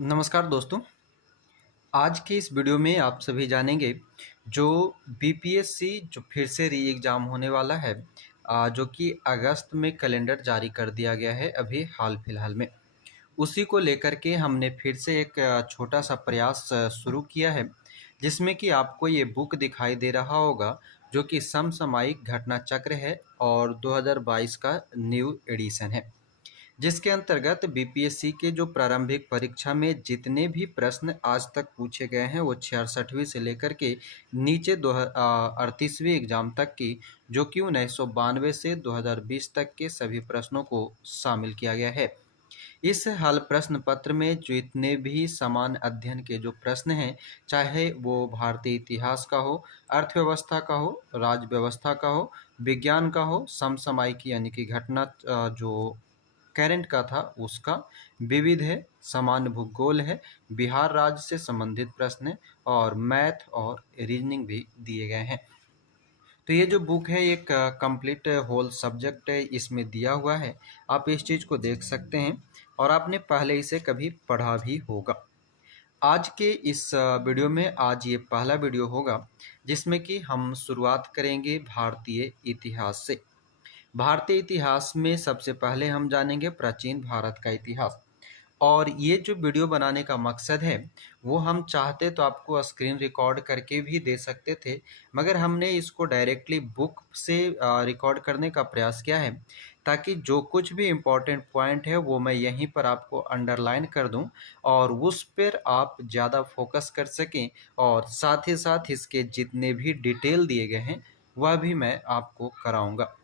नमस्कार दोस्तों। आज के इस वीडियो में आप सभी जानेंगे जो बीपीएससी जो फिर से री एग्ज़ाम होने वाला है, जो कि अगस्त में कैलेंडर जारी कर दिया गया है अभी हाल फिलहाल में। उसी को लेकर के हमने फिर से एक छोटा सा प्रयास शुरू किया है, जिसमें कि आपको ये बुक दिखाई दे रहा होगा जो कि समसामयिक घटना चक्र है और 2022 का न्यू एडिशन है। जिसके अंतर्गत बीपीएससी के जो प्रारंभिक परीक्षा में जितने भी प्रश्न आज तक पूछे गए हैं वो 66वीं से लेकर के नीचे 38वीं एग्जाम तक की, जो कि 1992 से 2020 तक के सभी प्रश्नों को शामिल किया गया है। इस हल प्रश्न पत्र में जितने भी समान अध्ययन के जो प्रश्न हैं, चाहे वो भारतीय इतिहास का हो, अर्थव्यवस्था का हो, राज्य व्यवस्था का हो, विज्ञान का हो, समसामयिक यानी कि घटना जो करंट का था उसका, विविध है, सामान्य भूगोल है, बिहार राज्य से संबंधित प्रश्न है और मैथ और रीजनिंग भी दिए गए हैं। तो ये जो बुक है एक कंप्लीट होल सब्जेक्ट है इसमें दिया हुआ है। आप इस चीज़ को देख सकते हैं और आपने पहले इसे कभी पढ़ा भी होगा। आज के इस वीडियो में आज ये पहला वीडियो होगा जिसमें कि हम शुरुआत करेंगे भारतीय इतिहास से। भारतीय इतिहास में सबसे पहले हम जानेंगे प्राचीन भारत का इतिहास। और ये जो वीडियो बनाने का मकसद है वो हम चाहते तो आपको स्क्रीन रिकॉर्ड करके भी दे सकते थे, मगर हमने इसको डायरेक्टली बुक से रिकॉर्ड करने का प्रयास किया है, ताकि जो कुछ भी इम्पोर्टेंट पॉइंट है वो मैं यहीं पर आपको अंडरलाइन कर दूं और उस पर आप ज़्यादा फोकस कर सकें, और साथ ही साथ इसके जितने भी डिटेल दिए गए हैं वह भी मैं आपको कराऊंगा।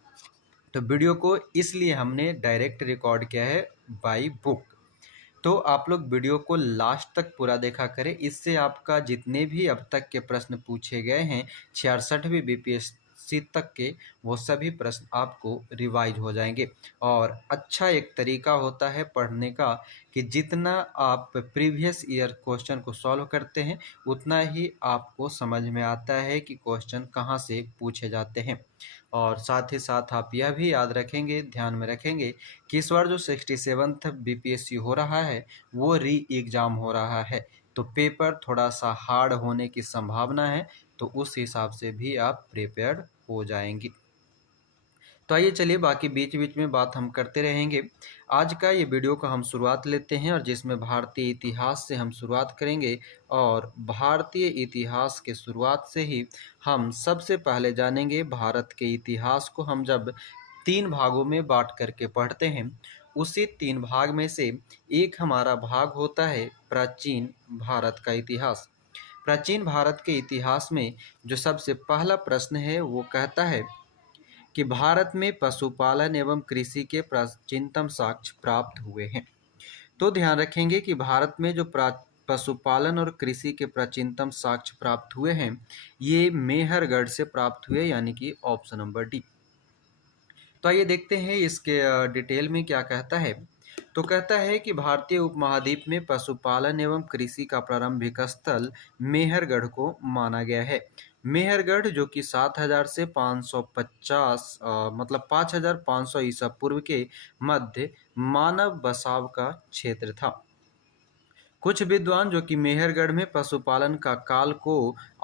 तो वीडियो को इसलिए हमने डायरेक्ट रिकॉर्ड किया है बाय बुक। तो आप लोग वीडियो को लास्ट तक पूरा देखा करें, इससे आपका जितने भी अब तक के प्रश्न पूछे गए हैं 66वीं बीपीएससी तक के, वो सभी प्रश्न आपको रिवाइज हो जाएंगे। और अच्छा एक तरीका होता है पढ़ने का कि जितना आप प्रीवियस ईयर क्वेश्चन को सॉल्व करते हैं उतना ही आपको समझ में आता है कि क्वेश्चन कहाँ से पूछे जाते हैं। और साथ ही साथ आप यह भी याद रखेंगे, ध्यान में रखेंगे कि इस बार जो 67th बीपीएससी हो रहा है वो री एग्ज़ाम हो रहा है, तो पेपर थोड़ा सा हार्ड होने की संभावना है, तो उस हिसाब से भी आप प्रिपेयर्ड हो जाएंगे। तो आइए चलिए बाकी बीच बीच में बात हम करते रहेंगे। आज का ये वीडियो का हम शुरुआत लेते हैं और जिसमें भारतीय इतिहास से हम शुरुआत करेंगे। और भारतीय इतिहास के शुरुआत से ही हम सबसे पहले जानेंगे भारत के इतिहास को हम जब 3 भागों में बांट करके पढ़ते हैं, उसी 3 भाग में से एक हमारा भाग होता है प्राचीन भारत का इतिहास। प्राचीन भारत के इतिहास में जो सबसे पहला प्रश्न है वो कहता है कि भारत में पशुपालन एवं कृषि के प्राचीनतम साक्ष्य प्राप्त हुए हैं। तो ध्यान रखेंगे कि भारत में जो पशुपालन और कृषि के प्राचीनतम साक्ष्य प्राप्त हुए हैं ये मेहरगढ़ से प्राप्त हुए, यानी कि ऑप्शन नंबर डी। तो आइए देखते हैं इसके डिटेल में क्या कहता है। तो कहता है कि भारतीय उपमहाद्वीप में पशुपालन एवं कृषि का प्रारंभिक स्थल मेहरगढ़ को माना गया है। मेहरगढ़ जो कि 7000 से 550 मतलब 5500 ईसा पूर्व के मध्य मानव बसाव का क्षेत्र था। कुछ विद्वान जो कि मेहरगढ़ में पशुपालन का काल को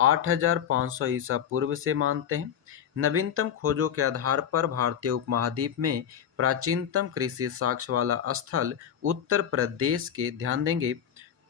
8500 ईसा पूर्व से मानते हैं। नवीनतम खोजों के आधार पर भारतीय उपमहाद्वीप में प्राचीनतम कृषि साक्ष्य वाला स्थल उत्तर प्रदेश के, ध्यान देंगे,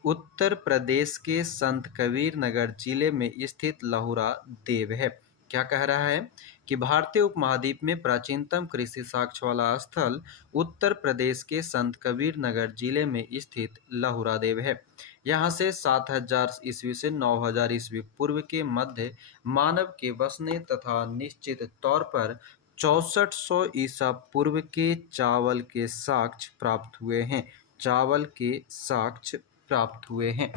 उत्तर प्रदेश के संत कबीर नगर जिले में स्थित लहुरा देव है। क्या कह रहा है कि भारतीय उपमहाद्वीप में प्राचीनतम कृषि साक्ष्य वाला स्थल उत्तर प्रदेश के संत कबीर नगर जिले में स्थित लहुरा देव है। यहाँ से 7000 ईस्वी से 9000 ईस्वी पूर्व के मध्य मानव के बसने तथा निश्चित तौर पर 6400 ईसा पूर्व के चावल के साक्ष्य प्राप्त हुए हैं। चावल के साक्ष्य प्राप्त हुए हैं।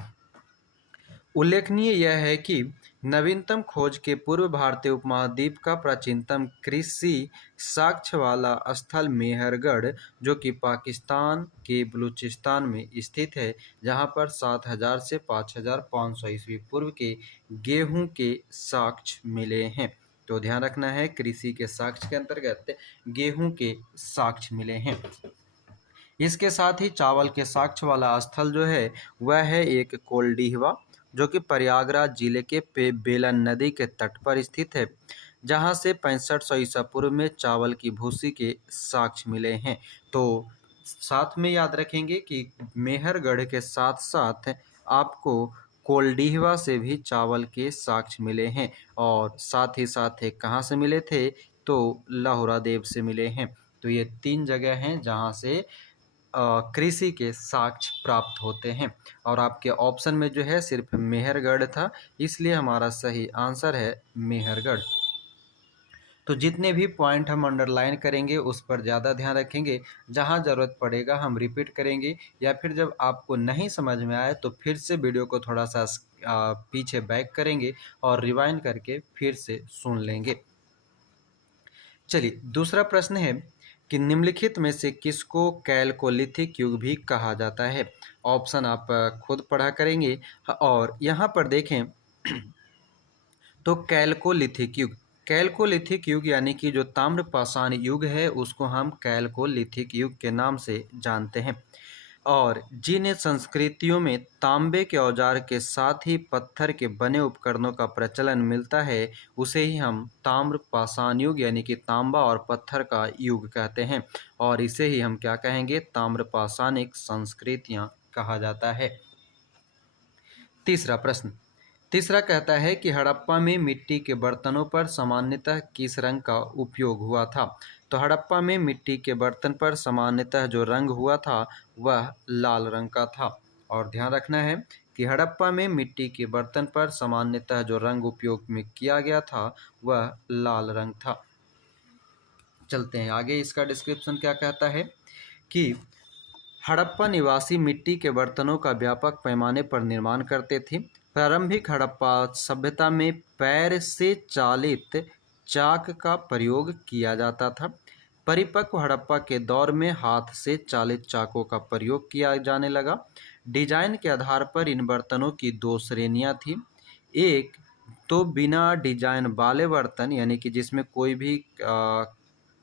उल्लेखनीय यह है कि नवीनतम खोज के पूर्व भारतीय उपमहाद्वीप का प्राचीनतम कृषि साक्ष्य वाला स्थल मेहरगढ़ जो कि पाकिस्तान के बलूचिस्तान में स्थित है, जहां पर 7000 से 5500 ईस्वी पूर्व के गेहूं के साक्ष्य मिले हैं। तो ध्यान रखना है, कृषि के साक्ष्य के अंतर्गत गेहूं के साक्ष्य मिले हैं। इसके साथ ही चावल के साक्ष्य वाला स्थल जो है वह है एक कोल्डीहवा, जो कि प्रयागराज जिले के बेलन नदी के तट पर स्थित है, जहां से 6500 ईसा पूर्व में चावल की भूसी के साक्ष्य मिले हैं। तो साथ में याद रखेंगे कि मेहरगढ़ के साथ साथ आपको कोल्डीहवा से भी चावल के साक्ष्य मिले हैं, और साथ ही साथ एक कहाँ से मिले थे, तो लाहुरा देव से मिले हैं। तो ये 3 जगह हैं जहाँ से कृषि के साक्ष्य प्राप्त होते हैं, और आपके ऑप्शन में जो है सिर्फ मेहरगढ़ था, इसलिए हमारा सही आंसर है मेहरगढ़। तो जितने भी पॉइंट हम अंडरलाइन करेंगे उस पर ज़्यादा ध्यान रखेंगे, जहाँ ज़रूरत पड़ेगा हम रिपीट करेंगे, या फिर जब आपको नहीं समझ में आए तो फिर से वीडियो को थोड़ा सा पीछे बैक करेंगे और रिवाइंड करके फिर से सुन लेंगे। चलिए, दूसरा प्रश्न है कि निम्नलिखित में से किसको कैलकोलिथिक युग भी कहा जाता है। ऑप्शन आप खुद पढ़ा करेंगे, और यहाँ पर देखें तो कैलकोलिथिक युग यानी कि जो ताम्रपाषाण युग है उसको हम कैलकोलिथिक युग के नाम से जानते हैं। और जिन संस्कृतियों में तांबे के औजार के साथ ही पत्थर के बने उपकरणों का प्रचलन मिलता है उसे ही हम ताम्रपाषाण युग यानी कि तांबा और पत्थर का युग कहते हैं, और इसे ही हम क्या कहेंगे, ताम्रपाषाणिक संस्कृतियां कहा जाता है। तीसरा प्रश्न, तीसरा कहता है कि हड़प्पा में मिट्टी के बर्तनों पर सामान्यतः किस रंग का उपयोग हुआ था। तो हड़प्पा में मिट्टी के बर्तन पर सामान्यतः जो रंग हुआ था वह लाल रंग का था, और ध्यान रखना है कि हड़प्पा में मिट्टी के बर्तन पर सामान्यतः जो रंग उपयोग में किया गया था वह लाल रंग था। चलते हैं आगे, इसका डिस्क्रिप्शन क्या कहता है कि हड़प्पा निवासी मिट्टी के बर्तनों का व्यापक पैमाने पर निर्माण करते थे। प्रारंभिक हड़प्पा सभ्यता में पैर से चालित चाक का प्रयोग किया जाता था। परिपक्व हड़प्पा के दौर में हाथ से चालित चाकों का प्रयोग किया जाने लगा। डिजाइन के आधार पर इन बर्तनों की 2 श्रेणियां थीं। एक तो बिना डिजाइन वाले बर्तन यानी कि जिसमें कोई भी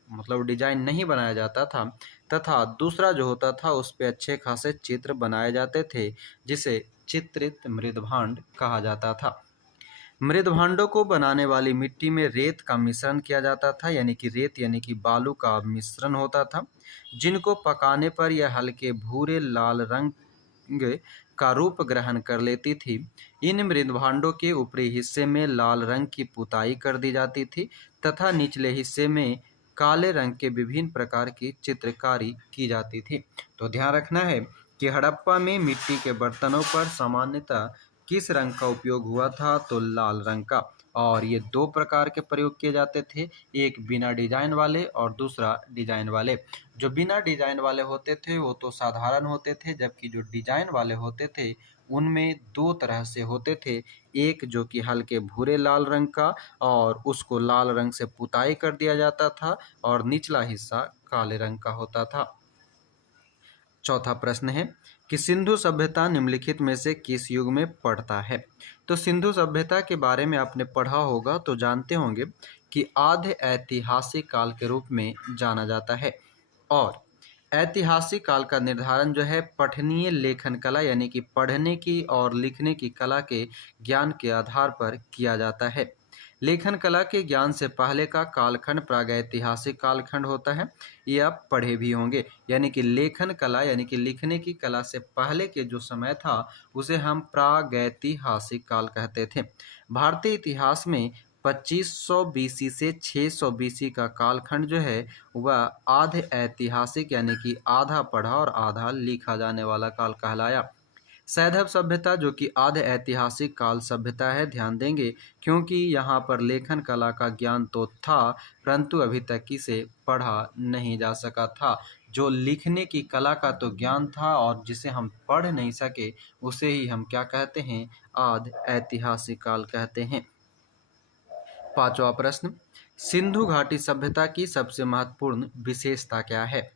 मतलब डिजाइन नहीं बनाया जाता था, तथा दूसरा जो होता था उस पे अच्छे खासे चित्र बनाए जाते थे, जिसे चित्रित मृदभांड कहा जाता था। मृदभांडों को बनाने वाली मिट्टी में रेत का मिश्रण किया जाता था, यानी कि रेत यानी कि बालू का मिश्रण होता था, जिनको पकाने पर यह हल्के भूरे लाल रंग का रूप ग्रहण कर लेती थी। इन मृदभांडों के ऊपरी हिस्से में लाल रंग की पुताई कर दी जाती थी तथा निचले हिस्से में काले रंग के विभिन्न प्रकार की चित्रकारी की जाती थी। तो ध्यान रखना है कि हड़प्पा में मिट्टी के बर्तनों पर सामान्यतः किस रंग का उपयोग हुआ था, तो लाल रंग का, और ये 2 प्रकार के प्रयोग किए जाते थे, एक बिना डिजाइन वाले और दूसरा डिजाइन वाले। जो बिना डिजाइन वाले होते थे वो तो साधारण होते थे, जबकि जो डिजाइन वाले होते थे उनमें 2 तरह से होते थे, एक जो कि हल्के भूरे लाल रंग का और उसको लाल रंग से पुताई कर दिया जाता था, और निचला हिस्सा काले रंग का होता था। चौथा प्रश्न है कि सिंधु सभ्यता निम्नलिखित में से किस युग में पड़ता है। तो सिंधु सभ्यता के बारे में आपने पढ़ा होगा तो जानते होंगे कि आधे ऐतिहासिक काल के रूप में जाना जाता है, और ऐतिहासिक काल का निर्धारण जो है पठनीय लेखन कला यानी कि पढ़ने की और लिखने की कला के ज्ञान के आधार पर किया जाता है। लेखन कला के ज्ञान से पहले का कालखंड प्रागैतिहासिक कालखंड होता है, ये आप पढ़े भी होंगे। यानी कि लेखन कला यानी कि लिखने की कला से पहले के जो समय था उसे हम प्रागैतिहासिक काल कहते थे। भारतीय इतिहास में 2500 बीसी से 600 बीसी का कालखंड जो है वह आधे ऐतिहासिक यानी कि आधा पढ़ा और आधा लिखा जाने वाला काल कहलाया। सैंधव सभ्यता जो कि आधे ऐतिहासिक काल सभ्यता है, ध्यान देंगे क्योंकि यहाँ पर लेखन कला का ज्ञान तो था परंतु अभी तक इसे पढ़ा नहीं जा सका था। जो लिखने की कला का तो ज्ञान था और जिसे हम पढ़ नहीं सके उसे ही हम क्या कहते हैं, आधे ऐतिहासिक काल कहते हैं। पांचवा प्रश्न, सिंधु घाटी सभ्यता की सबसे महत्वपूर्ण विशेषता क्या है।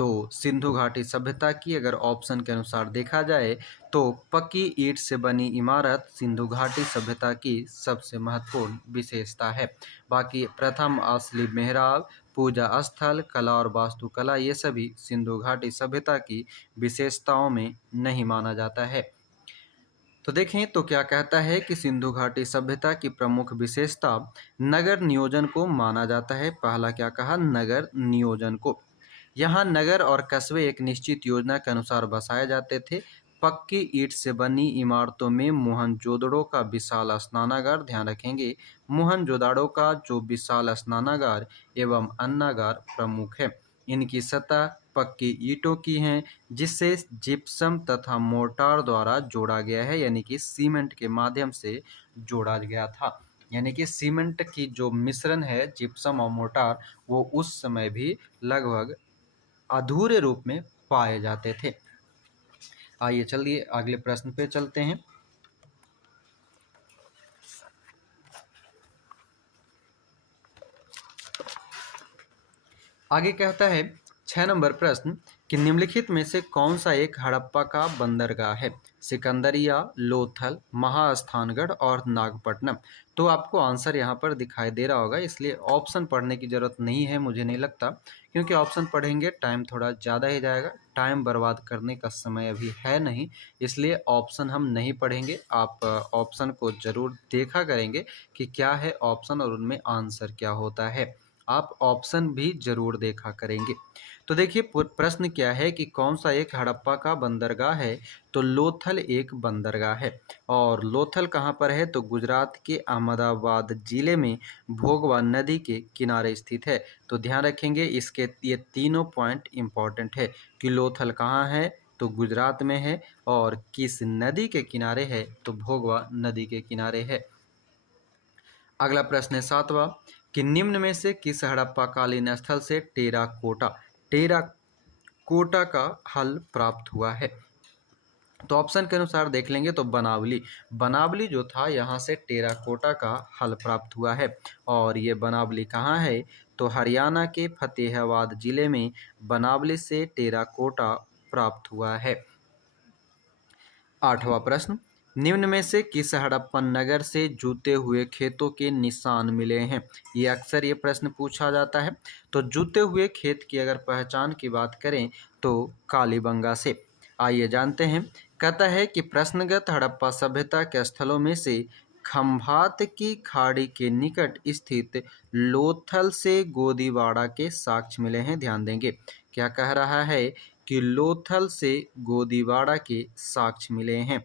तो सिंधु घाटी सभ्यता की अगर ऑप्शन के अनुसार देखा जाए तो पक्की ईंट से बनी इमारत सिंधु घाटी सभ्यता की सबसे महत्वपूर्ण विशेषता है। बाकी प्रथम असली मेहराब, पूजा स्थल, कला और वास्तुकला ये सभी सिंधु घाटी सभ्यता की विशेषताओं में नहीं माना जाता है। तो देखें तो क्या कहता है कि सिंधु घाटी सभ्यता की प्रमुख विशेषता नगर नियोजन को माना जाता है। पहला क्या कहा? नगर नियोजन को। यहाँ नगर और कस्बे एक निश्चित योजना के अनुसार बसाए जाते थे। पक्की ईंट से बनी इमारतों में मोहनजोदड़ो का विशाल स्नानागार, ध्यान रखेंगे, मोहनजोदड़ो का जो विशाल स्नानागार एवं अन्नागार प्रमुख है। इनकी सतह पक्की ईंटों की हैं जिससे जिप्सम तथा मोर्टार द्वारा जोड़ा गया है, यानी कि सीमेंट के माध्यम से जोड़ा गया था। यानी कि सीमेंट की जो मिश्रण है जिप्सम और मोर्टार वो उस समय भी लगभग अधूरे रूप में पाए जाते थे। आइए चलिए अगले प्रश्न पे चलते हैं। आगे कहता है 6 नंबर प्रश्न कि निम्नलिखित में से कौन सा एक हड़प्पा का बंदरगाह है? सिकंदरिया, लोथल, महास्थानगढ़ और नागपट्टनम। तो आपको आंसर यहाँ पर दिखाई दे रहा होगा, इसलिए ऑप्शन पढ़ने की जरूरत नहीं है मुझे नहीं लगता, क्योंकि ऑप्शन पढ़ेंगे टाइम थोड़ा ज़्यादा ही जाएगा। टाइम बर्बाद करने का समय अभी है नहीं, इसलिए ऑप्शन हम नहीं पढ़ेंगे। आप ऑप्शन को ज़रूर देखा करेंगे कि क्या है ऑप्शन और उनमें आंसर क्या होता है। आप ऑप्शन भी जरूर देखा करेंगे। तो देखिए प्रश्न क्या है कि कौन सा एक हड़प्पा का बंदरगाह है? तो लोथल एक बंदरगाह है। और लोथल कहाँ पर है? तो गुजरात के अहमदाबाद जिले में भोगवा नदी के किनारे स्थित है। तो ध्यान रखेंगे इसके ये तीनों पॉइंट इंपॉर्टेंट है कि लोथल कहाँ है तो गुजरात में है, और किस नदी के किनारे है तो भोगवा नदी के किनारे है। अगला प्रश्न है 7वां कि निम्न में से किस हड़प्पा कालीन स्थल से टेराकोटा का हल प्राप्त हुआ है? तो ऑप्शन के अनुसार देख लेंगे तो बनावली जो था यहाँ से टेराकोटा का हल प्राप्त हुआ है। और ये बनावली कहाँ है? तो हरियाणा के फतेहाबाद जिले में बनावली से टेराकोटा प्राप्त हुआ है। 8वां प्रश्न निम्न में से किस हड़प्पन नगर से जूते हुए खेतों के निशान मिले हैं? ये अक्सर ये प्रश्न पूछा जाता है। तो जूते हुए खेत की अगर पहचान की बात करें तो कालीबंगा से। आइए जानते हैं। कहता है कि प्रश्नगत हड़प्पा सभ्यता के स्थलों में से खंभात की खाड़ी के निकट स्थित लोथल से गोदीवाड़ा के साक्ष्य मिले हैं। ध्यान देंगे क्या कह रहा है कि लोथल से गोदीवाड़ा के साक्ष्य मिले हैं।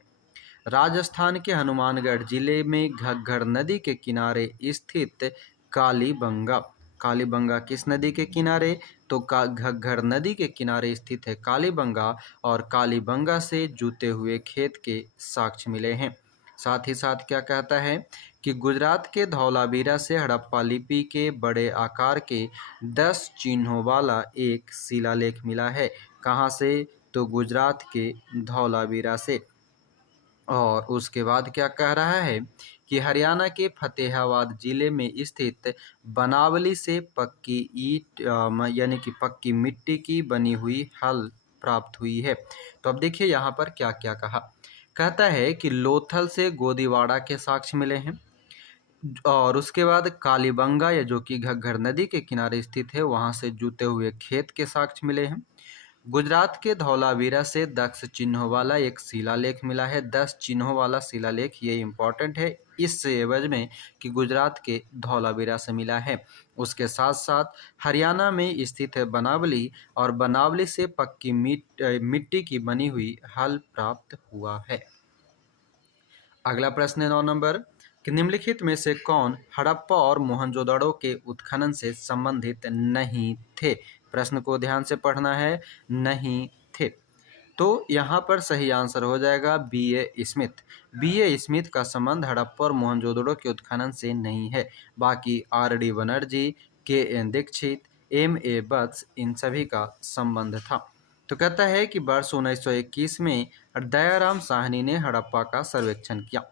राजस्थान के हनुमानगढ़ जिले में घग्गर नदी के किनारे स्थित कालीबंगा किस नदी के किनारे? तो घग्गर नदी के किनारे स्थित है कालीबंगा, और कालीबंगा से जूते हुए खेत के साक्ष्य मिले हैं। साथ ही साथ क्या कहता है कि गुजरात के धौलावीरा से हड़प्पा लिपि के बड़े आकार के 10 चिन्हों वाला एक शिलालेख मिला है। कहाँ से? तो गुजरात के धौलावीरा से। और उसके बाद क्या कह रहा है कि हरियाणा के फतेहाबाद जिले में स्थित बनावली से पक्की ईंट यानी कि पक्की मिट्टी की बनी हुई हल प्राप्त हुई है। तो अब देखिए यहाँ पर क्या क्या कहा। कहता है कि लोथल से गोदीवाड़ा के साक्ष्य मिले हैं, और उसके बाद कालीबंगा या जो कि घग्गर नदी के किनारे स्थित है वहां से जूते हुए खेत के साक्ष्य मिले हैं। गुजरात के धौलावीरा से 10 चिन्हों वाला एक शिलालेख मिला है। 10 चिन्हों वाला शिलालेख ये इंपॉर्टेंट है इस एवज में कि गुजरात के धौलावीरा से मिला है। उसके साथ साथ हरियाणा में स्थित है बनावली, और बनावली से पक्की मिट्टी की बनी हुई हल प्राप्त हुआ है। अगला प्रश्न है 9 नंबर कि निम्नलिखित में से कौन हड़प्पा और मोहनजोदड़ो के उत्खनन से संबंधित नहीं थे? प्रश्न को ध्यान से पढ़ना है, नहीं थे। तो यहाँ पर सही आंसर हो जाएगा B.A. स्मिथ। B.A. स्मिथ का संबंध हड़प्पा और मोहनजोदड़ो के उत्खनन से नहीं है। बाकी R.D. Banerjee, K.N. Dixit, M.A. वत्स इन सभी का संबंध था। तो कहता है कि वर्ष 1921 में दयाराम साहनी ने हड़प्पा का सर्वेक्षण किया।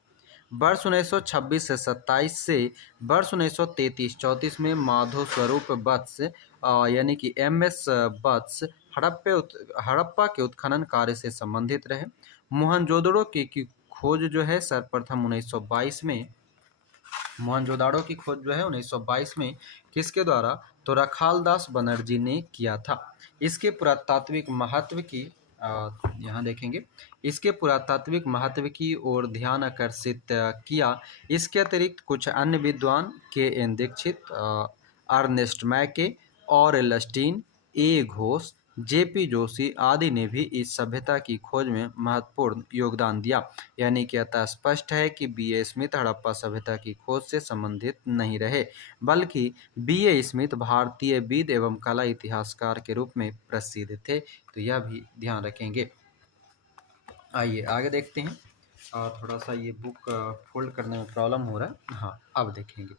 वर्ष 1926 से 27 से वर्ष 1933-34 में माधव स्वरूप वत्स यानी कि MS बत्स हड़प्पा के उत्खनन कार्य से संबंधित रहे। मोहनजोदड़ो की खोज जो है सर्वप्रथम 1922 में मोहनजोदाड़ो की खोज जो है 1922 में किसके द्वारा, तो रखालदास बनर्जी ने किया था। इसके पुरातात्विक महत्व की यहाँ देखेंगे, इसके पुरातात्विक महत्व की ओर ध्यान आकर्षित किया। इसके अतिरिक्त कुछ अन्य विद्वान KN दीक्षित, अर्नेस्ट मैके और लस्टीन, A घोष, JP जोशी आदि ने भी इस सभ्यता की खोज में महत्वपूर्ण योगदान दिया। यानी कि अतः स्पष्ट है कि B.A. स्मिथ हड़प्पा सभ्यता की खोज से संबंधित नहीं रहे, बल्कि B.A. स्मिथ भारतीय विद एवं कला इतिहासकार के रूप में प्रसिद्ध थे। तो यह भी ध्यान रखेंगे। आइए आगे देखते हैं। थोड़ा सा ये बुक फोल्ड करने में प्रॉब्लम हो रहा है। हाँ, अब देखेंगे।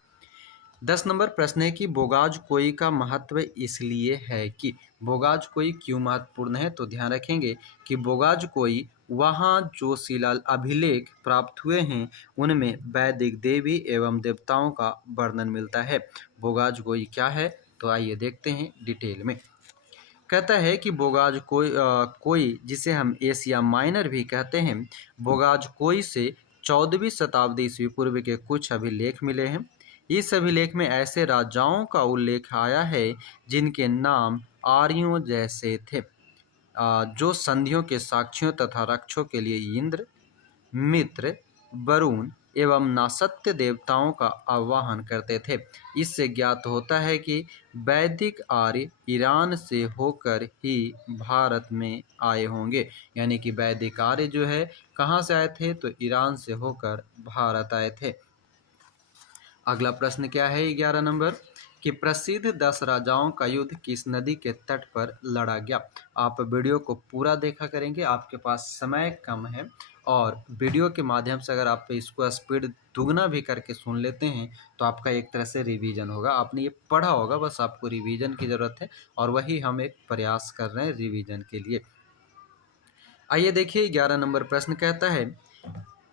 10 नंबर प्रश्न है कि बोगाज कोई का महत्व इसलिए है कि, बोगाज कोई क्यों महत्वपूर्ण है। तो ध्यान रखेंगे कि बोगाज कोई वहाँ जो शिला अभिलेख प्राप्त हुए हैं उनमें वैदिक देवी एवं देवताओं का वर्णन मिलता है। बोगाज कोई क्या है, तो आइए देखते हैं डिटेल में। कहता है कि बोगाज कोई जिसे हम एशिया माइनर भी कहते हैं, बोगाज कोई से 14वीं शताब्दी ईस्वी पूर्व के कुछ अभिलेख मिले हैं। इस अभिलेख में ऐसे राजाओं का उल्लेख आया है जिनके नाम आर्यों जैसे थे, जो संधियों के साक्षियों तथा रक्षों के लिए इंद्र, मित्र, वरुण एवं नासत्य देवताओं का आवाहन करते थे। इससे ज्ञात होता है कि वैदिक आर्य ईरान से होकर ही भारत में आए होंगे। यानी कि वैदिक आर्य जो है कहाँ से आए थे, तो ईरान से होकर भारत आए थे। अगला प्रश्न क्या है 11 नंबर, कि प्रसिद्ध 10 राजाओं का युद्ध किस नदी के तट पर लड़ा गया। आप वीडियो को पूरा देखा करेंगे, आपके पास समय कम है और वीडियो के माध्यम से अगर आप इसको स्पीड दुगना भी करके सुन लेते हैं तो आपका एक तरह से रिवीजन होगा। आपने ये पढ़ा होगा, बस आपको रिवीजन की ज़रूरत है और वही हम एक प्रयास कर रहे हैं रिवीजन के लिए। आइए देखिए 11 नंबर प्रश्न कहता है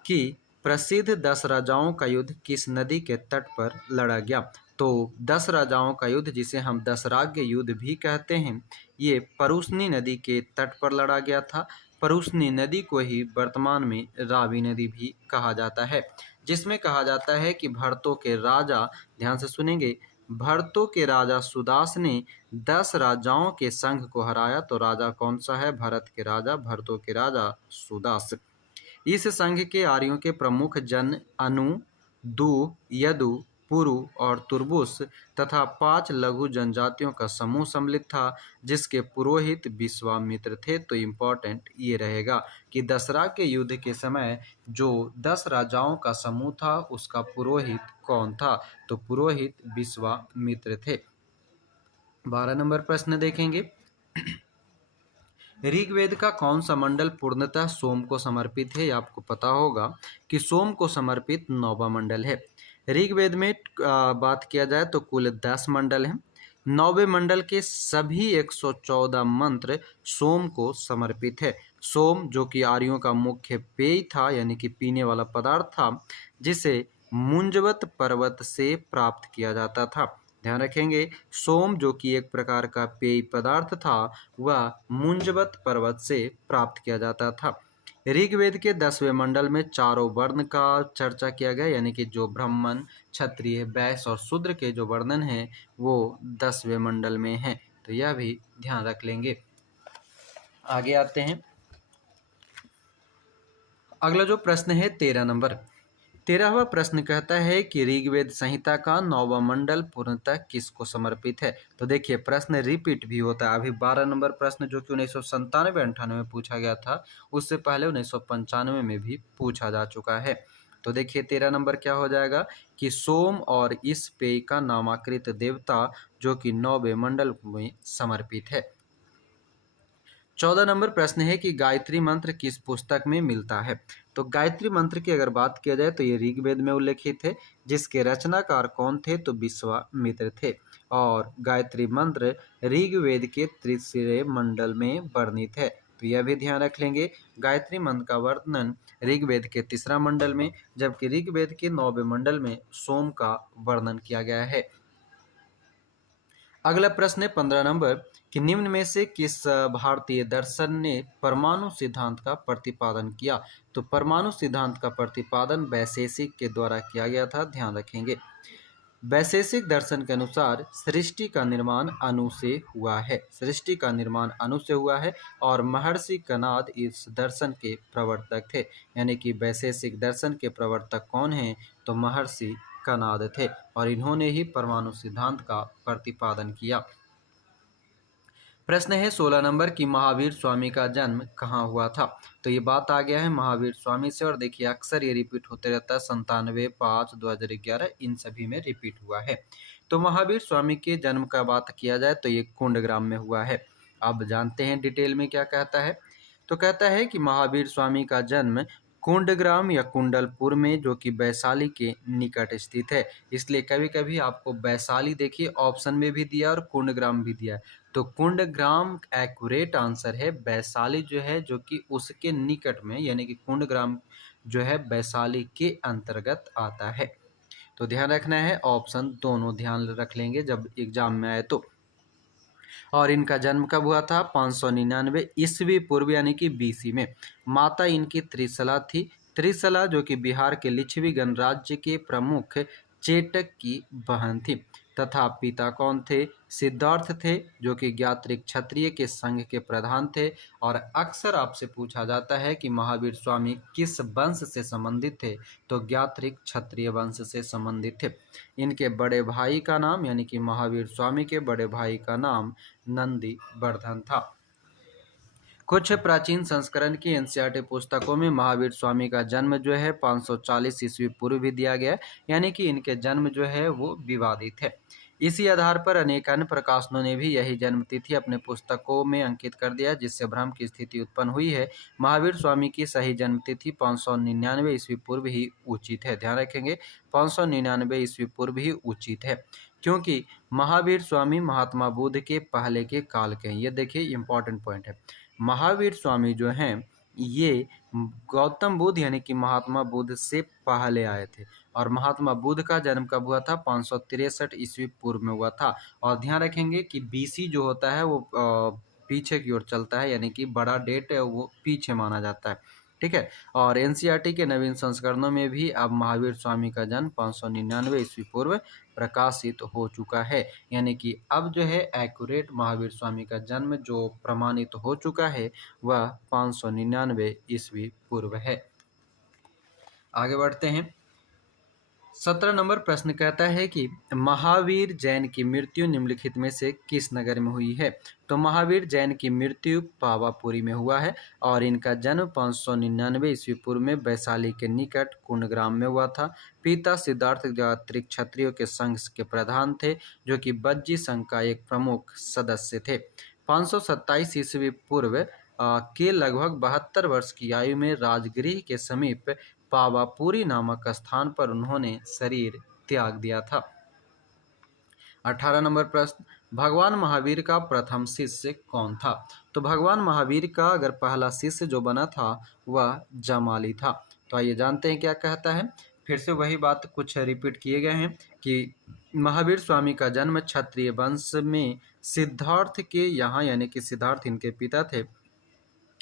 कि प्रसिद्ध 10 राजाओं का युद्ध किस नदी के तट पर लड़ा गया। तो 10 राजाओं का युद्ध, जिसे हम दशराग्य युद्ध भी कहते हैं, ये परुस्नी नदी के तट पर लड़ा गया था। परुस्नी नदी को ही वर्तमान में रावी नदी भी कहा जाता है, जिसमें कहा जाता है कि भरतों के राजा, ध्यान से सुनेंगे, भरतों के राजा सुदास ने 10 राजाओं के संघ को हराया। तो राजा कौन सा है, भरत के राजा, भरतों के राजा सुदास। इस संघ के आर्यों के प्रमुख जन अनु, दू, यदु, पुरु और तुर्बुस तथा 5 लघु जनजातियों का समूह सम्मिलित था, जिसके पुरोहित विश्वामित्र थे। तो इम्पोर्टेंट ये रहेगा कि दसरा के युद्ध के समय जो 10 राजाओं का समूह था उसका पुरोहित कौन था, तो पुरोहित विश्वामित्र थे। 12 नंबर प्रश्न देखेंगे। ऋग्वेद का कौन सा मंडल पूर्णतः सोम को समर्पित है। आपको पता होगा कि सोम को समर्पित 9वां मंडल है। ऋग्वेद में बात किया जाए तो कुल 10 मंडल हैं। 9वें मंडल के सभी 114 मंत्र सोम को समर्पित है। सोम जो कि आर्यों का मुख्य पेय था, यानी कि पीने वाला पदार्थ था, जिसे मुंजवत पर्वत से प्राप्त किया जाता था। ध्यान रखेंगे, सोम जो कि एक प्रकार का पेय पदार्थ था वह मुंजवत पर्वत से प्राप्त किया जाता था। ऋग्वेद के 10वें मंडल में चारों वर्ण का चर्चा किया गया, यानी कि जो ब्राह्मण, क्षत्रिय, वैश्य और शूद्र के जो वर्णन है वो 10वें मंडल में है। तो यह भी ध्यान रख लेंगे। आगे आते हैं। अगला जो प्रश्न है 13 नंबर। 13वां प्रश्न कहता है कि ऋग्वेद संहिता का 9वां मंडल पूर्णतः किसको समर्पित है। तो देखिए प्रश्न रिपीट भी होता है। अभी 12 नंबर प्रश्न जो कि 1997-98 में पूछा गया था, उससे पहले 1995 में भी पूछा जा चुका है। तो देखिए 13 नंबर क्या हो जाएगा कि सोम और इस पेय का नामाकृत देवता जो कि 9वें मंडल में समर्पित है। 14 नंबर प्रश्न है कि गायत्री मंत्र किस पुस्तक में मिलता है। तो गायत्री मंत्र की अगर बात किया जाए तो ये ऋग्वेद में उल्लेखित है, जिसके रचनाकार कौन थे, तो विश्वामित्र थे। और गायत्री मंत्र ऋग्वेद के 3रे मंडल में वर्णित है। तो यह भी ध्यान रख लेंगे, गायत्री मंत्र का वर्णन ऋग्वेद के 3रा मंडल में, जबकि ऋग्वेद के 9वें मंडल में सोम का वर्णन किया गया है। अगला प्रश्न है 15 नंबर कि निम्न में से किस भारतीय दर्शन ने परमाणु सिद्धांत का प्रतिपादन किया। तो परमाणु सिद्धांत का प्रतिपादन वैशेषिक के द्वारा किया गया था, ध्यान रखेंगे। वैशेषिक दर्शन के अनुसार सृष्टि का निर्माण अणु से हुआ है, सृष्टि का निर्माण अणु से हुआ है और महर्षि कणाद इस दर्शन के प्रवर्तक थे। यानी कि वैशेषिक दर्शन के प्रवर्तक कौन हैं? तो महर्षि कणाद थे और इन्होंने ही परमाणु सिद्धांत का प्रतिपादन किया। प्रश्न है 16 नंबर कि महावीर स्वामी का जन्म कहाँ हुआ था। तो ये बात आ गया है महावीर स्वामी से और देखिए अक्सर ये रिपीट होते रहता है, 97, 5, 2011 इन सभी में रिपीट हुआ है। तो महावीर स्वामी के जन्म का बात किया जाए तो ये कुंडग्राम में हुआ है। अब जानते हैं डिटेल में क्या कहता है। तो कहता है कि महावीर स्वामी का जन्म कुंडग्राम या कुंडलपुर में, जो कि वैशाली के निकट स्थित है। इसलिए कभी कभी आपको वैशाली देखिए ऑप्शन में भी दिया और कुंडग्राम भी दिया है। तो कुंडग्राम एक्यूरेट आंसर है, वैशाली जो है जो कि उसके निकट में, यानी कि कुंडग्राम जो है वैशाली के अंतर्गत आता है। तो ध्यान रखना है, ऑप्शन दोनों ध्यान रख लेंगे जब एग्जाम में आए तो। और इनका जन्म कब हुआ था? 599 ईस्वी पूर्व यानी कि बीसी में। माता इनकी त्रिशला थी, त्रिशला जो कि बिहार के लिच्छवी गणराज्य के प्रमुख चेटक की बहन थी। तथा पिता कौन थे? सिद्धार्थ थे, जो कि ज्ञात्रिक क्षत्रिय के संघ के प्रधान थे। और अक्सर आपसे पूछा जाता है कि महावीर स्वामी किस वंश से संबंधित थे? तो ज्ञात्रिक क्षत्रिय वंश से संबंधित थे। इनके बड़े भाई का नाम, यानी कि महावीर स्वामी के बड़े भाई का नाम नंदी वर्धन था। कुछ प्राचीन संस्करण की एनसीईआरटी पुस्तकों में महावीर स्वामी का जन्म जो है 540 ईस्वी पूर्व भी दिया गया है, यानी कि इनके जन्म जो है वो विवादित है। इसी आधार पर अनेक अन्य प्रकाशनों ने भी यही जन्म तिथि अपने पुस्तकों में अंकित कर दिया, जिससे भ्रम की स्थिति उत्पन्न हुई है। महावीर स्वामी की सही जन्म तिथि 599 ईस्वी पूर्व ही उचित है। ध्यान रखेंगे, 599 ईस्वी पूर्व ही उचित है, क्योंकि महावीर स्वामी महात्मा बुद्ध के पहले के काल के हैं। ये देखिए इंपॉर्टेंट पॉइंट है। महावीर स्वामी जो हैं ये गौतम बुद्ध यानी कि महात्मा बुद्ध से पहले आए थे। और महात्मा बुद्ध का जन्म कब हुआ था? 563 ईस्वी पूर्व में हुआ था। और ध्यान रखेंगे कि बीसी जो होता है वो पीछे की ओर चलता है, यानी कि बड़ा डेट है वो पीछे माना जाता है, ठीक है। और एनसीईआरटी के नवीन संस्करणों में भी अब महावीर स्वामी का जन्म 599 ईस्वी पूर्व प्रकाशित हो चुका है, यानी कि अब जो है एक्यूरेट महावीर स्वामी का जन्म जो प्रमाणित हो चुका है वह 599 ईस्वी पूर्व है। आगे बढ़ते हैं। 17 नंबर प्रश्न कहता है कि महावीर जैन की मृत्यु निम्नलिखित में से किस नगर में हुई है। तो महावीर जैन की मृत्यु पावापुरी में हुआ है और इनका जन्म 599 ईस्वी पूर्व में वैशाली के निकट कुंडग्राम में हुआ था। पिता सिद्धार्थ ज्ञात्रिक क्षत्रियों के संघ के प्रधान थे, जो कि बज्जी संघ का एक प्रमुख सदस्य थे। 527 ईस्वी पूर्व के लगभग 72 वर्ष की आयु में राजगृह के समीप पावापुरी नामक स्थान पर उन्होंने शरीर त्याग दिया था। 18 नंबर प्रश्न, भगवान महावीर का प्रथम शिष्य कौन था। तो भगवान महावीर का अगर पहला शिष्य जो बना था वह जमाली था। तो आइए जानते हैं क्या कहता है। फिर से वही बात कुछ रिपीट किए गए हैं कि महावीर स्वामी का जन्म क्षत्रिय वंश में सिद्धार्थ के यहाँ, यानी कि सिद्धार्थ इनके पिता थे,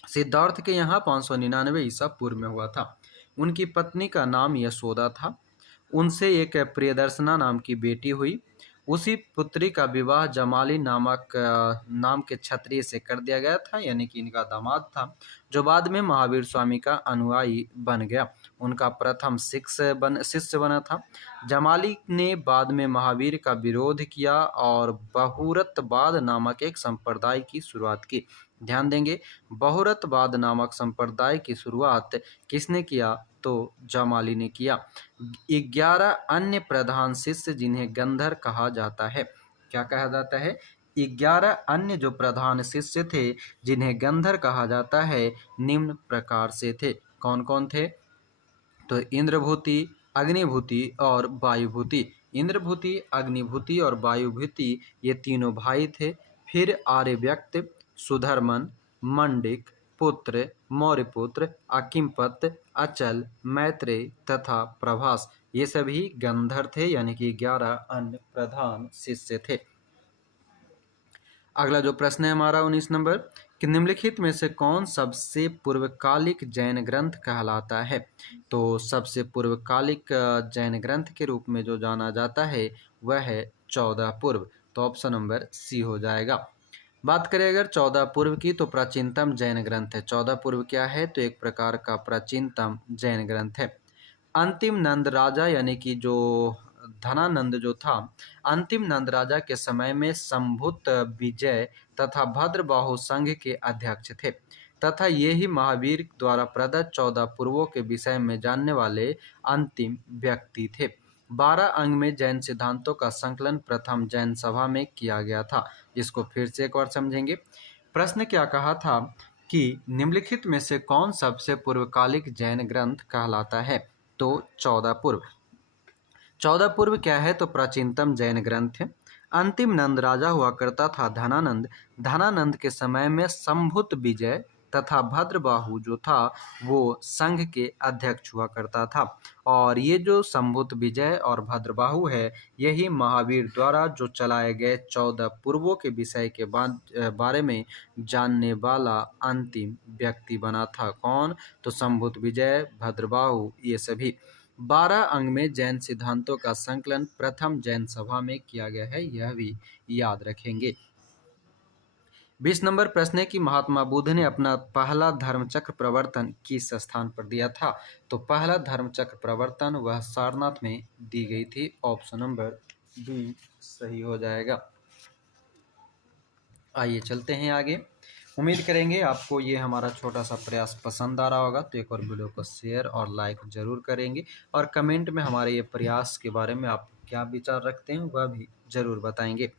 सिद्धार्थ के यहाँ 599 ईसा पूर्व में हुआ था। उनकी पत्नी का नाम यशोदा था। उनसे एक प्रियदर्शना नाम की बेटी हुई। उसी पुत्री का विवाह जमाली नामक नाम के क्षत्रिय से कर दिया गया था, यानी कि इनका दामाद था, जो बाद में महावीर स्वामी का अनुयायी बन गया। उनका प्रथम शिष्य बना था। जमाली ने बाद में महावीर का विरोध किया और बहुरतवाद नामक एक संप्रदाय की शुरुआत की। ध्यान देंगे, बहुरतवाद नामक संप्रदाय की शुरुआत किसने किया? तो जमाली ने किया। 11 अन्य प्रधान शिष्य जिन्हें गंधर कहा जाता है। क्या कहा जाता है? 11 अन्य जो प्रधान शिष्य थे जिन्हें गंधर कहा जाता है निम्न प्रकार से थे। कौन कौन थे? तो इंद्रभूति, अग्निभूति और वायुभूति। इंद्रभूति, अग्निभूति और वायुभूति ये तीनों भाई थे। फिर आर्यव्यक्त, सुधर्मन, मंडिक पुत्र, मौर्यपुत्र, अकिमपत, अचल, मैत्रेय तथा प्रभास ये सभी गंधर थे, यानी कि 11 अन्य प्रधान शिष्य थे। अगला जो प्रश्न है हमारा 19 नंबर कि निम्नलिखित में से कौन सबसे पूर्वकालिक जैन ग्रंथ कहलाता है। तो सबसे पूर्वकालिक जैन ग्रंथ के रूप में जो जाना जाता है वह है 14 पूर्व। तो ऑप्शन नंबर सी हो जाएगा। बात करें अगर 14 पूर्व की तो प्राचीनतम जैन ग्रंथ है। 14 पूर्व क्या है तो एक प्रकार का प्राचीनतम जैन ग्रंथ है। अंतिम नंद राजा यानी कि जो धनानंद जो था, अंतिम नंद राजा के समय में संभुत विजय तथा भद्रबाहु संघ के अध्यक्ष थे तथा ये ही महावीर द्वारा प्रदत्त 14 पूर्वों के विषय में जानने वाले अंतिम व्यक्ति थे। 12 अंग में जैन सिद्धांतों का संकलन प्रथम जैन सभा में किया गया था। इसको फिर से एक बार समझेंगे। प्रश्न क्या कहा था कि निम्नलिखित में से कौन सबसे पूर्वकालिक जैन ग्रंथ कहलाता है। तो 14 पूर्व। 14 पूर्व क्या है तो प्राचीनतम जैन ग्रंथ है। अंतिम नंद राजा हुआ करता था धनानंद। धनानंद के समय में संभुत विजय तथा भद्रबाहु जो था वो संघ के अध्यक्ष हुआ करता था। और ये जो संभुत विजय और भद्रबाहु है यही महावीर द्वारा जो चलाए गए 14 पूर्वों के विषय के बारे में जानने वाला अंतिम व्यक्ति बना था। कौन तो संभुत विजय, भद्रबाहु, ये सभी। 12 अंग में जैन सिद्धांतों का संकलन प्रथम जैन सभा में किया गया है, यह भी याद रखेंगे। 20 नंबर प्रश्न है कि महात्मा बुद्ध ने अपना पहला धर्मचक्र प्रवर्तन किस स्थान पर दिया था। तो पहला धर्मचक्र प्रवर्तन वह सारनाथ में दी गई थी। ऑप्शन नंबर बी सही हो जाएगा। आइए चलते हैं आगे। उम्मीद करेंगे आपको ये हमारा छोटा सा प्रयास पसंद आ रहा होगा। तो एक और वीडियो को शेयर और लाइक जरूर करेंगे और कमेंट में हमारे ये प्रयास के बारे में आप क्या विचार रखते हैं वह भी जरूर बताएंगे।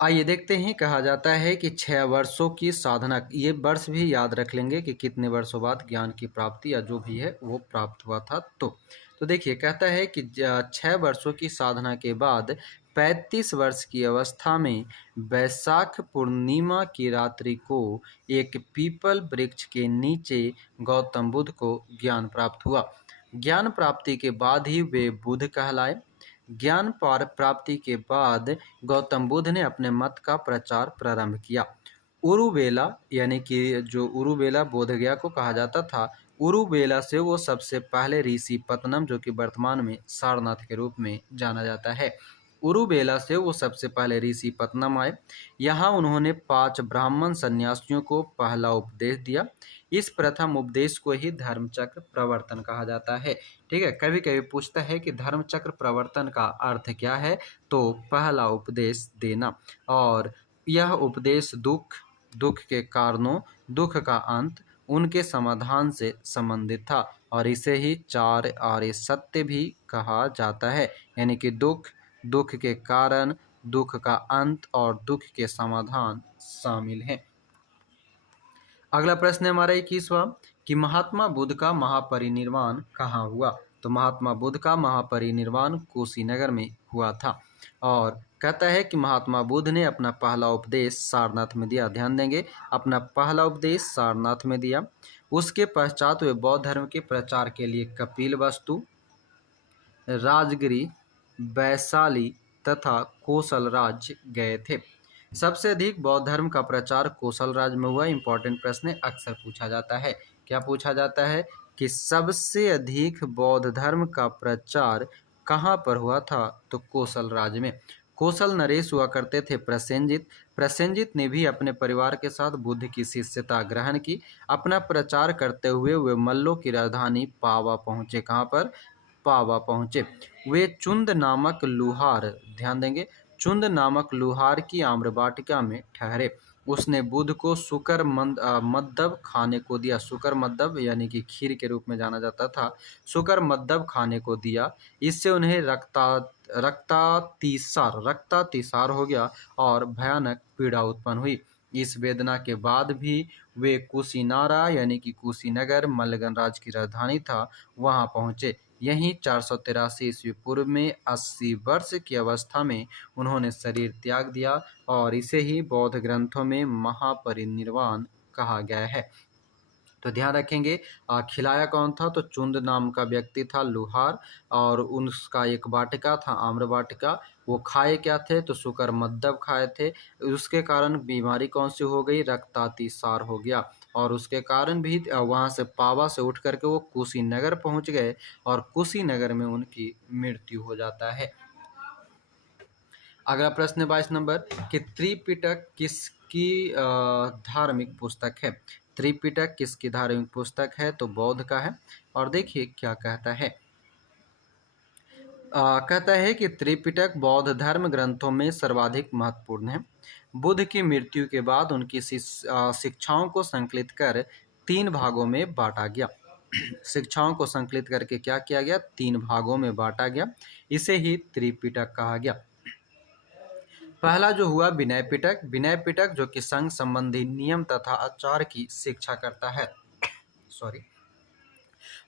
आइए देखते हैं। कहा जाता है कि 6 वर्षों की साधना, ये वर्ष भी याद रख लेंगे कि कितने वर्षों बाद ज्ञान की प्राप्ति या जो भी है वो प्राप्त हुआ था। तो देखिए कहता है कि 6 वर्षों की साधना के बाद 35 वर्ष की अवस्था में वैशाख पूर्णिमा की रात्रि को एक पीपल वृक्ष के नीचे गौतम बुद्ध को ज्ञान प्राप्त हुआ। ज्ञान प्राप्ति के बाद ही वे बुद्ध कहलाए। ज्ञान प्राप्ति के बाद गौतम बुद्ध ने अपने मत का प्रचार प्रारंभ किया। उरुवेला यानी कि जो उरुवेला बोधगया को कहा जाता था, उरुवेला से वो सबसे पहले ऋषि पतनम जो कि वर्तमान में सारनाथ के रूप में जाना जाता है, उरुवेला से वो सबसे पहले ऋषि पतनम आए। यहाँ उन्होंने 5 ब्राह्मण सन्यासियों को पहला उपदेश दिया। इस प्रथम उपदेश को ही धर्मचक्र प्रवर्तन कहा जाता है। ठीक है, कभी कभी पूछता है कि धर्मचक्र प्रवर्तन का अर्थ क्या है। तो पहला उपदेश देना, और यह उपदेश दुख के कारणों, दुख का अंत, उनके समाधान से संबंधित था और इसे ही 4 आर्य सत्य भी कहा जाता है। यानी कि दुख के कारण, दुख का अंत और दुख के समाधान शामिल हैं। अगला प्रश्न है हमारा 21वां कि महात्मा बुद्ध का महापरिनिर्वाण कहाँ हुआ। तो महात्मा बुद्ध का महापरिनिर्वाण कुशीनगर में हुआ था। और कहता है कि महात्मा बुद्ध ने अपना पहला उपदेश सारनाथ में दिया। ध्यान देंगे, अपना पहला उपदेश सारनाथ में दिया। उसके पश्चात वे बौद्ध धर्म के प्रचार के लिए कपिलवस्तु, राजगिरी, वैशाली तथा कोसल राज्य गए थे। सबसे अधिक बौद्ध धर्म का प्रचार कोसल राज्य में हुआ। इंपॉर्टेंट प्रश्न है, अक्सर पूछा जाता है। क्या पूछा जाता है कि सबसे अधिक बौद्ध धर्म का प्रचार कहाँ पर हुआ था। तो कोसल राज्य में। कोसल नरेश हुआ करते थे प्रसेनजित। प्रसेनजित ने भी अपने परिवार के साथ बुद्ध की शिष्यता ग्रहण की। अपना प्रचार करते हुए वे मल्लों की राजधानी पावा पहुँचे। कहाँ पर? पावा पहुँचे। वे चुंद नामक लुहार, ध्यान देंगे, चुंद नामक लुहार की आम्र वाटिका में ठहरे। उसने बुद्ध को शुकर मद्दब खाने को दिया। शुकर मद्दब यानी कि खीर के रूप में जाना जाता था। शुकर मद्दब खाने को दिया। इससे उन्हें रक्तातिसार हो गया और भयानक पीड़ा उत्पन्न हुई। इस वेदना के बाद भी वे कुशीनारा यानी कि कुशीनगर मल्लगन राज की राजधानी था, वहां पहुंचे। यहीं 483 ईस्वी पूर्व में 80 वर्ष की अवस्था में उन्होंने शरीर त्याग दिया और इसे ही बौद्ध ग्रंथों में महापरिनिर्वाण कहा गया है। तो ध्यान रखेंगे खिलाया कौन था, तो चुंद नाम का व्यक्ति था लुहार, और उसका एक वाटिका था आम्र वाटिका। वो खाए क्या थे, तो शुकर मद्दब खाए थे। उसके कारण बीमारी कौन सी हो गई, रक्तातिसार हो गया, और उसके कारण भी वहाँ से पावा से उठ करके वो कुशीनगर पहुँच गए, और कुशीनगर में उनकी मृत्यु हो जाता है। अगला प्रश्न है 22 नंबर कि त्रिपिटक किसकी धार्मिक पुस्तक है। त्रिपिटक किसकी धार्मिक पुस्तक है, तो बौद्ध का है। और देखिए क्या कहता है, कहता है कि त्रिपिटक बौद्ध धर्म ग्रंथों में सर्वाधिक महत्वपूर्ण है। बुद्ध की मृत्यु के बाद उनकी शिक्षाओं को संकलित कर 3 भागों में बांटा गया। शिक्षाओं को संकलित करके क्या किया गया, 3 भागों में बांटा गया। इसे ही त्रिपिटक कहा गया। पहला जो हुआ विनय पिटक। विनय पिटक जो कि संघ संबंधी नियम तथा आचार की शिक्षा करता है। सॉरी।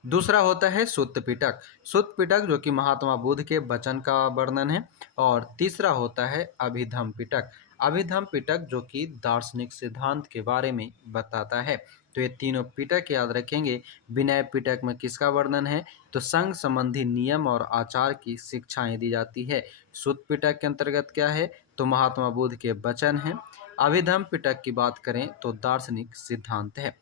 दूसरा होता है सुत्त पिटक। सुत्त पिटक जो कि महात्मा बुद्ध के वचन का वर्णन है। और तीसरा होता है अभिधम पिटक। अभिधम पिटक जो कि दार्शनिक सिद्धांत के बारे में बताता है। तो ये तीनों पिटक याद रखेंगे। विनय पिटक में किसका वर्णन है, तो संघ संबंधी नियम और आचार की शिक्षाएं दी जाती है। सुत्त पिटक के अंतर्गत क्या है, तो महात्मा बुद्ध के वचन हैं। अभिधम पिटक की बात करें तो दार्शनिक सिद्धांत है।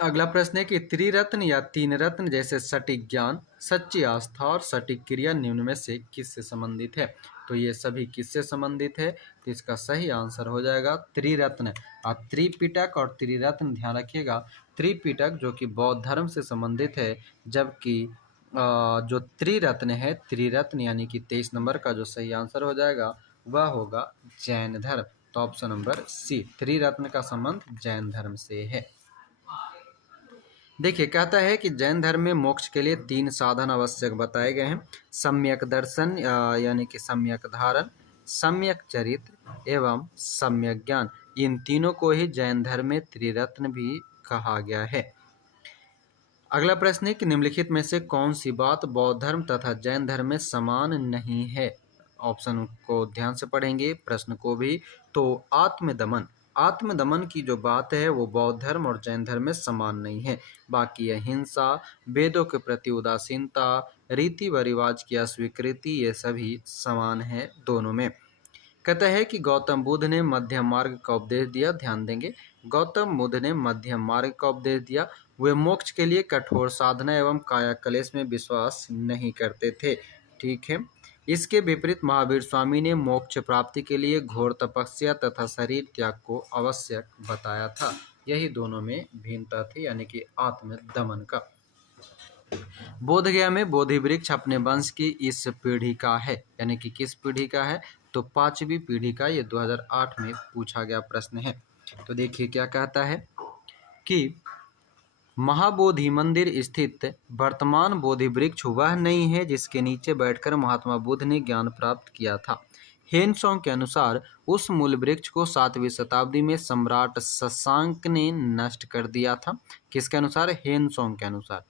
अगला प्रश्न है कि त्रिरत्न या तीन रत्न जैसे सटीक ज्ञान, सच्ची आस्था और सटीक क्रिया निम्न में से किससे संबंधित है। तो ये सभी किससे संबंधित है, तो इसका सही आंसर हो जाएगा त्रिरत्न। त्रिपिटक और त्रिरत्न ध्यान रखिएगा। त्रिपिटक जो कि बौद्ध धर्म से संबंधित है, जबकि जो त्रिरत्न है, त्रिरत्न यानी कि 23 नंबर का जो सही आंसर हो जाएगा वह होगा जैन धर्म। तो ऑप्शन नंबर सी, त्रिरत्न का संबंध जैन धर्म से है। देखिए कहता है कि जैन धर्म में मोक्ष के लिए 3 साधन आवश्यक बताए गए हैं। सम्यक दर्शन यानी कि सम्यक धारण, सम्यक चरित्र एवं सम्यक ज्ञान। इन तीनों को ही जैन धर्म में त्रिरत्न भी कहा गया है। अगला प्रश्न है कि निम्नलिखित में से कौन सी बात बौद्ध धर्म तथा जैन धर्म में समान नहीं है। ऑप्शन को ध्यान से पढ़ेंगे, प्रश्न को भी। तो आत्मदमन, आत्मदमन की जो बात है वो बौद्ध धर्म और जैन धर्म में समान नहीं है। बाकी अहिंसा, वेदों के प्रति उदासीनता, रीति व रिवाज की अस्वीकृति, ये सभी समान है दोनों में। कहता है कि गौतम बुद्ध ने मध्यम मार्ग का उपदेश दिया। ध्यान देंगे, गौतम बुद्ध ने मध्यम मार्ग का उपदेश दिया। वे मोक्ष के लिए कठोर साधना एवं काया कलेश में विश्वास नहीं करते थे। ठीक है। इसके विपरीत महावीर स्वामी ने मोक्ष प्राप्ति के लिए घोर तपस्या तथा शरीर त्याग को आवश्यक बताया था। यही दोनों में भिन्नता थी, यानी कि आत्मदमन का। बोधगया में बोधि वृक्ष अपने वंश की इस पीढ़ी का है, यानी कि किस पीढ़ी का है, तो 5वीं पीढ़ी का। ये 2008 में पूछा गया प्रश्न है। तो देखिए क्या कहता है कि महाबोधि मंदिर स्थित वर्तमान बोधि वृक्ष वह नहीं है जिसके नीचे बैठकर महात्मा बुद्ध ने ज्ञान प्राप्त किया था। हेनसोंग के अनुसार उस मूल वृक्ष को 7वीं शताब्दी में सम्राट शशांक ने नष्ट कर दिया था। किसके अनुसार, हेनसोंग के अनुसार।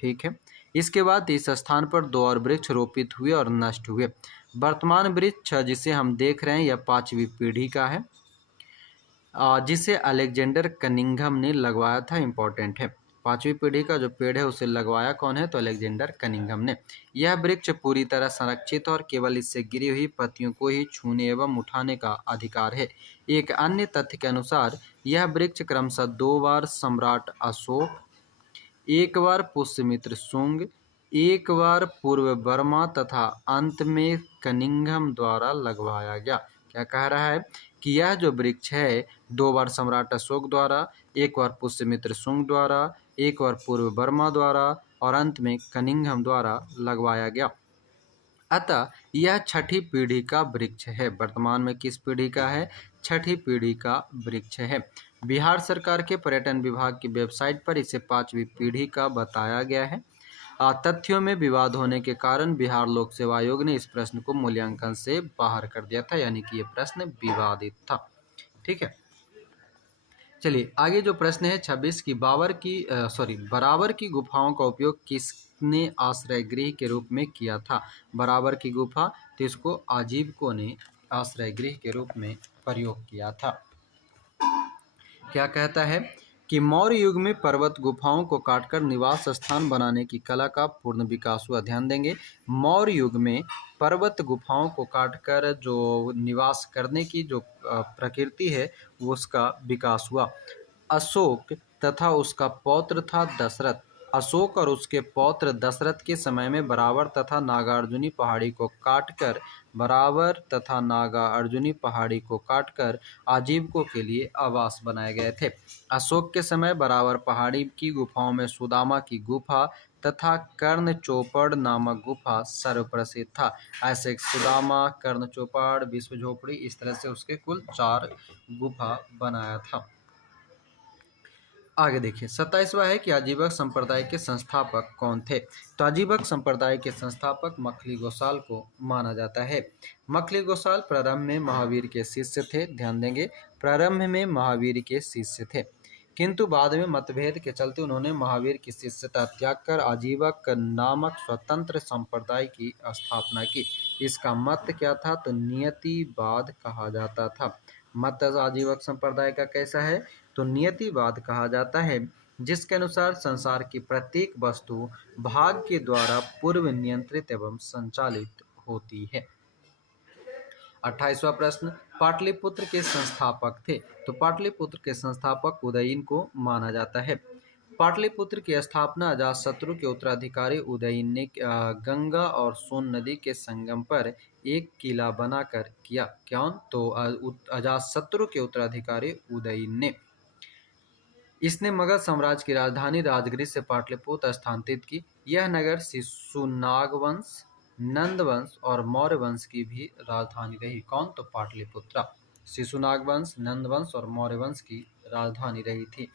ठीक है। इसके बाद इस स्थान पर 2 और वृक्ष रोपित हुए और नष्ट हुए। वर्तमान वृक्ष जिसे हम देख रहे हैं यह 5वीं पीढ़ी का है, जिसे अलेक्जेंडर कनिंघम ने लगवाया था। इंपॉर्टेंट है, 5वीं पीढ़ी का जो पेड़ है उसे लगवाया कौन है, तो अलेक्जेंडर कनिंघम ने। यह वृक्ष पूरी तरह संरक्षित और केवल इससे गिरी हुई पत्तियों को ही छूने एवं उठाने का अधिकार है। एक अन्य तथ्य के अनुसार यह वृक्ष क्रमशः 2 बार सम्राट अशोक, 1 बार पुष्यमित्र शुंग, 1 बार पूर्व बर्मा तथा अंत में कनिंघम द्वारा लगवाया गया। क्या कह रहा है कि यह जो वृक्ष है 2 बार सम्राट अशोक द्वारा, 1 बार पुष्यमित्र शुंग द्वारा, 1 बार पूर्व बर्मा द्वारा और अंत में कनिंघम द्वारा लगवाया गया। अतः यह 6ठी पीढ़ी का वृक्ष है। वर्तमान में किस पीढ़ी का है, 6ठी पीढ़ी का वृक्ष है। बिहार सरकार के पर्यटन विभाग की वेबसाइट पर इसे 5वीं पीढ़ी का बताया गया है। तथ्यों में विवाद होने के कारण बिहार लोक सेवा आयोग ने इस प्रश्न को मूल्यांकन से बाहर कर दिया था, यानी कि यह प्रश्न विवादित था। ठीक है। चलिए आगे जो प्रश्न है 26 की बराबर की गुफाओं का उपयोग किसने आश्रय गृह के रूप में किया था। बराबर की गुफा, तो इसको आजीविकों ने आश्रय गृह के रूप में प्रयोग किया था। क्या कहता है कि मौर्य युग में पर्वत गुफाओं को काटकर निवास स्थान बनाने की कला का पूर्ण विकास हुआ। ध्यान देंगे, मौर्य युग में पर्वत गुफाओं को काटकर जो निवास करने की जो प्रकृति है वो उसका विकास हुआ। अशोक तथा उसका पौत्र था दशरथ। अशोक और उसके पौत्र दशरथ के समय में बराबर तथा नागार्जुनी पहाड़ी को काटकर आजीविकों के लिए आवास बनाए गए थे। अशोक के समय बराबर पहाड़ी की गुफाओं में सुदामा की गुफा तथा कर्ण चौपड़ नामक गुफा सर्वप्रसिद्ध था। ऐसे सुदामा, कर्ण चौपड़, विश्व झोपड़ी, इस तरह से उसके कुल 4 गुफा बनाया था। आगे देखिए, 27वां है कि आजीवक संप्रदाय के संस्थापक कौन थे। तो आजीवक संप्रदाय के संस्थापक मखली गोसाल को माना जाता है। मखली गोसाल प्रारंभ में महावीर के शिष्य थे। ध्यान देंगे, प्रारंभ में महावीर के शिष्य थे, किंतु बाद में मतभेद के चलते उन्होंने महावीर की शिष्यता त्याग कर आजीवक नामक स्वतंत्र संप्रदाय की स्थापना की। इसका मत क्या था, तो नियतिवाद कहा जाता था। मत आजीवक संप्रदाय का कैसा है, तो नियतिवाद कहा जाता है, जिसके अनुसार संसार की प्रत्येक वस्तु भाग्य के द्वारा पूर्व नियंत्रित एवं संचालित होती है। 28वां प्रश्न, पाटलिपुत्र के संस्थापक थे। तो पाटलिपुत्र के संस्थापक उदयन को माना जाता है। पाटलिपुत्र की स्थापना अजातशत्रु के उत्तराधिकारी उदयन ने गंगा और सोन नदी के संगम पर एक किला बनाकर किया। कौन, तो अजातशत्रु के उत्तराधिकारी उदयन ने। इसने मगध साम्राज्य की राजधानी राजगृह से पाटलिपुत्र स्थानांतरित की। यह नगर शिशुनाग वंश, नंद वंश और मौर्य वंश की भी राजधानी रही। कौन, तो पाटलिपुत्र। शिशुनाग वंश, नंद वंश और मौर्य वंश की राजधानी रही थी।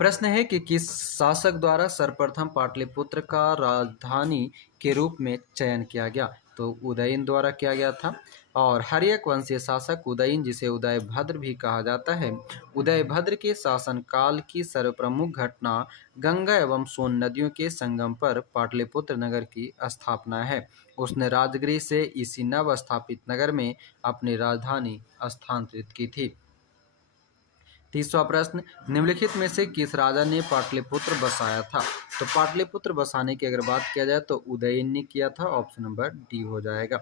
प्रश्न है कि किस शासक द्वारा सर्वप्रथम पाटलिपुत्र का राजधानी के रूप में चयन किया गया। तो उदयन द्वारा किया गया था। और हर्यक वंशीय शासक उदयन, जिसे उदयभद्र भी कहा जाता है, उदयभद्र के शासनकाल की सर्वप्रमुख घटना गंगा एवं सोन नदियों के संगम पर पाटलिपुत्र नगर की स्थापना है। उसने राजगृह से इसी नव स्थापित नगर में अपनी राजधानी स्थानांतरित की थी। 30वां प्रश्न, निम्नलिखित में से किस राजा ने पाटलिपुत्र बसाया था। तो पाटलिपुत्र बसाने की अगर बात किया जाए तो उदयन ने किया था। ऑप्शन नंबर डी हो जाएगा।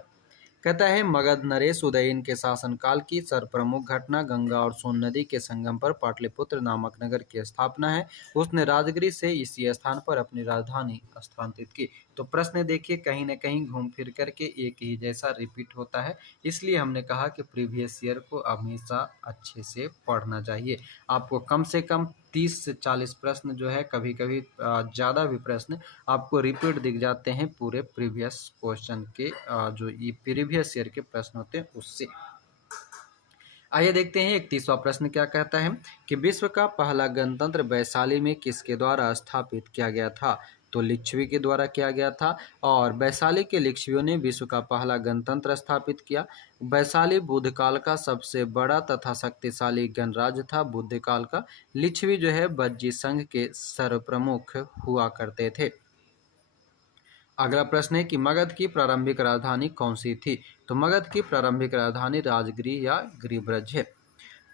कहता है मगध नरेश उदयन के शासनकाल की सर्वप्रमुख घटना गंगा और सोन नदी के संगम पर पाटलिपुत्र नामक नगर की स्थापना है। उसने राजगृह से इसी स्थान पर अपनी राजधानी स्थानांतरित की। तो प्रश्न देखिए, कहीं न कहीं घूम फिर करके एक ही जैसा रिपीट होता है, इसलिए हमने कहा कि प्रीवियस ईयर को हमेशा अच्छे से पढ़ना चाहिए। आपको कम से कम 30 से 40 प्रश्न जो है, कभी कभी ज़्यादा भी प्रश्न आपको रिपीट दिख जाते हैं पूरे प्रीवियस क्वेश्चन के, जो ये प्रीवियस ईयर के प्रश्न होते हैं उससे। आइए देखते हैं 31वां प्रश्न क्या कहता है कि विश्व का पहला गणतंत्र वैशाली में किसके द्वारा स्थापित किया गया था। तो लिच्छवी के द्वारा किया गया था। और वैशाली के लिच्छवियों ने विश्व का पहला गणतंत्र स्थापित किया। वैशाली बुद्ध काल का सबसे बड़ा तथा शक्तिशाली गणराज्य था। बुद्ध काल का लिच्छवी जो है बज्जी संघ के सर्वप्रमुख हुआ करते थे। अगला प्रश्न है कि मगध की प्रारंभिक राजधानी कौन सी थी। तो मगध की प्रारंभिक राजधानी राजगृह या गिरिब्रज है।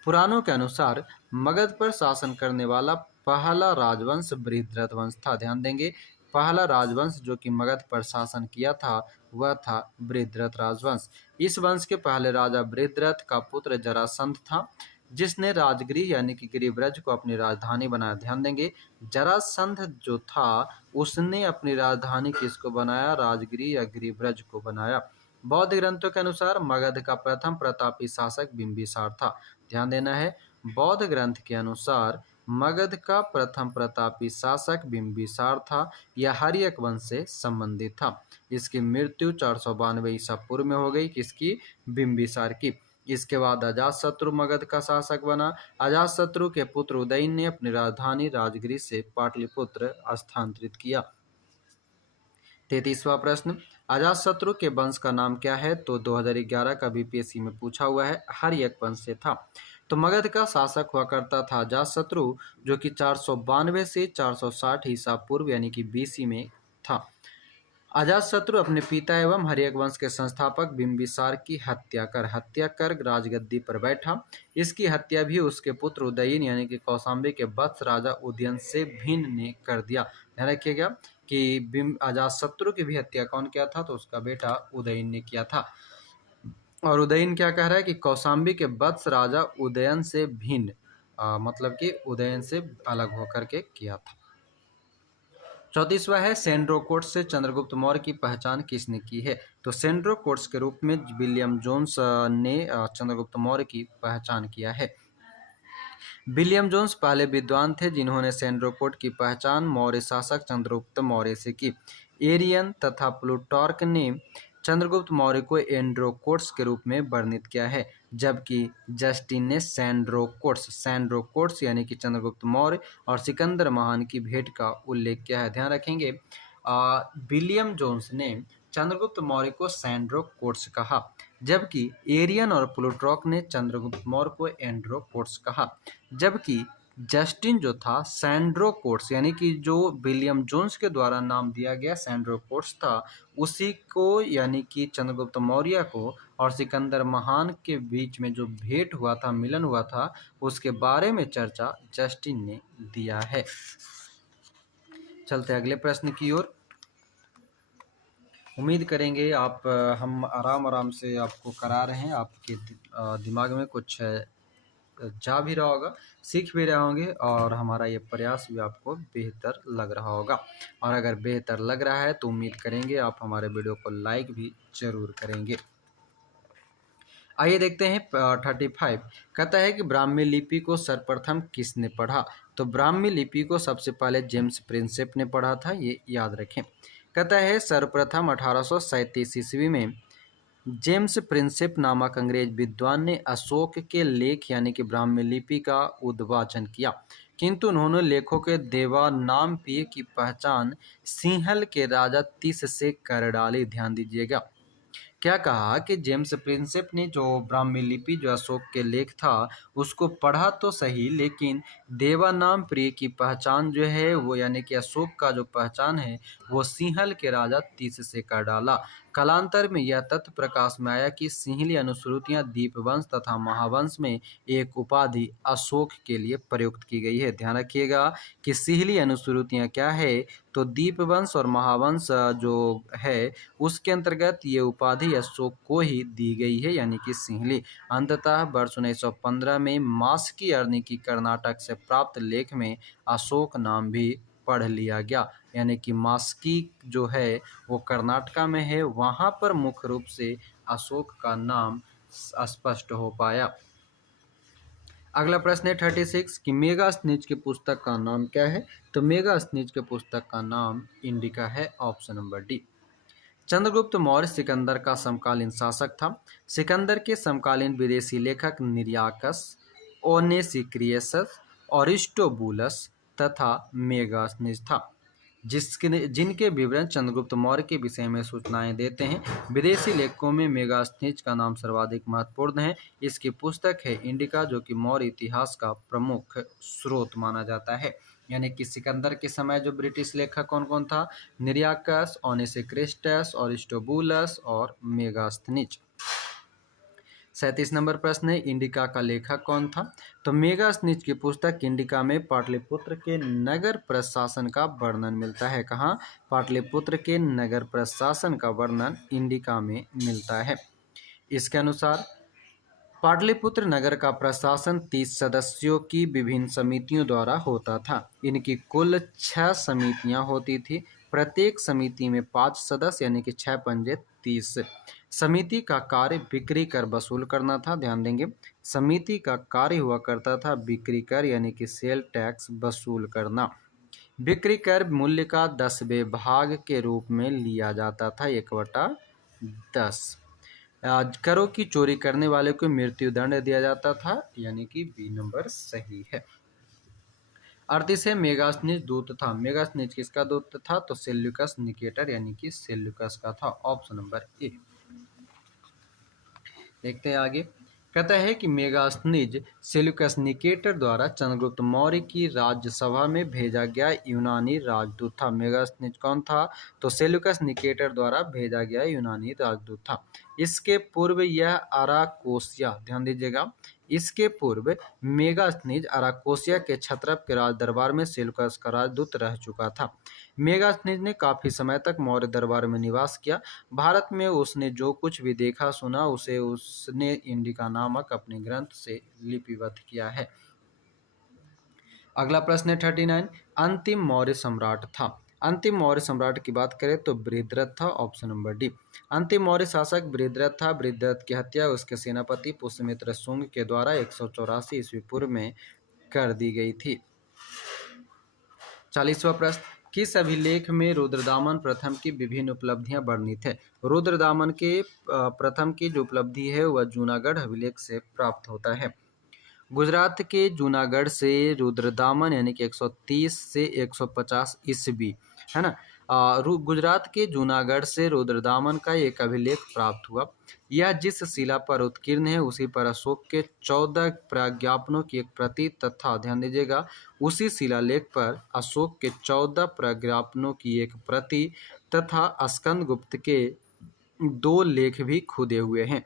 पुराणों के अनुसार मगध पर शासन करने वाला पहला राजवंश बृहद्रथ वंश था। ध्यान देंगे, पहला राजवंश जो कि मगध पर शासन किया था वह था बृहद्रथ राजवंश। इस वंश के पहले राजा बृहद्रथ का पुत्र जरासंध था, जिसने राजगृह यानी कि गिरिब्रज को अपनी राजधानी बनाया। ध्यान देंगे, जरासंध जो था उसने अपनी राजधानी किसको बनाया, राजगृह या गिरिब्रज को बनाया। बौद्ध ग्रंथों के अनुसार मगध का प्रथम प्रतापी शासक बिंबिसार था। ध्यान देना है, बौद्ध ग्रंथ के अनुसार मगध का प्रथम प्रतापी शासक बिंबिसार था। यह हर्यक वंश से संबंधित था। इसकी मृत्यु 492 ईसा पूर्व में हो गई, किसकी, बिंबिसार की। इसके बाद अजातशत्रु मगध का शासक बना। अजातशत्रु के पुत्र उदयन ने अपनी राजधानी राजगृह से पाटलिपुत्र स्थानांतरित किया। 33वां प्रश्न, अजातशत्रु के वंश का नाम क्या है। तो 2011 का बीपीएससी में पूछा हुआ है, हर्यक वंश से था। तो मगध का शासक हुआ करता था अजातशत्रु, जो कि 492 से 460 ईसा पूर्व यानी कि बीसी में था। अजातशत्रु अपने पिता एवं हर्यक वंश के संस्थापक बिंबिसार की हत्या कर राजगद्दी पर बैठा। इसकी हत्या भी उसके पुत्र उदयन यानी कि कौशाम्बी के वत्स राजा उदयन से भिन्न ने कर दिया। ध्यान रखिएगा कि अजातशत्रु की भी हत्या कौन किया था, तो उसका बेटा उदयन ने किया था। और उदयन क्या कह रहा है कि कौशाम्बी के वत्स राजा उदयन से भिन्न, मतलब कि उदयन से अलग होकर के किया था। 34वां है सेंड्रोकोट्स से चंद्रगुप्त मौर्य की पहचान किसने की है, तो सेंड्रोकोट्स के रूप में विलियम जोन्स ने चंद्रगुप्त मौर्य की पहचान किया है। विलियम जोन्स पहले विद्वान थे जिन्होंने सेंड्रोकोट की पहचान मौर्य शासक चंद्रगुप्त मौर्य से की। एरियन तथा प्लूटार्क ने चंद्रगुप्त मौर्य को एंड्रोकोट्स के रूप में वर्णित किया है, जबकि जस्टिन ने सैंड्रोकोट्स यानी कि चंद्रगुप्त मौर्य और सिकंदर महान की भेंट का उल्लेख किया है। ध्यान रखेंगे, विलियम जोन्स ने चंद्रगुप्त मौर्य को सैंड्रोकोट्स कहा, जबकि एरियन और प्लूटार्क ने चंद्रगुप्त मौर्य को एंड्रोकोट्स कहा, जबकि जस्टिन जो था सैंड्रोकोट्स यानी कि जो विलियम जोन्स के द्वारा नाम दिया गया सैंड्रोकोट्स था, उसी को यानी कि चंद्रगुप्त मौर्य को और सिकंदर महान के बीच में जो भेंट हुआ था, मिलन हुआ था, उसके बारे में चर्चा जस्टिन ने दिया है। चलते अगले प्रश्न की ओर। उम्मीद करेंगे आप हम आराम से आपको करा रहे हैं, आपके दिमाग में कुछ जा भी रहा होगा, सीख भी रहे होंगे और हमारा ये प्रयास भी आपको बेहतर लग रहा होगा। और अगर बेहतर लग रहा है तो उम्मीद करेंगे आप हमारे वीडियो को लाइक भी जरूर करेंगे। आइए देखते हैं 35। कहता है कि ब्राह्मी लिपि को सर्वप्रथम किसने पढ़ा, तो ब्राह्मी लिपि को सबसे पहले जेम्स प्रिंसेप ने पढ़ा था, ये याद रखें। कहता है सर्वप्रथम 1837 ईस्वी में जेम्स प्रिंसेप नामक अंग्रेज विद्वान ने अशोक के लेख यानी कि ब्राह्मी लिपि का उद्वाचन किया, किंतु उन्होंने लेखों के देवानामपीय की पहचान सिंहल के राजा तीस से कर डाली। ध्यान दीजिएगा, क्या कहा कि जेम्स प्रिंसेप ने जो ब्राह्मी लिपि जो अशोक के लेख था उसको पढ़ा तो सही, लेकिन देवानाम प्रिय की पहचान जो है वो यानी कि अशोक का जो पहचान है वो सिंहल के राजा तीस से कर डाला। कालांतर में यह तथ्य प्रकाश में आया कि सिंहली अनुश्रुतियां दीपवंश तथा महावंश में एक उपाधि अशोक के लिए प्रयुक्त की गई है। ध्यान रखिएगा कि सिंहली अनुश्रुतियां क्या है, तो दीपवंश और महावंश जो है उसके अंतर्गत ये उपाधि अशोक को ही दी गई है, यानी कि सिंहली। अंततः वर्ष 1915 में मास्की अरनी की कर्नाटक से प्राप्त लेख में अशोक नाम भी पढ़ लिया गया, यानी कि मास्की जो है वो कर्नाटका में है, वहाँ पर मुख्य रूप से अशोक का नाम स्पष्ट हो पाया। अगला प्रश्न है 36 कि मेगास्थनीज की पुस्तक का नाम क्या है, तो मेगास्थनीज के पुस्तक का नाम इंडिका है, option number D. Chandragupta Maurya Sikandar का समकालीन शासक था। सिकंदर के समकालीन विदेशी लेखक निरियाकस, ओनेसिक्रियस, अरिस्टोबुलस तथा मेगास्थनीज था, जिनके विवरण चंद्रगुप्त मौर्य के विषय में सूचनाएं देते हैं। विदेशी लेखकों में मेगास्थनीज का नाम सर्वाधिक महत्वपूर्ण है। इसकी पुस्तक है इंडिका, जो कि मौर्य इतिहास का प्रमुख स्रोत माना जाता है। यानी कि सिकंदर के समय जो ब्रिटिश लेखक कौन कौन था, निरियाकस, ओनेसिक्रिस्टस, अरिस्टोबुलस और मेगास्थनीज। 37 नंबर प्रश्न है इंडिका का लेखक कौन था, तो मेगास्थनीज की पुस्तक इंडिका में पाटलिपुत्र के नगर प्रशासन का वर्णन मिलता है। कहाँ, पाटलिपुत्र के नगर प्रशासन का वर्णन इंडिका में मिलता है। इसके अनुसार पाटलिपुत्र नगर का प्रशासन 30 सदस्यों की विभिन्न समितियों द्वारा होता था। इनकी कुल 6 समितियां होती थी। प्रत्येक समिति में 5 सदस्य यानी कि 6 पंजे 30। समिति का कार्य बिक्री कर वसूल करना था। ध्यान देंगे, समिति का कार्य हुआ करता था बिक्री कर यानी कि सेल टैक्स वसूल करना। बिक्री कर मूल्य का 10वें भाग के रूप में लिया जाता था, 1/10। करों की चोरी करने वाले को मृत्यु दंड दिया जाता था, यानी कि बी नंबर सही है। 38 है मेगास्थनीज दूत था। मेगास्थनीज किसका दूत था, तो सेल्यूकस निकेटर यानी कि सेल्यूकस का था, ऑप्शन नंबर ए। देखते हैं आगे। कहता है कि मेगास्थनीज सेल्यूकस निकेटर द्वारा चंद्रगुप्त मौर्य की राज्यसभा में भेजा गया यूनानी राजदूत था। मेगास्थनीज कौन था? तो सेल्यूकस निकेटर द्वारा भेजा गया यूनानी राजदूत था। इसके पूर्व यह अराकोसिया, ध्यान दीजिएगा, इसके पूर्व मेगास्थनीज अराकोसिया के क्षत्रप के राज दरबार में सेल्यूकस का राजदूत रह चुका था। मेगास्थनीज ने काफी समय तक मौर्य दरबार में निवास किया। भारत में उसने जो कुछ भी देखा सुना उसे उसने इंडिका नामक अपने ग्रंथ से लिपिबद्ध किया है। अगला प्रश्न है 39, अंतिम मौर्य सम्राट था। अंतिम मौर्य सम्राट की बात करें तो बृहद्रथ था, ऑप्शन नंबर डी। अंतिम मौर्य शासक बृहद्रथ था। बृहद्रथ की हत्या उसके सेनापति पुष्यमित्र शुंग के द्वारा 184 ईस्वी पूर्व में कर दी गई थी। 40वां प्रश्न, किस अभिलेख में रुद्रदामन प्रथम की विभिन्न उपलब्धियां वर्णित है? रुद्रदामन के प्रथम की जो उपलब्धि है वह जूनागढ़ अभिलेख से प्राप्त होता है। गुजरात के जूनागढ़ से रुद्रदामन यानी कि 130 से 150 ईस्वी, है ना, गुजरात के जूनागढ़ से रुद्रदामन का एक अभिलेख प्राप्त हुआ। यह जिस शिला पर उत्कीर्ण है उसी पर अशोक के 14 प्रज्ञापनों की एक प्रति तथा, ध्यान दीजिएगा, उसी शिलालेख पर अशोक के 14 प्रज्ञापनों की एक प्रति तथा स्कंदगुप्त के 2 लेख भी खुदे हुए हैं।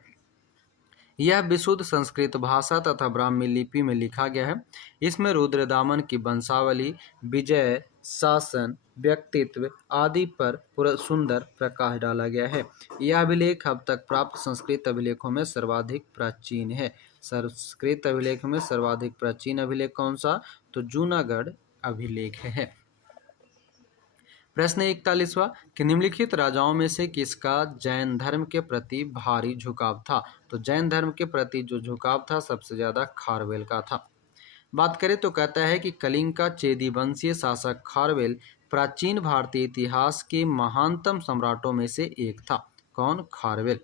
यह विशुद्ध संस्कृत भाषा तथा ब्राह्मी लिपि में लिखा गया है। इसमें रुद्रदामन की वंशावली, विजय, शासन, व्यक्तित्व आदि पर सुंदर प्रकाश डाला गया है। यह अभिलेख अब तक प्राप्त संस्कृत अभिलेखों में सर्वाधिक प्राचीन है। संस्कृत अभिलेख में सर्वाधिक प्राचीन अभिलेख कौन सा? तो जूनागढ़ अभिलेख है। प्रश्न 41वां, कि निम्नलिखित राजाओं में से किसका जैन धर्म के प्रति भारी झुकाव था? तो जैन धर्म के प्रति जो झुकाव था सबसे ज्यादा खारवेल का था। बात करें तो कहता है कि कलिंग का चेदी वंशीय शासक खारवेल प्राचीन भारतीय इतिहास के महानतम सम्राटों में से एक था। कौन? खारवेल।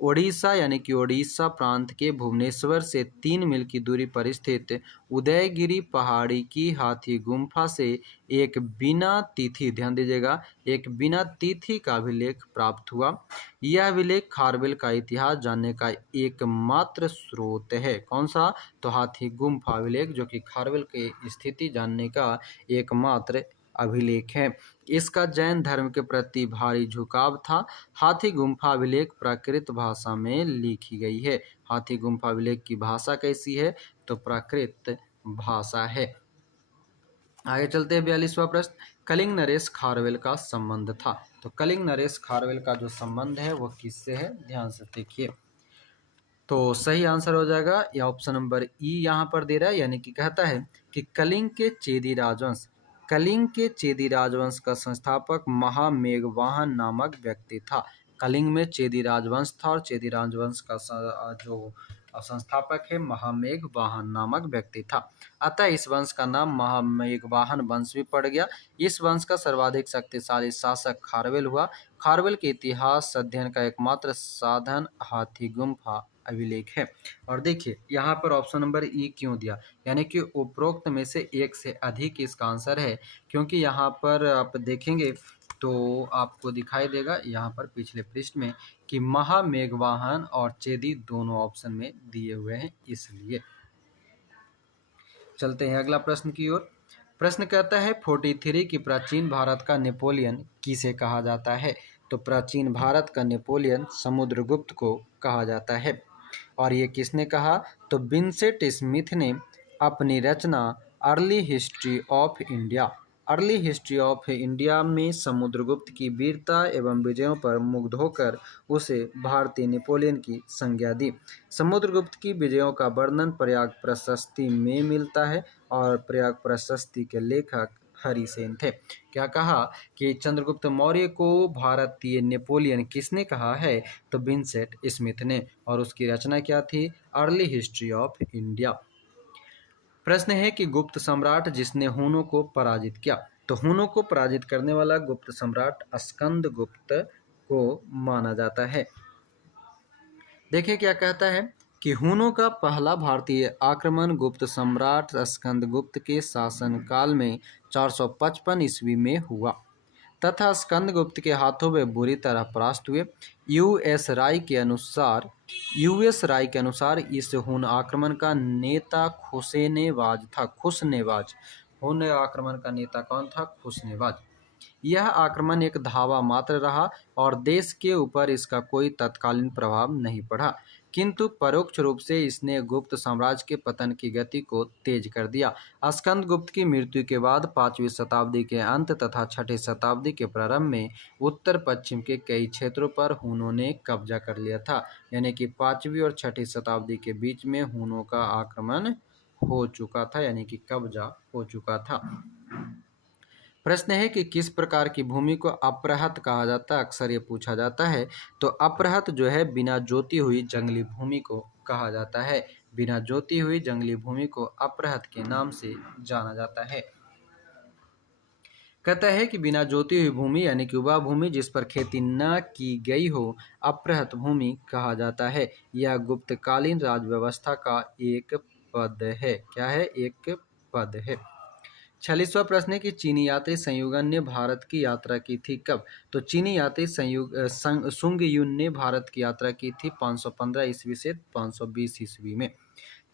ओडिशा यानी कि ओडिशा प्रांत के भुवनेश्वर से 3 मील की दूरी पर स्थित उदयगिरी पहाड़ी की हाथी गुम्फा से एक बिना तिथि, ध्यान दीजिएगा, एक बिना तिथि का अभिलेख प्राप्त हुआ। यह अभिलेख खारवेल का इतिहास जानने का एकमात्र स्रोत है। कौन सा? तो हाथी गुम्फा अभिलेख, जो कि खारवेल की स्थिति जानने का एकमात्र अभिलेख है। इसका जैन धर्म के प्रति भारी झुकाव था। हाथी गुम्फा अभिलेख प्राकृत भाषा में लिखी गई है। हाथी गुम्फा अभिलेख की भाषा कैसी है? तो प्राकृत भाषा है। आगे चलते हैं 42वां प्रश्न, कलिंग नरेश खारवेल का संबंध था। तो कलिंग नरेश खारवेल का जो संबंध है वो किससे है? ध्यान से देखिए। तो सही आंसर हो जाएगा या ऑप्शन नंबर ई यहाँ पर दे रहा है, यानी कि कहता है कि कलिंग के चेदी राजवंश, कलिंग के चेदी राजवंश का संस्थापक महामेघवाहन नामक व्यक्ति था। कलिंग में चेदी राजवंश था और चेदी राजवंश का जो संस्थापक है महामेघवाहन नामक व्यक्ति था। अतः इस वंश का नाम महामेघवाहन वंश भी पड़ गया। इस वंश का सर्वाधिक शक्तिशाली शासक खारवेल हुआ। खारवेल के इतिहास अध्ययन का एकमात्र साधन हाथी गुम्फा अभिलेख है। और देखिए यहाँ पर ऑप्शन नंबर ई क्यों दिया, यानी कि उपरोक्त में से एक से अधिक इसका आंसर है, क्योंकि यहाँ पर आप देखेंगे तो आपको दिखाई देगा यहाँ पर पिछले पृष्ठ में कि महामेघवाहन और चेदी दोनों ऑप्शन में दिए हुए हैं, इसलिए। चलते हैं अगला प्रश्न की ओर। प्रश्न कहता है 43 की प्राचीन भारत का नेपोलियन किसे कहा जाता है? तो प्राचीन भारत का नेपोलियन समुद्रगुप्त को कहा जाता है। और ये किसने कहा? तो विंसेंट स्मिथ ने अपनी रचना early history of India, early history of India में समुद्रगुप्त की वीरता एवं विजयों पर मुग्ध होकर उसे भारतीय नेपोलियन की संज्ञा दी। समुद्रगुप्त की विजयों का वर्णन प्रयाग प्रशस्ति में मिलता है और प्रयाग प्रशस्ति के लेखक हरिसेन थे। क्या कहा कि चंद्रगुप्त मौर्य को भारतीय नेपोलियन किसने कहा है? तो विंसेंट स्मिथ ने, और उसकी रचना क्या थी? Early history of India. प्रश्न है कि गुप्त सम्राट जिसने हुनों को पराजित किया। तो हुनों को पराजित करने वाला गुप्त सम्राट स्कंदगुप्त को माना जाता है। देखिए क्या कहता है कि हुनों का पहला भारतीय आक्रमण गुप्त सम्राट स्कंदगुप्त के शासनकाल में 455 ईस्वी में हुआ। तथा स्कंदगुप्त के हाथों वे बुरी तरह परास्त हुए। यूएस राय के अनुसार इस हुन आक्रमण का नेता खुशनेवाज। हुन आक्रमण का नेता कौन था? खुशनेवाज। यह आक्रमण एक धावा मात्र रहा और देश के ऊपर इसका कोई तत्कालीन प्रभाव नहीं पड़ा, किंतु परोक्ष रूप से इसने गुप्त साम्राज्य के पतन की गति को तेज कर दिया। स्कंदगुप्त की मृत्यु के बाद 5वीं शताब्दी के अंत तथा 6ठी शताब्दी के प्रारंभ में उत्तर पश्चिम के कई क्षेत्रों पर हुनों ने कब्जा कर लिया था। यानी कि 5वीं और 6ठी शताब्दी के बीच में हुनों का आक्रमण हो चुका था, यानी कि कब्जा हो चुका था। प्रश्न है कि किस प्रकार की भूमि को अप्रहत कहा जाता है? अक्सर ये पूछा जाता है। तो अप्रहत जो है बिना जोती हुई जंगली भूमि को कहा जाता है। बिना जोती हुई जंगली भूमि को अप्रहत के नाम से जाना जाता है। कहता है कि बिना जोती हुई भूमि यानी कि उबा भूमि जिस पर खेती न की गई हो, अप्रहत भूमि कहा जाता है। यह गुप्तकालीन राज व्यवस्था का एक पद है। क्या है? एक पद है। 46वां प्रश्न है कि चीनी यात्री संयुगन ने भारत की यात्रा की थी कब? तो चीनी यात्री सुंग युन ने भारत की यात्रा की थी 515 ईस्वी से 520 ईस्वी में।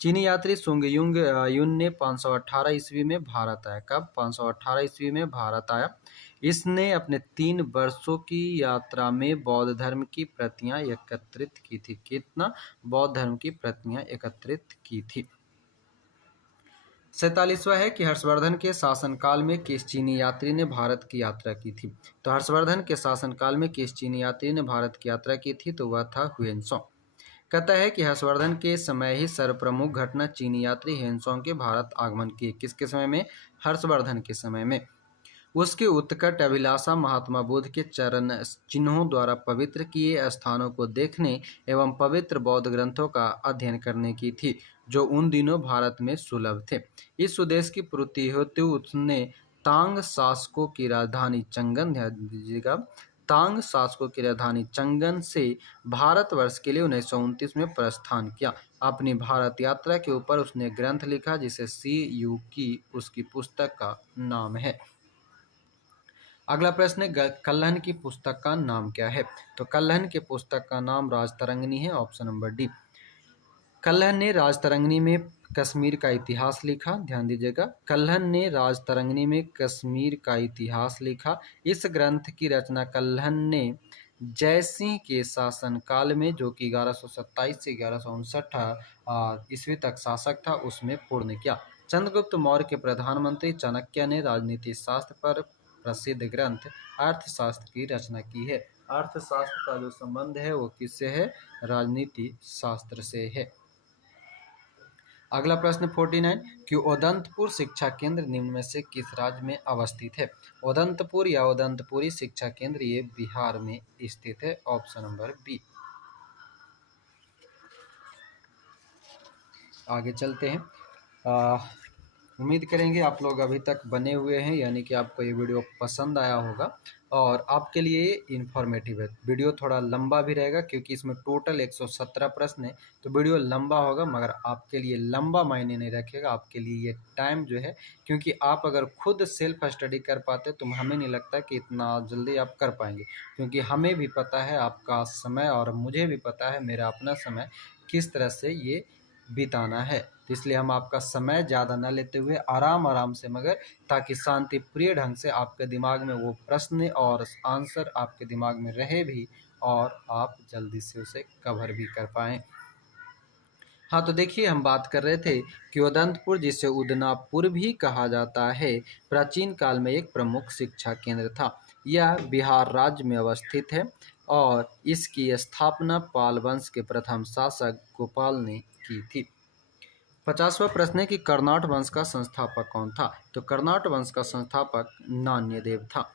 चीनी यात्री सुंग युन ने 518 ईस्वी में भारत आया। कब? 518 ईस्वी में भारत आया। इसने अपने 3 वर्षों की यात्रा में बौद्ध धर्म की प्रतियां एकत्रित की थी। कितना? बौद्ध धर्म की प्रतियां एकत्रित की थी। 47वां है कि हर्षवर्धन के शासनकाल में किस चीनी यात्री ने भारत की यात्रा की थी? तो हर्षवर्धन के शासनकाल में किस चीनी यात्री ने भारत की यात्रा की थी? तो वह था हुएनसोंग। कहता है कि हर्षवर्धन के समय ही सर्वप्रमुख घटना चीनी यात्री हुएनसोंग के भारत आगमन की। किसके समय में? हर्षवर्धन के समय में। उसकी उत्कट अभिलाषा महात्मा बुद्ध के चरण चिन्हों द्वारा पवित्र किए स्थानों को देखने एवं पवित्र बौद्ध ग्रंथों का अध्ययन करने की थी, जो उन दिनों भारत में सुलभ थे। इस उद्देश्य की पूर्ति हेतु उसने तांग शासकों की राजधानी चंगन, ध्यान दीजिएगा, तांग शासकों की राजधानी चंगन से भारतवर्ष के लिए 1929 में प्रस्थान किया। अपनी भारत यात्रा के ऊपर उसने ग्रंथ लिखा जिसे CU की उसकी पुस्तक का नाम है। अगला प्रश्न है कल्हन की पुस्तक का नाम क्या है? तो कल्हन की पुस्तक का नाम राजतरंगिणी है। Option number D. कल्हन ने राजतरंगिणी में कश्मीर का इतिहास लिखा। ध्यान दीजिएगा, कल्हन ने राजतरंगिणी में कश्मीर का इतिहास लिखा। इस ग्रंथ की रचना कल्हन ने जयसिंह के शासनकाल में, जो कि 1127 से 1159 ईस्वी तक शासक था, उसमें पूर्ण किया। चंद्रगुप्त मौर्य के प्रधानमंत्री चाणक्य ने राजनीति शास्त्र पर प्रसिद्ध ग्रंथ अर्थशास्त्र की रचना की है। अर्थशास्त्र का जो संबंध है वो किससे है? राजनीति शास्त्र से है। अगला प्रश्न 49 कि उदंतपुर शिक्षा केंद्र निम्न में से किस राज्य में अवस्थित है? उदंतपुर या उदंतपुरी शिक्षा केंद्र ये बिहार में स्थित है। Option number B. आगे चलते हैं। उम्मीद करेंगे आप लोग अभी तक बने हुए हैं, यानी कि आपको ये वीडियो पसंद आया होगा और आपके लिए इन्फॉर्मेटिव है। वीडियो थोड़ा लंबा भी रहेगा क्योंकि इसमें टोटल 117 प्रश्न है, तो वीडियो लंबा होगा, मगर आपके लिए लंबा मायने नहीं रखेगा। आपके लिए ये टाइम जो है, क्योंकि आप अगर खुद सेल्फ स्टडी कर पाते तो हमें नहीं लगता कि इतना जल्दी आप कर पाएंगे, क्योंकि हमें भी पता है आपका समय और मुझे भी पता है मेरा अपना समय किस तरह से ये बिताना है। तो इसलिए हम आपका समय ज़्यादा न लेते हुए आराम से, मगर ताकि शांति प्रिय ढंग से आपके दिमाग में वो प्रश्न और आंसर आपके दिमाग में रहे भी और आप जल्दी से उसे कवर भी कर पाएँ। हाँ, तो देखिए हम बात कर रहे थे कि उदंतपुर, जिसे उदनापुर भी कहा जाता है, प्राचीन काल में एक प्रमुख शिक्षा केंद्र था। यह बिहार राज्य में अवस्थित है और इसकी स्थापना पाल वंश के प्रथम शासक गोपाल ने की थी। 50वां प्रश्न है कि कर्नाट वंश का संस्थापक कौन था? तो कर्नाट वंश का संस्थापक नान्यदेव था।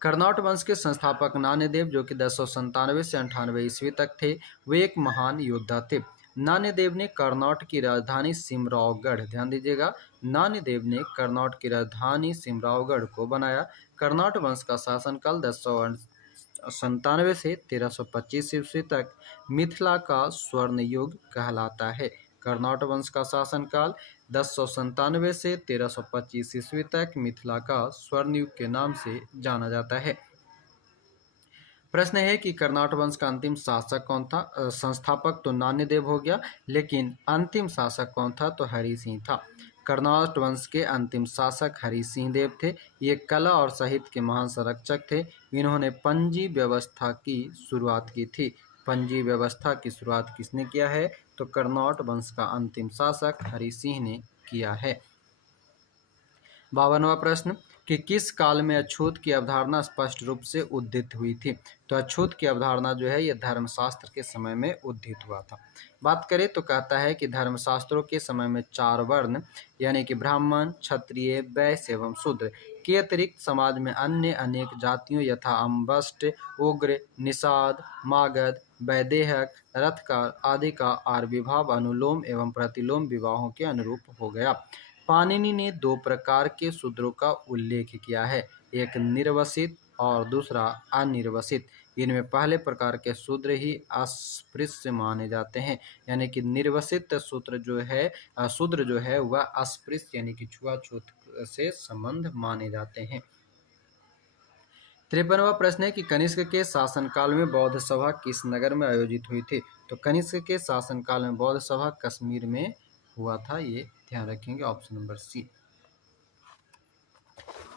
कर्नाट वंश के संस्थापक नान्यदेव, जो कि 1097 से 98 ईस्वी तक थे, वे एक महान योद्धा थे। नान्यदेव ने कर्नाट की राजधानी सिमरावगढ़, ध्यान दीजिएगा, नान्यदेव ने कर्नाट की राजधानी सिमरावगढ़ को बनाया। कर्नाट वंश का शासनकाल 1097 से 1325 ईस्वी तक मिथिला का स्वर्ण युग कहलाता है। कर्नाट वंश का शासनकाल 1097 से 1325 ईस्वी तक मिथिला का स्वर्ण युग के नाम से जाना जाता है। प्रश्न है कि कर्नाट वंश का अंतिम शासक कौन था। संस्थापक तो नान्यदेव हो गया, लेकिन अंतिम शासक कौन था, तो हरि सिंह था। कर्नाट वंश के अंतिम शासक हरि सिंह देव थे। ये कला और साहित्य के महान संरक्षक थे। इन्होंने पंजी व्यवस्था की शुरुआत की थी। पंजी व्यवस्था की शुरुआत किसने किया है, तो कर्नाट वंश का अंतिम शासक हरि सिंह ने किया है। 52वां प्रश्न कि किस काल में अछूत की अवधारणा स्पष्ट रूप से उद्धित हुई थी। तो अछूत की अवधारणा जो है, यह धर्मशास्त्र के समय में उद्धित हुआ था। बात करें तो कहता है कि धर्मशास्त्रों के समय में 4 वर्ण यानी कि ब्राह्मण, क्षत्रिय, वैश्य एवं शूद्र के अतिरिक्त समाज में अन्य अनेक जातियों यथा अम्बष्ट, उग्र, निषाद, मागध, वैदेहक, रथकार आदि का आर्विभाव अनुलोम एवं प्रतिलोम विवाहों के अनुरूप हो गया। पाणिनि ने 2 प्रकार के शूद्रों का उल्लेख किया है, एक निर्वसित और दूसरा अनिर्वसित। इनमें पहले प्रकार के शूद्र ही अस्पृश्य माने जाते हैं, यानी कि निर्वसित शूद्र जो है वह अस्पृश्य यानी कि छुआछूत से संबंध माने जाते हैं। 53वां प्रश्न है कि कनिष्क के शासनकाल में बौद्ध सभा किस नगर में आयोजित हुई थी। तो कनिष्क के शासनकाल में बौद्ध सभा कश्मीर में हुआ था, ये ध्यान रखेंगे, ऑप्शन नंबर सी।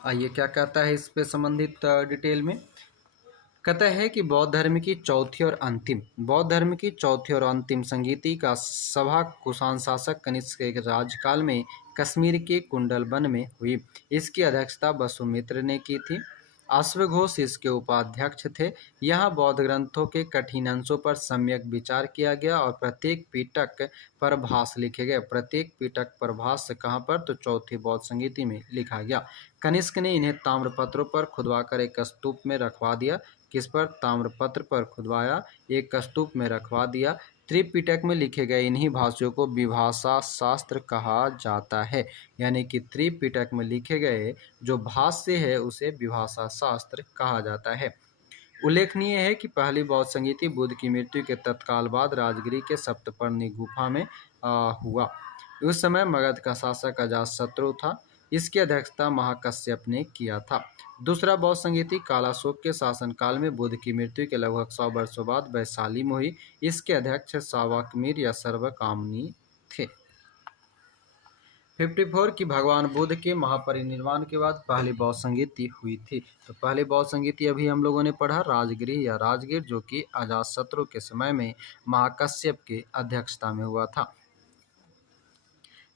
आइए क्या कहता है इस पे संबंधित डिटेल में। कहता है कि बौद्ध धर्म की चौथी और अंतिम संगीति का सभा कुषाण शासक कनिष्क के राजकाल में कश्मीर के कुंडल वन में हुई। इसकी अध्यक्षता वसुमित्र ने की थी। अश्वघोष इसके उपाध्यक्ष थे। यहाँ बौद्ध ग्रंथों के कठिन अंशों पर सम्यक विचार किया गया और प्रत्येक पिटक पर भाष्य लिखे गए। प्रत्येक पिटक पर भाष्य कहाँ पर, तो चौथी बौद्ध संगीति में लिखा गया। कनिष्क ने इन्हें ताम्रपत्रों पर खुदवाकर एक स्तूप में रखवा दिया। किस पर, ताम्रपत्र पर खुदवाया, एक स्तूप में रखवा दिया। त्रिपिटक में लिखे गए इन्हीं भाष्यों को विभाषा शास्त्र कहा जाता है, यानी कि त्रिपिटक में लिखे गए जो भाष्य है उसे विभाषा शास्त्र कहा जाता है। उल्लेखनीय है कि पहली बौद्ध संगीति बुद्ध की मृत्यु के तत्काल बाद राजगिरी के सप्तपर्णी गुफा में हुआ। उस समय मगध का शासक अजातशत्रु था। इसकी अध्यक्षता महाकश्यप ने किया था। दूसरा बौद्ध संगीति कालाशोक के शासनकाल में बुद्ध की मृत्यु के लगभग 100 वर्षों बाद वैशाली में हुई। इसके अध्यक्ष सावकमीर या सर्वकामनी थे। 54 की भगवान बुद्ध के महापरिनिर्वाण के बाद पहली बौद्ध संगीति हुई थी। तो पहली बौद्ध संगीति अभी हम लोगों ने पढ़ा राजगिरी या राजगीर, जो कि अजातशत्रु के समय में महाकश्यप के अध्यक्षता में हुआ था।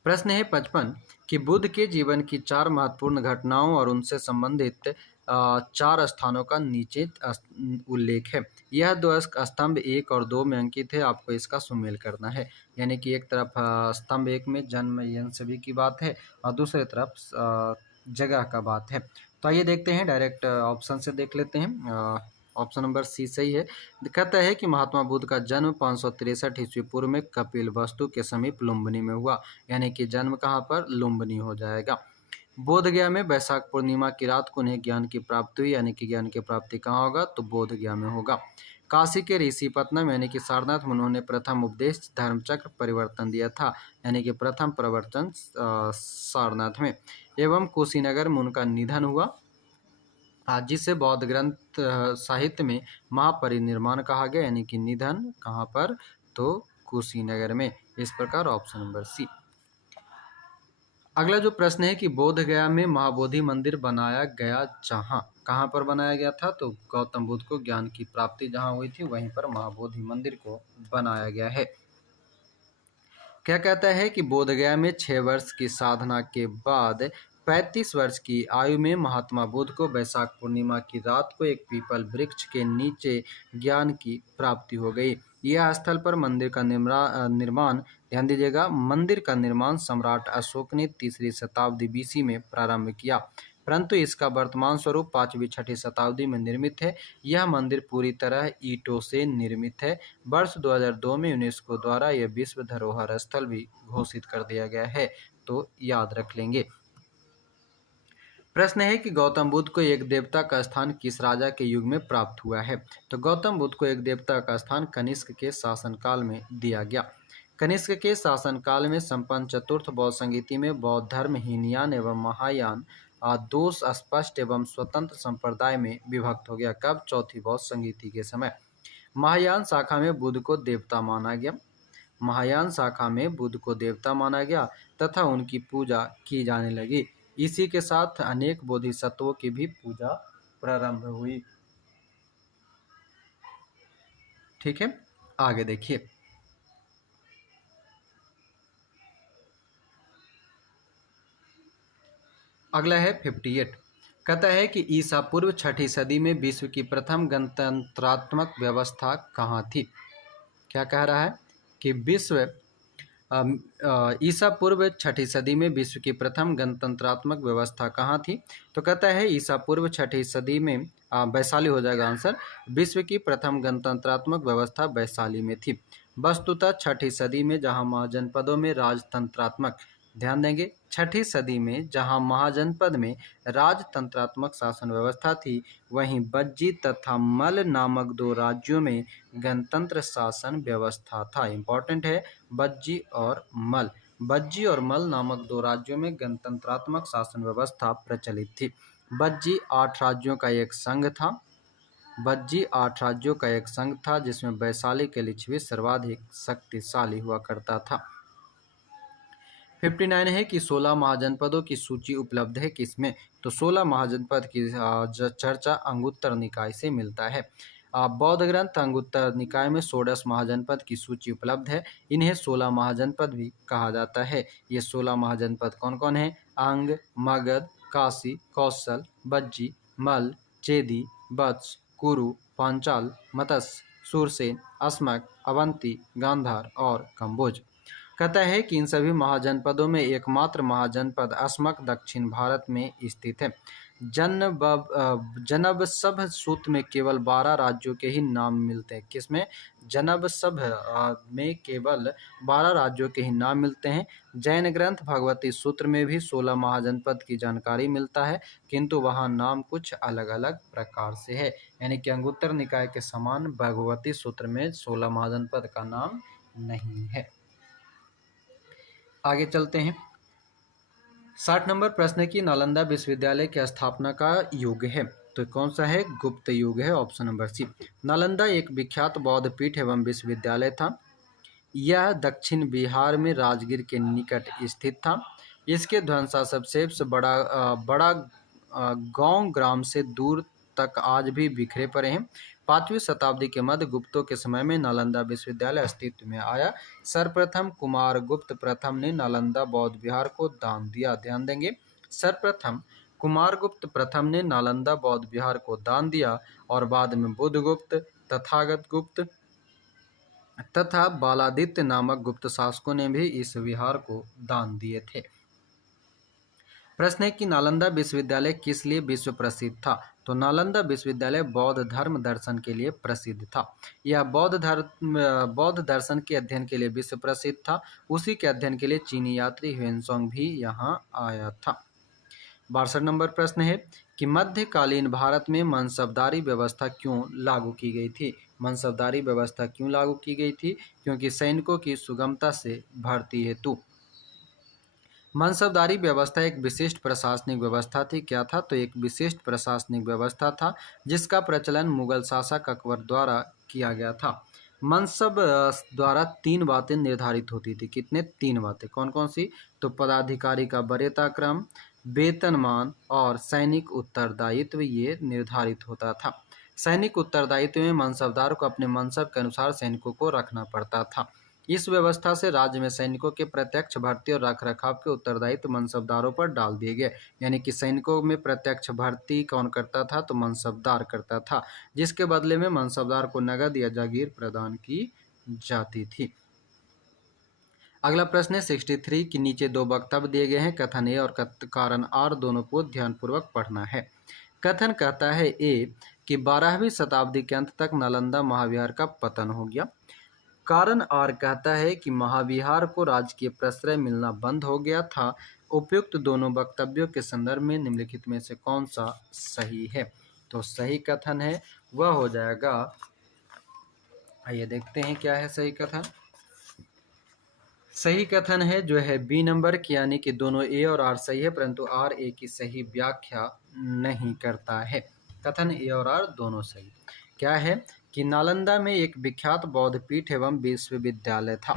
प्रश्न है 55 कि बुद्ध के जीवन की 4 महत्वपूर्ण घटनाओं और उनसे संबंधित 4 स्थानों का नीचे उल्लेख है। यह 2 स्तंभ 1 और 2 में अंकित है। आपको इसका सुमेल करना है, यानी कि एक तरफ स्तंभ 1 में जन्म यन सभी की बात है और दूसरी तरफ जगह का बात है। तो आइए देखते हैं, डायरेक्ट ऑप्शन से देख लेते हैं। ऑप्शन नंबर सी सही है। कहता है कि महात्मा बुद्ध का जन्म 563 ईस्वी पूर्व में कपिल वस्तु के समीप लुम्बिनी में हुआ, यानी कि जन्म कहाँ पर, लुम्बिनी हो जाएगा। बोध गया में वैशाख पूर्णिमा की रात को उन्हें ज्ञान की प्राप्ति हुई, यानी कि ज्ञान की प्राप्ति कहाँ होगा, तो बोध गया में होगा। काशी के ऋषिपत्तनम यानी कि सारनाथ में उन्होंने प्रथम उपदेश धर्मचक्र परिवर्तन दिया था, यानी कि प्रथम प्रवर्तन सारनाथ में। एवं कुशीनगर में उनका निधन हुआ, जिसे बौद्ध ग्रंथ साहित्य में महापरिनिर्वाण कहा गया, यानी कि निधन कहाँ पर, तो कुशीनगर में। इस प्रकार ऑप्शन नंबर सी। अगला जो प्रश्न है कि बोध गया में महाबोधि मंदिर बनाया गया कहाँ पर बनाया गया था, तो गौतम बुद्ध को ज्ञान की प्राप्ति जहाँ हुई थी वहीं पर महाबोधि मंदिर को बनाया गया है। क्या कहता है कि बोध गया में 6 वर्ष की साधना के बाद 35 वर्ष की आयु में महात्मा बुद्ध को वैशाख पूर्णिमा की रात को एक पीपल वृक्ष के नीचे ज्ञान की प्राप्ति हो गई। यह स्थल पर मंदिर का निर्माण, ध्यान दीजिएगा, मंदिर का निर्माण सम्राट अशोक ने 3री शताब्दी BC में प्रारंभ किया, परंतु इसका वर्तमान स्वरूप 5वीं-6ठी शताब्दी में निर्मित है। यह मंदिर पूरी तरह ईंटों से निर्मित है। वर्ष 2002 में यूनेस्को द्वारा यह विश्व धरोहर स्थल भी घोषित कर दिया गया है, तो याद रख लेंगे। प्रश्न है कि गौतम बुद्ध को एक देवता का स्थान किस राजा के युग में प्राप्त हुआ है। तो गौतम बुद्ध को एक देवता का स्थान कनिष्क के शासनकाल में दिया गया। कनिष्क के शासनकाल में संपन्न चतुर्थ बौद्ध संगीति में बौद्ध धर्म हीनयान एवं महायान दो स्पष्ट एवं स्वतंत्र संप्रदाय में विभक्त हो गया। कब? चौथी बौद्ध संगीति के समय। महायान शाखा में बुद्ध को देवता माना गया। महायान शाखा में बुद्ध को देवता माना गया तथा उनकी पूजा की जाने लगी। इसी के साथ अनेक बोधिसत्वों की भी पूजा प्रारंभ हुई। ठीक है, आगे देखिए। अगला है 58। कहता है कि ईसा पूर्व छठी सदी में विश्व की प्रथम गणतंत्रात्मक व्यवस्था कहाँ थी? क्या कह रहा है कि ईसा पूर्व छठी सदी में विश्व की प्रथम गणतंत्रात्मक व्यवस्था कहाँ थी? तो कहता है ईसा पूर्व छठी सदी में वैशाली हो जाएगा आंसर। विश्व की प्रथम गणतंत्रात्मक व्यवस्था वैशाली में थी। वस्तुतः छठी सदी में जहाँ महाजनपदों में राजतंत्रात्मक, ध्यान देंगे, छठी सदी में जहाँ महाजनपद में राजतंत्रात्मक शासन व्यवस्था थी, वहीं बज्जी तथा मल नामक दो राज्यों में गणतंत्र शासन व्यवस्था था। इंपॉर्टेंट है, बज्जी और मल। बज्जी और मल नामक दो राज्यों में गणतंत्रात्मक शासन व्यवस्था प्रचलित थी। बज्जी 8 राज्यों का एक संघ था। बज्जी 8 राज्यों का एक संघ था जिसमें वैशाली के लिच्छवी सर्वाधिक शक्तिशाली हुआ करता था। 59 है कि 16 महाजनपदों की सूची उपलब्ध है किसमें? तो 16 महाजनपद की चर्चा अंगुत्तर निकाय से मिलता है। बौद्ध ग्रंथ अंगुत्तर निकाय में 16 महाजनपद की सूची उपलब्ध है। इन्हें 16 महाजनपद भी कहा जाता है। ये 16 महाजनपद कौन कौन है? अंग, मगध, काशी, कौशल, बज्जी, मल, चेदी, वत्स, कुरु, पांचाल, मत्स्य, सूरसेन, अस्मक, अवंती, गांधार और कंबोज। कहता है कि इन सभी महाजनपदों में एकमात्र महाजनपद अस्मक दक्षिण भारत में स्थित है। जनबसभ सूत्र में केवल 12 राज्यों के ही नाम मिलते हैं। किसमें? जनबसभ में केवल 12 राज्यों के ही नाम मिलते हैं। जैन ग्रंथ भगवती सूत्र में भी 16 महाजनपद की जानकारी मिलता है, किंतु वहाँ नाम कुछ अलग अलग प्रकार से है। यानी कि अंगुत्तर निकाय के समान भगवती सूत्र में 16 महाजनपद का नाम नहीं है। आगे चलते हैं। 60 नंबर प्रश्न की नालंदा विश्वविद्यालय की स्थापना का युग है? तो कौन सा है? गुप्त युग है, ऑप्शन नंबर सी। नालंदा एक विख्यात बौद्ध पीठ एवं विश्वविद्यालय था। यह दक्षिण बिहार में राजगीर के निकट स्थित था। इसके ध्वंसावशेष बड़ा गांव ग्राम से दूर तक आज भी बिखरे पड़े हैं। 5वीं शताब्दी के मध्य गुप्तों के समय में नालंदा विश्वविद्यालय अस्तित्व में आया। सर्वप्रथम कुमारगुप्त प्रथम ने नालंदा बौद्ध विहार को दान दिया। ध्यान देंगे, सर्वप्रथम कुमारगुप्त प्रथम ने नालंदा बौद्ध विहार को दान दिया और बाद में बुद्धगुप्त, तथागत गुप्त तथा बालादित्य नामक गुप्त शासकों ने भी इस विहार को दान दिए थे। प्रश्न है कि नालंदा विश्वविद्यालय किस लिए विश्व प्रसिद्ध था? तो नालंदा विश्वविद्यालय बौद्ध धर्म दर्शन के लिए प्रसिद्ध था। यह बौद्ध दर्शन के अध्ययन के लिए विश्व प्रसिद्ध था। उसी के अध्ययन के लिए चीनी यात्री ह्वेनसांग भी यहाँ आया था। 62 नंबर प्रश्न है कि मध्यकालीन भारत में मनसबदारी व्यवस्था क्यों लागू की गई थी? मनसबदारी व्यवस्था क्यों लागू की गई थी? क्योंकि सैनिकों की सुगमता से भर्ती हेतु। मनसबदारी व्यवस्था एक विशिष्ट प्रशासनिक व्यवस्था थी। क्या था? तो एक विशिष्ट प्रशासनिक व्यवस्था था जिसका प्रचलन मुगल शासक अकबर द्वारा किया गया था। मनसब द्वारा 3 बातें निर्धारित होती थी। कितने? 3 बातें। कौन कौन सी? तो पदाधिकारी का वरीयता क्रम, वेतनमान और सैनिक उत्तरदायित्व, ये निर्धारित होता था। सैनिक उत्तरदायित्व में मनसबदार को अपने मनसब के अनुसार सैनिकों को रखना पड़ता था। इस व्यवस्था से राज्य में सैनिकों के प्रत्यक्ष भर्ती और रखरखाव के उत्तरदायित्व मनसबदारों पर डाल दिए गए। यानी कि सैनिकों में प्रत्यक्ष भर्ती कौन करता था? तो मनसबदार करता था, जिसके बदले में मनसबदार को नगद या जागीर प्रदान की जाती थी। अगला प्रश्न है 63 की नीचे 2 वक्तव्य दिए गए हैं। कथन ए और कारण आर दोनों को ध्यानपूर्वक पढ़ना है। कथन कहता है ए कि 12वीं शताब्दी के अंत तक नालंदा महाविहार का पतन हो गया। कारण आर कहता है कि महाविहार को राजकीय प्रश्रय मिलना बंद हो गया था। उपयुक्त दोनों वक्तव्यों के संदर्भ में निम्नलिखित में से कौन सा सही है? तो सही कथन है वह हो जाएगा, आइए देखते हैं क्या है सही कथन। सही कथन है जो है बी नंबर की, यानी कि दोनों ए और आर सही है, परंतु आर ए की सही व्याख्या नहीं करता है। कथन ए और आर दोनों सही। क्या है कि नालंदा में एक विख्यात बौद्ध पीठ एवं विश्वविद्यालय था।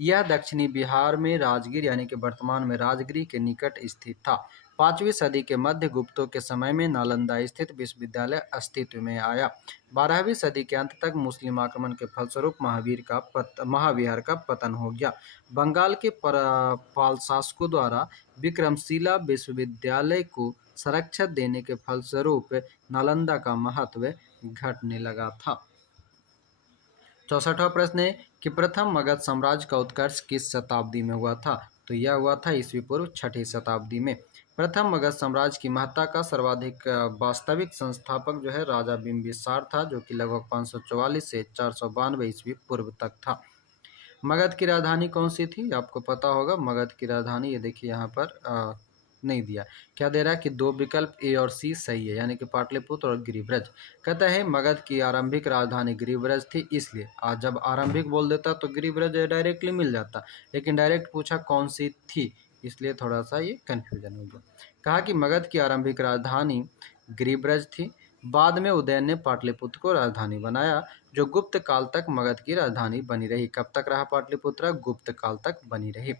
यह दक्षिणी बिहार में राजगीर यानी कि वर्तमान में राजगिरी के निकट स्थित था। 5वीं सदी के मध्य गुप्तों के समय में नालंदा स्थित विश्वविद्यालय अस्तित्व में आया। 12वीं सदी के अंत तक मुस्लिम आक्रमण के फलस्वरूप महाविहार का पतन हो गया। बंगाल के पाल शासकों द्वारा विक्रमशिला विश्वविद्यालय को संरक्षण देने के फलस्वरूप नालंदा का महत्व घटने लगा था। 64वां प्रश्न है कि प्रथम मगध साम्राज्य का उत्कर्ष किस शताब्दी में हुआ था? तो यह हुआ था ईस्वी पूर्व 6ठी शताब्दी में। प्रथम मगध साम्राज्य की महत्ता का सर्वाधिक वास्तविक संस्थापक जो है राजा बिंबिसार था, जो कि लगभग 544 से 492 ईस्वी पूर्व तक था। मगध की राजधानी कौन सी थी? आपको पता होगा मगध की राजधानी, ये देखिए यहाँ पर नहीं दिया। क्या दे रहा है कि दो विकल्प ए और सी सही है, यानी कि पाटलिपुत्र और गिरिब्रज। कहता है मगध की आरंभिक राजधानी गिरिब्रज थी, इसलिए आज जब आरंभिक बोल देता तो गिरिब्रज डायरेक्टली मिल जाता, लेकिन डायरेक्ट पूछा कौन सी थी, इसलिए थोड़ा सा ये कन्फ्यूजन हो गया। कहा कि मगध की आरंभिक राजधानी गिरिब्रज थी। बाद में उदयन ने पाटलिपुत्र को राजधानी बनाया, जो गुप्त काल तक मगध की राजधानी बनी रही। कब तक रहा पाटलिपुत्र? गुप्त काल तक बनी रही।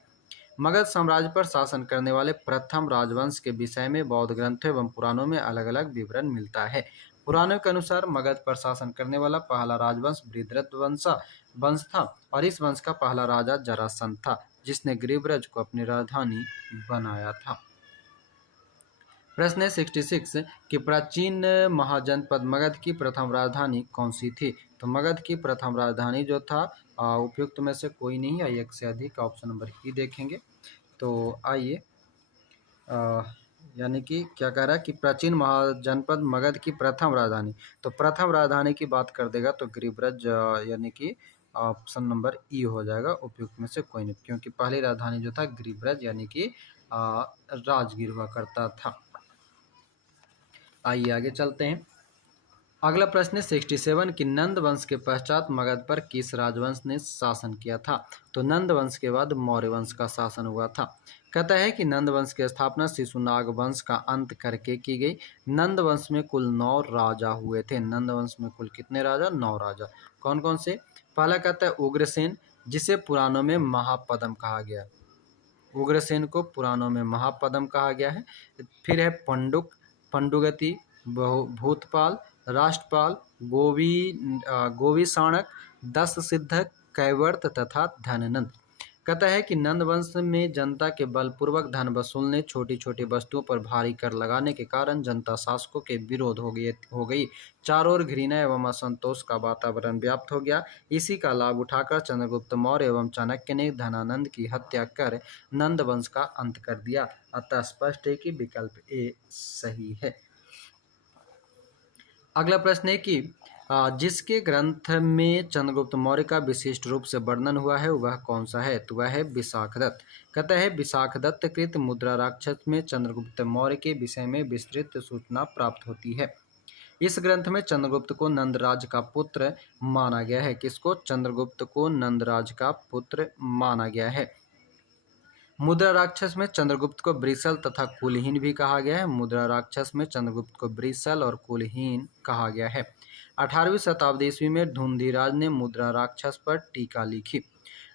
मगध साम्राज्य पर शासन करने वाले प्रथम राजवंश के विषय में बौद्ध ग्रंथों एवं पुराणों में अलग अलग विवरण मिलता है। पुराणों के अनुसार मगध पर शासन करने वाला पहला राजवंश बृहद्रथ वंश था, और इस वंश का पहला राजा जरासंध था, जिसने गिरिब्रज को अपनी राजधानी बनाया था। प्रश्न है 66 कि प्राचीन महाजनपद मगध की प्रथम राजधानी कौन सी थी? तो मगध की प्रथम राजधानी जो था उपयुक्त में से कोई नहीं है, एक से अधिक, ऑप्शन नंबर ई देखेंगे। तो आइए, यानी कि क्या कह रहा है कि प्राचीन महाजनपद मगध की प्रथम राजधानी, तो प्रथम राजधानी की बात कर देगा तो गिरिब्रज, यानी कि ऑप्शन नंबर ई हो जाएगा, उपयुक्त में से कोई नहीं, क्योंकि पहली राजधानी जो था गिरिब्रज यानी कि राजगीर हुआ करता था। आइए आगे चलते हैं। अगला प्रश्न है 67 कि नंद वंश के पश्चात मगध पर किस राजवंश ने शासन किया था? तो नंद वंश के बाद मौर्य वंश का शासन हुआ था। कहता है कि नंद वंश की स्थापना शिशुनाग वंश का अंत करके की गई। नंद वंश में कुल 9 राजा हुए थे। नंद वंश में कुल कितने राजा? 9 राजा। कौन कौन से? पहला कहता है उग्रसेन, जिसे पुराणों में महापद्म कहा गया। उग्रसेन को पुराणों में महापद्म कहा गया है। फिर है पंडुगति, भूतपाल, राष्ट्रपाल, गोविसाणक, दशसिद्धक, कैवर्त तथा धननंद। कहता है कि नंद वंश में जनता के बलपूर्वक धन वसूलने, छोटी छोटी वस्तुओं पर भारी कर लगाने के कारण जनता शासकों के विरोध हो गई। चारों ओर घृणा एवं असंतोष का वातावरण व्याप्त हो गया। इसी का लाभ उठाकर चंद्रगुप्त मौर्य एवं चाणक्य ने धनानंद की हत्या कर नंद वंश का अंत कर दिया। अतः स्पष्ट है कि विकल्प ए सही है। अगला प्रश्न है कि जिसके ग्रंथ में चंद्रगुप्त मौर्य का विशिष्ट रूप से वर्णन हुआ है वह कौन सा है? तो वह है विशाखदत्त। कहता है विशाखदत्त कृत मुद्रा राक्षस में चंद्रगुप्त मौर्य के विषय में विस्तृत सूचना प्राप्त होती है। इस ग्रंथ में चंद्रगुप्त को नंदराज का पुत्र माना गया है। किसको? चंद्रगुप्त को नंदराज का पुत्र माना गया है। मुद्रा राक्षस में चंद्रगुप्त को ब्रिसल तथा कुलहीन भी कहा गया है। मुद्रा राक्षस में चंद्रगुप्त को ब्रिसल और कुलहीन कहा गया है। 18वीं शताब्दी ईस्वी में धुंधीराज ने मुद्रा राक्षस पर टीका लिखी।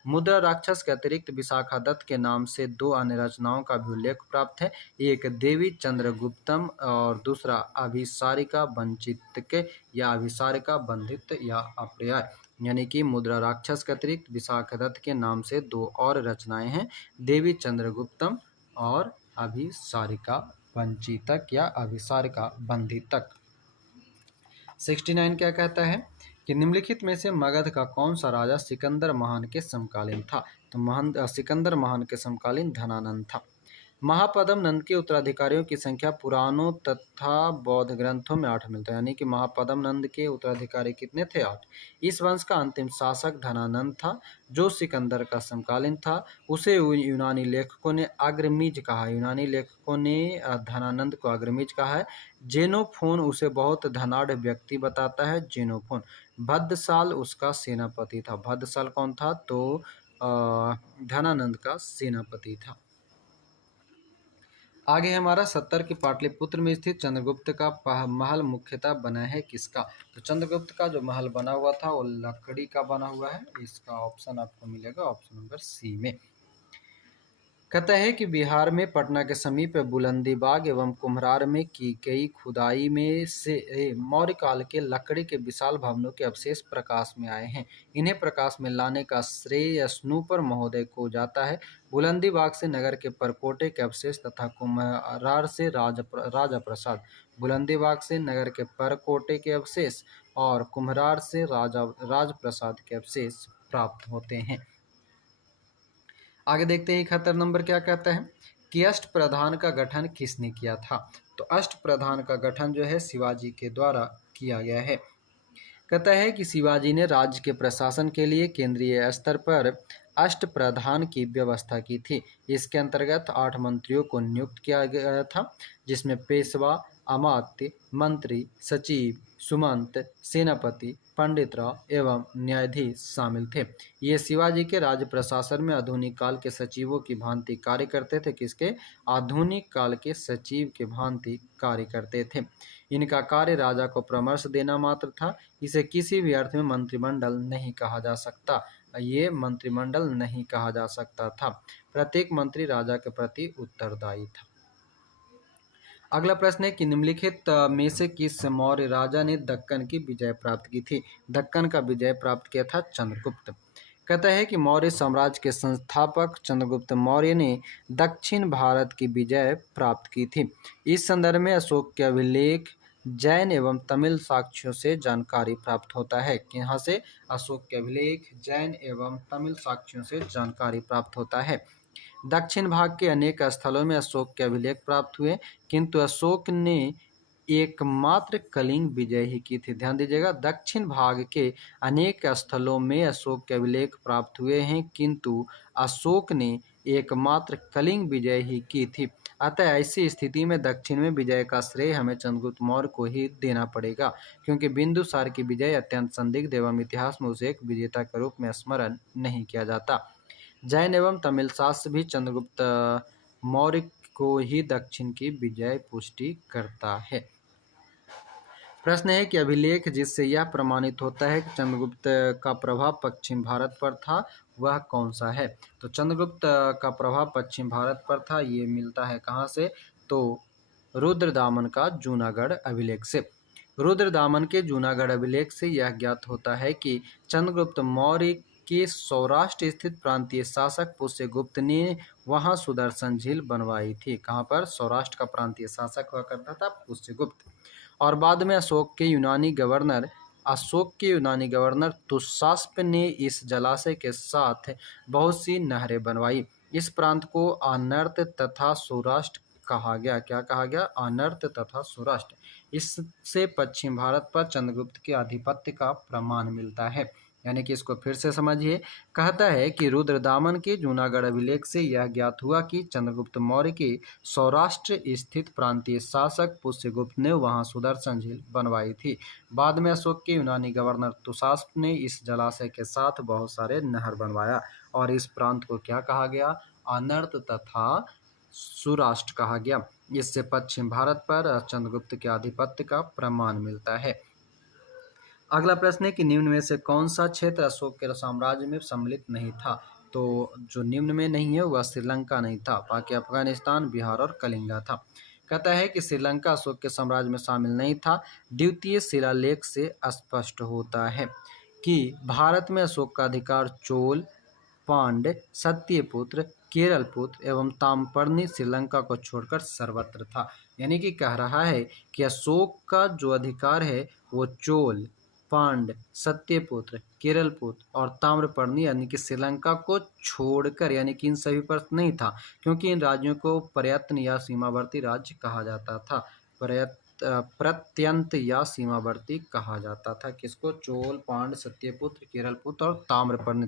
मुद्रा राक्षस के अतिरिक्त विशाखादत्त के नाम से 2 अन्य रचनाओं का भी उल्लेख प्राप्त है। एक देवी चंद्रगुप्तम और दूसरा अभिसारिका वंचित या अभिसारिका बंधित या अप्रिय। यानी कि मुद्रा राक्षस के अतिरिक्त विशाखदत्त के नाम से 2 और रचनाएं हैं, देवी चंद्रगुप्तम और अभिसारिका वंचितक या अभिसारिका बंधितक। 69 क्या कहता है कि निम्नलिखित में से मगध का कौन सा राजा सिकंदर महान के समकालीन था? तो सिकंदर महान के समकालीन धनानंद था। महापद्म नंद के उत्तराधिकारियों की संख्या पुराणों तथा बौद्ध ग्रंथों में 8 मिलता है, यानी कि महापद्म नंद के उत्तराधिकारी कितने थे? 8। इस वंश का अंतिम शासक धनानंद था, जो सिकंदर का समकालीन था। उसे यूनानी लेखकों ने अग्रमीज कहा। यूनानी लेखकों ने धनानंद को अग्रमीज कहा है। जेनोफोन उसे बहुत धनाढ़ व्यक्ति बताता है। जेनोफोन। भद्दसाल उसका सेनापति था। भद्दसाल कौन था? तो धनानंद का सेनापति था। आगे हमारा 70 के पाटलिपुत्र में स्थित चंद्रगुप्त का महल मुख्यतः बना है किसका? तो चंद्रगुप्त का जो महल बना हुआ था वो लकड़ी का बना हुआ है। इसका ऑप्शन आपको मिलेगा ऑप्शन नंबर सी में। कहता है कि बिहार में पटना के समीप बुलंदीबाग एवं कुम्हरार में की गई खुदाई में से मौर्य काल के लकड़ी के विशाल भवनों के अवशेष प्रकाश में आए हैं। इन्हें प्रकाश में लाने का श्रेय स्नूपर महोदय को जाता है। बुलंदीबाग से नगर के परकोटे के अवशेष तथा कुम्हरार से राजा प्रसाद। बुलंदीबाग से नगर के परकोटे के अवशेष और कुम्हरार से राजप्रसाद के अवशेष प्राप्त होते हैं। आगे देखते हैं 71 नंबर क्या कहता है कि अष्टप्रधान का गठन किसने किया था? तो अष्टप्रधान का गठन जो है शिवाजी के द्वारा किया गया है। कहता है कि शिवाजी ने राज्य के प्रशासन के लिए केंद्रीय स्तर पर अष्टप्रधान की व्यवस्था की थी। इसके अंतर्गत 8 मंत्रियों को नियुक्त किया गया था, जिसमें पेशवा, अमात्य, मंत्री, सचिव, सुमंत, सेनापति, पंडितराव एवं न्यायाधीश शामिल थे। ये शिवाजी के राज्य प्रशासन में आधुनिक काल के सचिवों की भांति कार्य करते थे। किसके? आधुनिक काल के सचिव के भांति कार्य करते थे। इनका कार्य राजा को परामर्श देना मात्र था। इसे किसी भी अर्थ में मंत्रिमंडल नहीं कहा जा सकता। ये मंत्रिमंडल नहीं कहा जा सकता था। प्रत्येक मंत्री राजा के प्रति उत्तरदायी था। अगला प्रश्न है कि निम्नलिखित में से किस मौर्य राजा ने दक्कन की विजय प्राप्त की थी? दक्कन का विजय प्राप्त किया था चंद्रगुप्त। कहता है कि मौर्य साम्राज्य के संस्थापक चंद्रगुप्त मौर्य ने दक्षिण भारत की विजय प्राप्त की थी। इस संदर्भ में अशोक के अभिलेख, जैन एवं तमिल साक्ष्यों से जानकारी प्राप्त होता है। यहाँ से अशोक के अभिलेख, जैन एवं तमिल साक्ष्यों से जानकारी प्राप्त होता है। दक्षिण भाग के अनेक स्थलों में अशोक के अभिलेख प्राप्त हुए, किंतु अशोक ने एकमात्र कलिंग विजय ही की थी। ध्यान दीजिएगा, दक्षिण भाग के अनेक स्थलों में अशोक के अभिलेख प्राप्त हुए हैं, किंतु अशोक ने एकमात्र कलिंग विजय ही की थी। अतः ऐसी स्थिति में दक्षिण में विजय का श्रेय हमें चंद्रगुप्त मौर्य को ही देना पड़ेगा, क्योंकि बिंदुसार की विजय अत्यंत संदिग्ध एवं इतिहास में उसे एक विजेता के रूप में स्मरण नहीं किया जाता। जैन एवं तमिल शास्त्र भी चंद्रगुप्त मौर्य को ही दक्षिण की विजय पुष्टि करता है। प्रश्न है कि अभिलेख जिससे यह प्रमाणित होता है कि चंद्रगुप्त का प्रभाव पश्चिम भारत पर था, वह कौन सा है? तो चंद्रगुप्त का प्रभाव पश्चिम भारत पर था, ये मिलता है कहाँ से? तो रुद्रदामन का जूनागढ़ अभिलेख से। रुद्रदामन के जूनागढ़ अभिलेख से यह ज्ञात होता है कि चंद्रगुप्त मौर्य के सौराष्ट्र स्थित प्रांतीय शासक पुष्यगुप्त ने वहां सुदर्शन झील बनवाई थी। कहाँ पर? सौराष्ट्र का प्रांतीय शासक हुआ करता था पुष्यगुप्त। और बाद में अशोक के यूनानी गवर्नर तुषास्प ने इस जलाशय के साथ बहुत सी नहरें बनवाई। इस प्रांत को आनर्त तथा सौराष्ट्र कहा गया। क्या कहा गया? अनर्त तथा सौराष्ट्र। इससे पश्चिम भारत पर चंद्रगुप्त के आधिपत्य का प्रमाण मिलता है। यानी कि इसको फिर से समझिए। कहता है कि रुद्रदामन के जूनागढ़ अभिलेख से यह ज्ञात हुआ कि चंद्रगुप्त मौर्य के सौराष्ट्र स्थित प्रांतीय शासक पुष्यगुप्त ने वहां सुदर्शन झील बनवाई थी। बाद में अशोक के यूनानी गवर्नर तुषास्प ने इस जलाशय के साथ बहुत सारे नहर बनवाया और इस प्रांत को क्या कहा गया? अनर्त तथा सौराष्ट्र कहा गया। इससे पश्चिम भारत पर चंद्रगुप्त के आधिपत्य का प्रमाण मिलता है। अगला प्रश्न है कि निम्न में से कौन सा क्षेत्र अशोक के साम्राज्य में सम्मिलित नहीं था? तो जो निम्न में नहीं है वह श्रीलंका नहीं था, बाकी अफगानिस्तान, बिहार और कलिंगा था। कहता है कि श्रीलंका अशोक के साम्राज्य में शामिल नहीं था। द्वितीय शिलालेख से स्पष्ट होता है कि भारत में अशोक का अधिकार चोल, पांड्य, सत्यपुत्र, केरलपुत्र एवं ताम्रपर्णी श्रीलंका को छोड़कर सर्वत्र था। यानी कि कह रहा है कि अशोक का जो अधिकार है वो चोल, पांड्य, सत्यपुत्र, केरलपुत्र और ताम्रपर्णी यानी कि श्रीलंका को छोड़कर, यानी कि इन सभी पर नहीं था, क्योंकि इन राज्यों को प्रयत्न या सीमावर्ती राज्य कहा जाता था। प्रत्यंत या सीमावर्ती कहा जाता था। किसको? चोल, पांड्य, सत्यपुत्र, केरलपुत्र और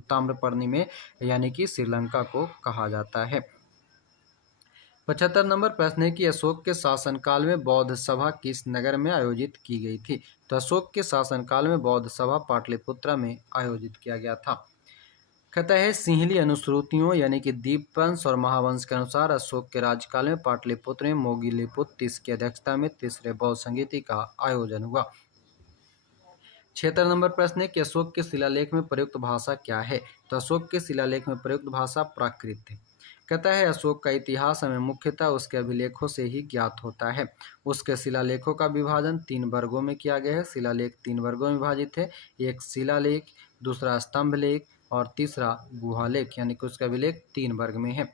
ताम्रपर्णी में यानी कि श्रीलंका को कहा जाता है। 75 नंबर प्रश्न है कि अशोक के शासनकाल में बौद्ध सभा किस नगर में आयोजित की गई थी? तो अशोक के शासनकाल में बौद्ध सभा पाटलिपुत्र में आयोजित किया गया था। कहता है सिंहली अनुश्रुतियों यानी कि दीपवंश और महावंश के अनुसार अशोक के राज्यकाल में पाटलिपुत्र में मोगिलिपुत्र की अध्यक्षता में तीसरे बौद्ध संगीति का आयोजन हुआ। 76 नंबर प्रश्न है कि अशोक के शिलालेख में प्रयुक्त भाषा क्या है? तो अशोक के शिलालेख में प्रयुक्त भाषा प्राकृत है। कहता है अशोक का इतिहास हमें मुख्यतः उसके अभिलेखों से ही ज्ञात होता है। उसके शिलालेखों का विभाजन 3 वर्गों में किया गया है। शिलालेख 3 वर्गों में विभाजित है, एक शिलालेख, दूसरा स्तंभ लेख और तीसरा गुहालेख, यानी कि उसका अभिलेख 3 वर्ग में है।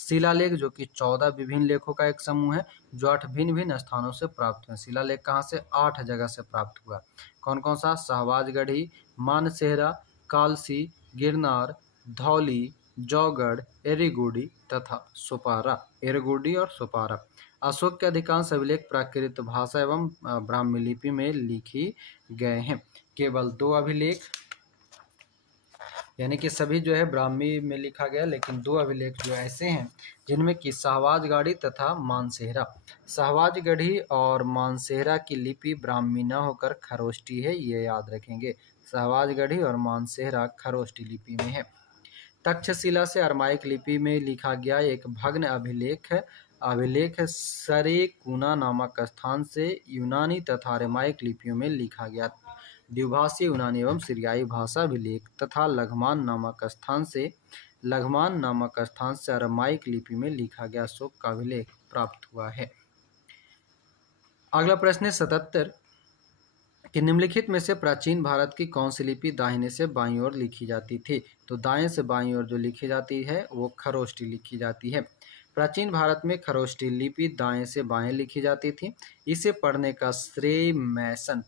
शिलालेख जो कि 14 विभिन्न लेखों का एक समूह है जो 8 भिन्न भिन्न स्थानों से प्राप्त हुए। शिलालेख कहाँ से? 8 जगह से प्राप्त हुआ। कौन कौन सा? शाहबाजगढ़ी, मानसेहरा, कालसी, गिरनार, धौली, जौगढ़, एरीगुडी तथा सुपारा। एरीगुडी और सुपारा। अशोक के अधिकांश अभिलेख प्राकृत भाषा एवं ब्राह्मी लिपि में लिखी गए हैं। केवल 2 अभिलेख यानी कि सभी जो है ब्राह्मी में लिखा गया, लेकिन 2 अभिलेख जो ऐसे हैं जिनमें कि शाहबाजगढ़ी तथा मानसेहरा। शाहबाजगढ़ी और मानसेहरा की लिपि ब्राह्मी न होकर खरोष्टी है, ये याद रखेंगे। शाहबाजगढ़ी और मानसेहरा खरोष्टी लिपि में है। तक्षशिला से अरमाइक लिपि में लिखा गया एक भग्न अभिलेख सरेकुना नामक स्थान से यूनानी तथा अरमाइक लिपियों में लिखा गया द्विभाषीय यूनानी एवं सीरियाई भाषा अभिलेख तथा लघमान नामक स्थान से अरमाइक लिपि में लिखा गया अशोक का अभिलेख प्राप्त हुआ है। अगला प्रश्न है 77 कि निम्नलिखित में से प्राचीन भारत की कौन सी लिपि दाहिने से बाईं ओर लिखी जाती थी? तो दाएं से बाईं ओर जो लिखी जाती है वो खरोष्टी लिखी जाती है। प्राचीन भारत में खरोष्टी लिपि दाएं से बाएं लिखी जाती थी। इसे पढ़ने का श्रेय मैसन,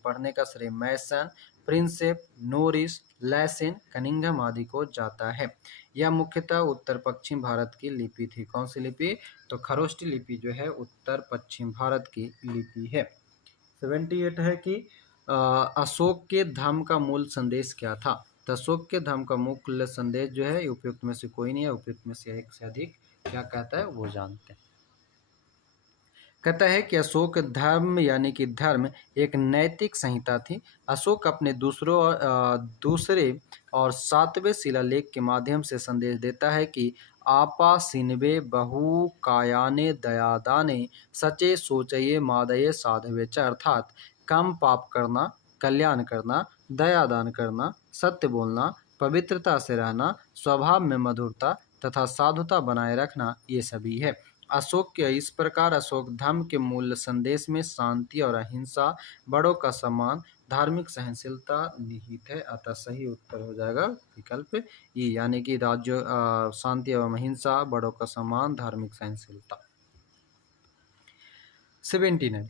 प्रिंसेप, नोरिस, लैसेन, कनिंघम आदि को जाता है। यह मुख्यतः उत्तर पश्चिम भारत की लिपि थी। कौन सी लिपि? तो खरोष्टी लिपि जो है उत्तर पश्चिम भारत की लिपि है। 78 है कि अशोक के धर्म का मूल संदेश क्या था? तो अशोक के धर्म का मूल संदेश जो है उपयुक्त में से कोई नहीं है, उपयुक्त में से एक से अधिक क्या कहता है वो जानते हैं। कहता है कि अशोक धर्म यानी कि धर्म एक नैतिक संहिता थी। अशोक अपने दूसरे और 7वें शिलालेख के माध्यम से संदेश देता है कि आपा सिनवे बहु कायाने दयादाने सचे सोचये मादये साधवे च, अर्थात कम पाप करना, कल्याण करना, दयादान करना, सत्य बोलना, पवित्रता से रहना, स्वभाव में मधुरता तथा साधुता बनाए रखना, ये सभी है। अशोक के इस प्रकार अशोक धर्म के मूल संदेश में शांति और अहिंसा, बड़ों का सम्मान, धार्मिक सहनशीलता निहित है। अतः सही उत्तर हो जाएगा विकल्प ई, यानी कि राज्य शांति एवं अहिंसा, बड़ों का सम्मान, धार्मिक सहनशीलता। 79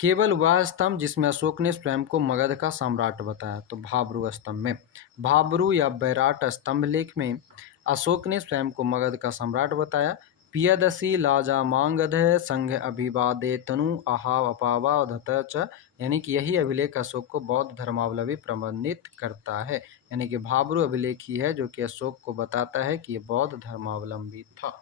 केवल वह स्तंभ जिसमें अशोक ने स्वयं को मगध का सम्राट बताया। तो भाब्रू स्तंभ में, भाब्रू या बैराट स्तंभ लेख में अशोक ने स्वयं को मगध का सम्राट बताया। पियदसी लाजा मांगध संघ अभिवादे तनु अहाव अपावाधत च, यानी कि यही अभिलेख अशोक को बौद्ध धर्मावलंबी प्रबंधित करता है। यानी कि भाब्रू अभिलेख ही है जो कि अशोक को बताता है कि ये बौद्ध धर्मावलंबी था।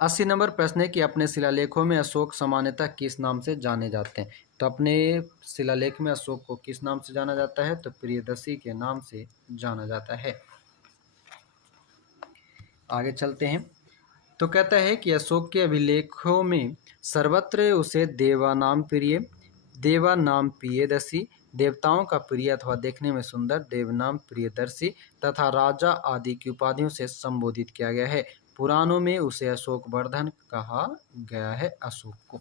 80 नंबर प्रश्न है कि अपने शिलालेखों में अशोक सामान्यतः किस नाम से जाने जाते हैं? तो अपने शिलालेख में अशोक को किस नाम से जाना जाता है? तो प्रियदर्शी के नाम से जाना जाता है। आगे चलते हैं। तो कहता है कि अशोक के अभिलेखों में सर्वत्र उसे देवानाम प्रियदर्शी, देवताओं का प्रिय अथवा देखने में सुंदर देवनाम प्रियदर्शी तथा राजा आदि की उपाधियों से संबोधित किया गया है। पुराणों में उसे अशोक वर्धन कहा गया है, अशोक को।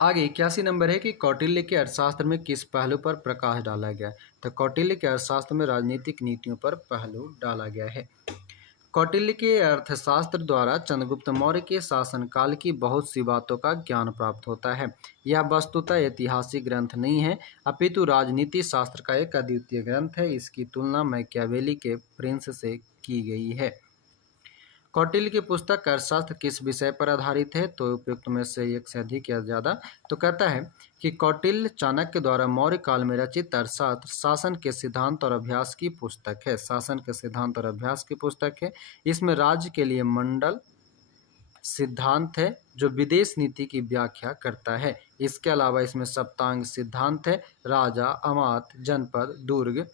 आगे 81 नंबर है कि कौटिल्य के अर्थशास्त्र में किस पहलू पर प्रकाश डाला गया? तो कौटिल्य के अर्थशास्त्र में राजनीतिक नीतियों पर पहलू डाला गया है। कौटिल्य के अर्थशास्त्र द्वारा चंद्रगुप्त मौर्य के शासनकाल की बहुत सी बातों का ज्ञान प्राप्त होता है। यह वस्तुतः ऐतिहासिक ग्रंथ नहीं है, अपितु राजनीति शास्त्र का एक अद्वितीय ग्रंथ है। इसकी तुलना मैकियावेली के प्रिंस से की गई है। कौटिल्य की पुस्तक अर्थशास्त्र किस विषय पर आधारित है? तो उपयुक्त में से एक से अधिक या ज़्यादा। तो कहता है कि कौटिल्य चाणक्य द्वारा मौर्य काल में रचित अर्थशास्त्र शासन के सिद्धांत और अभ्यास की पुस्तक है। शासन के सिद्धांत और अभ्यास की पुस्तक है। इसमें राज्य के लिए मंडल सिद्धांत है जो विदेश नीति की व्याख्या करता है। इसके अलावा इसमें सप्तांग सिद्धांत है, राजा, अमात्य, जनपद, दुर्ग,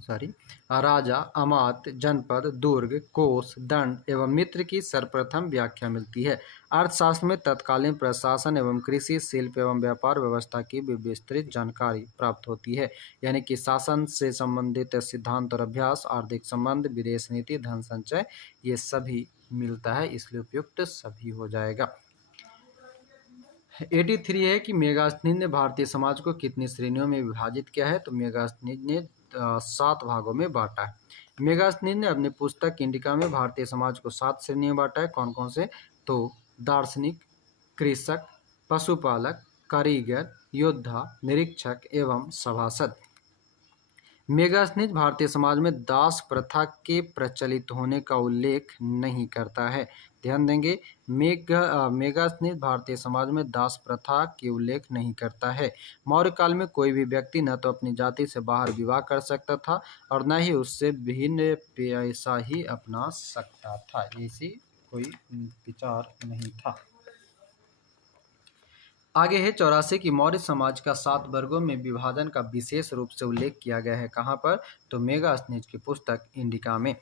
सॉरी राजा, अमात्य, जनपद, दुर्ग, कोष, दंड एवं मित्र की सर्वप्रथम व्याख्या मिलती है। अर्थशास्त्र में तत्कालीन प्रशासन एवं कृषि, शिल्प एवं व्यापार व्यवस्था की भी विस्तृत जानकारी प्राप्त होती है। यानी कि शासन से संबंधित सिद्धांत और अभ्यास, आर्थिक संबंध, विदेश नीति, धन संचय, ये सभी मिलता है, इसलिए उपयुक्त सभी हो जाएगा। 83 है कि मेगास्थनीज ने भारतीय समाज को कितनी श्रेणियों में विभाजित किया है। तो मेगास्थनीज ने 7 भागों में बांटा है। मेगास्थनीज ने अपनी पुस्तक इंडिका में भारतीय समाज को 7 श्रेणियों में बांटा है। कौन कौन से? तो दार्शनिक, कृषक, पशुपालक, कारीगर, योद्धा, निरीक्षक एवं सभासद। मेगास्थनीज भारतीय समाज में दास प्रथा के प्रचलित होने का उल्लेख नहीं करता है। ध्यान देंगे, मेगास्थनीज भारतीय समाज में दास प्रथा के उल्लेख नहीं करता है। मौर्य काल में कोई भी व्यक्ति न तो अपनी जाति से बाहर विवाह कर सकता था और न ही उससे भिन्न पेशा ही अपना सकता था। ऐसी कोई विचार नहीं था। आगे है 84 की मौर्य समाज का 7 वर्गों में विभाजन का विशेष रूप से उल्लेख किया गया है। कहाँ पर? तो मेगास्थनीज की पुस्तक इंडिका में।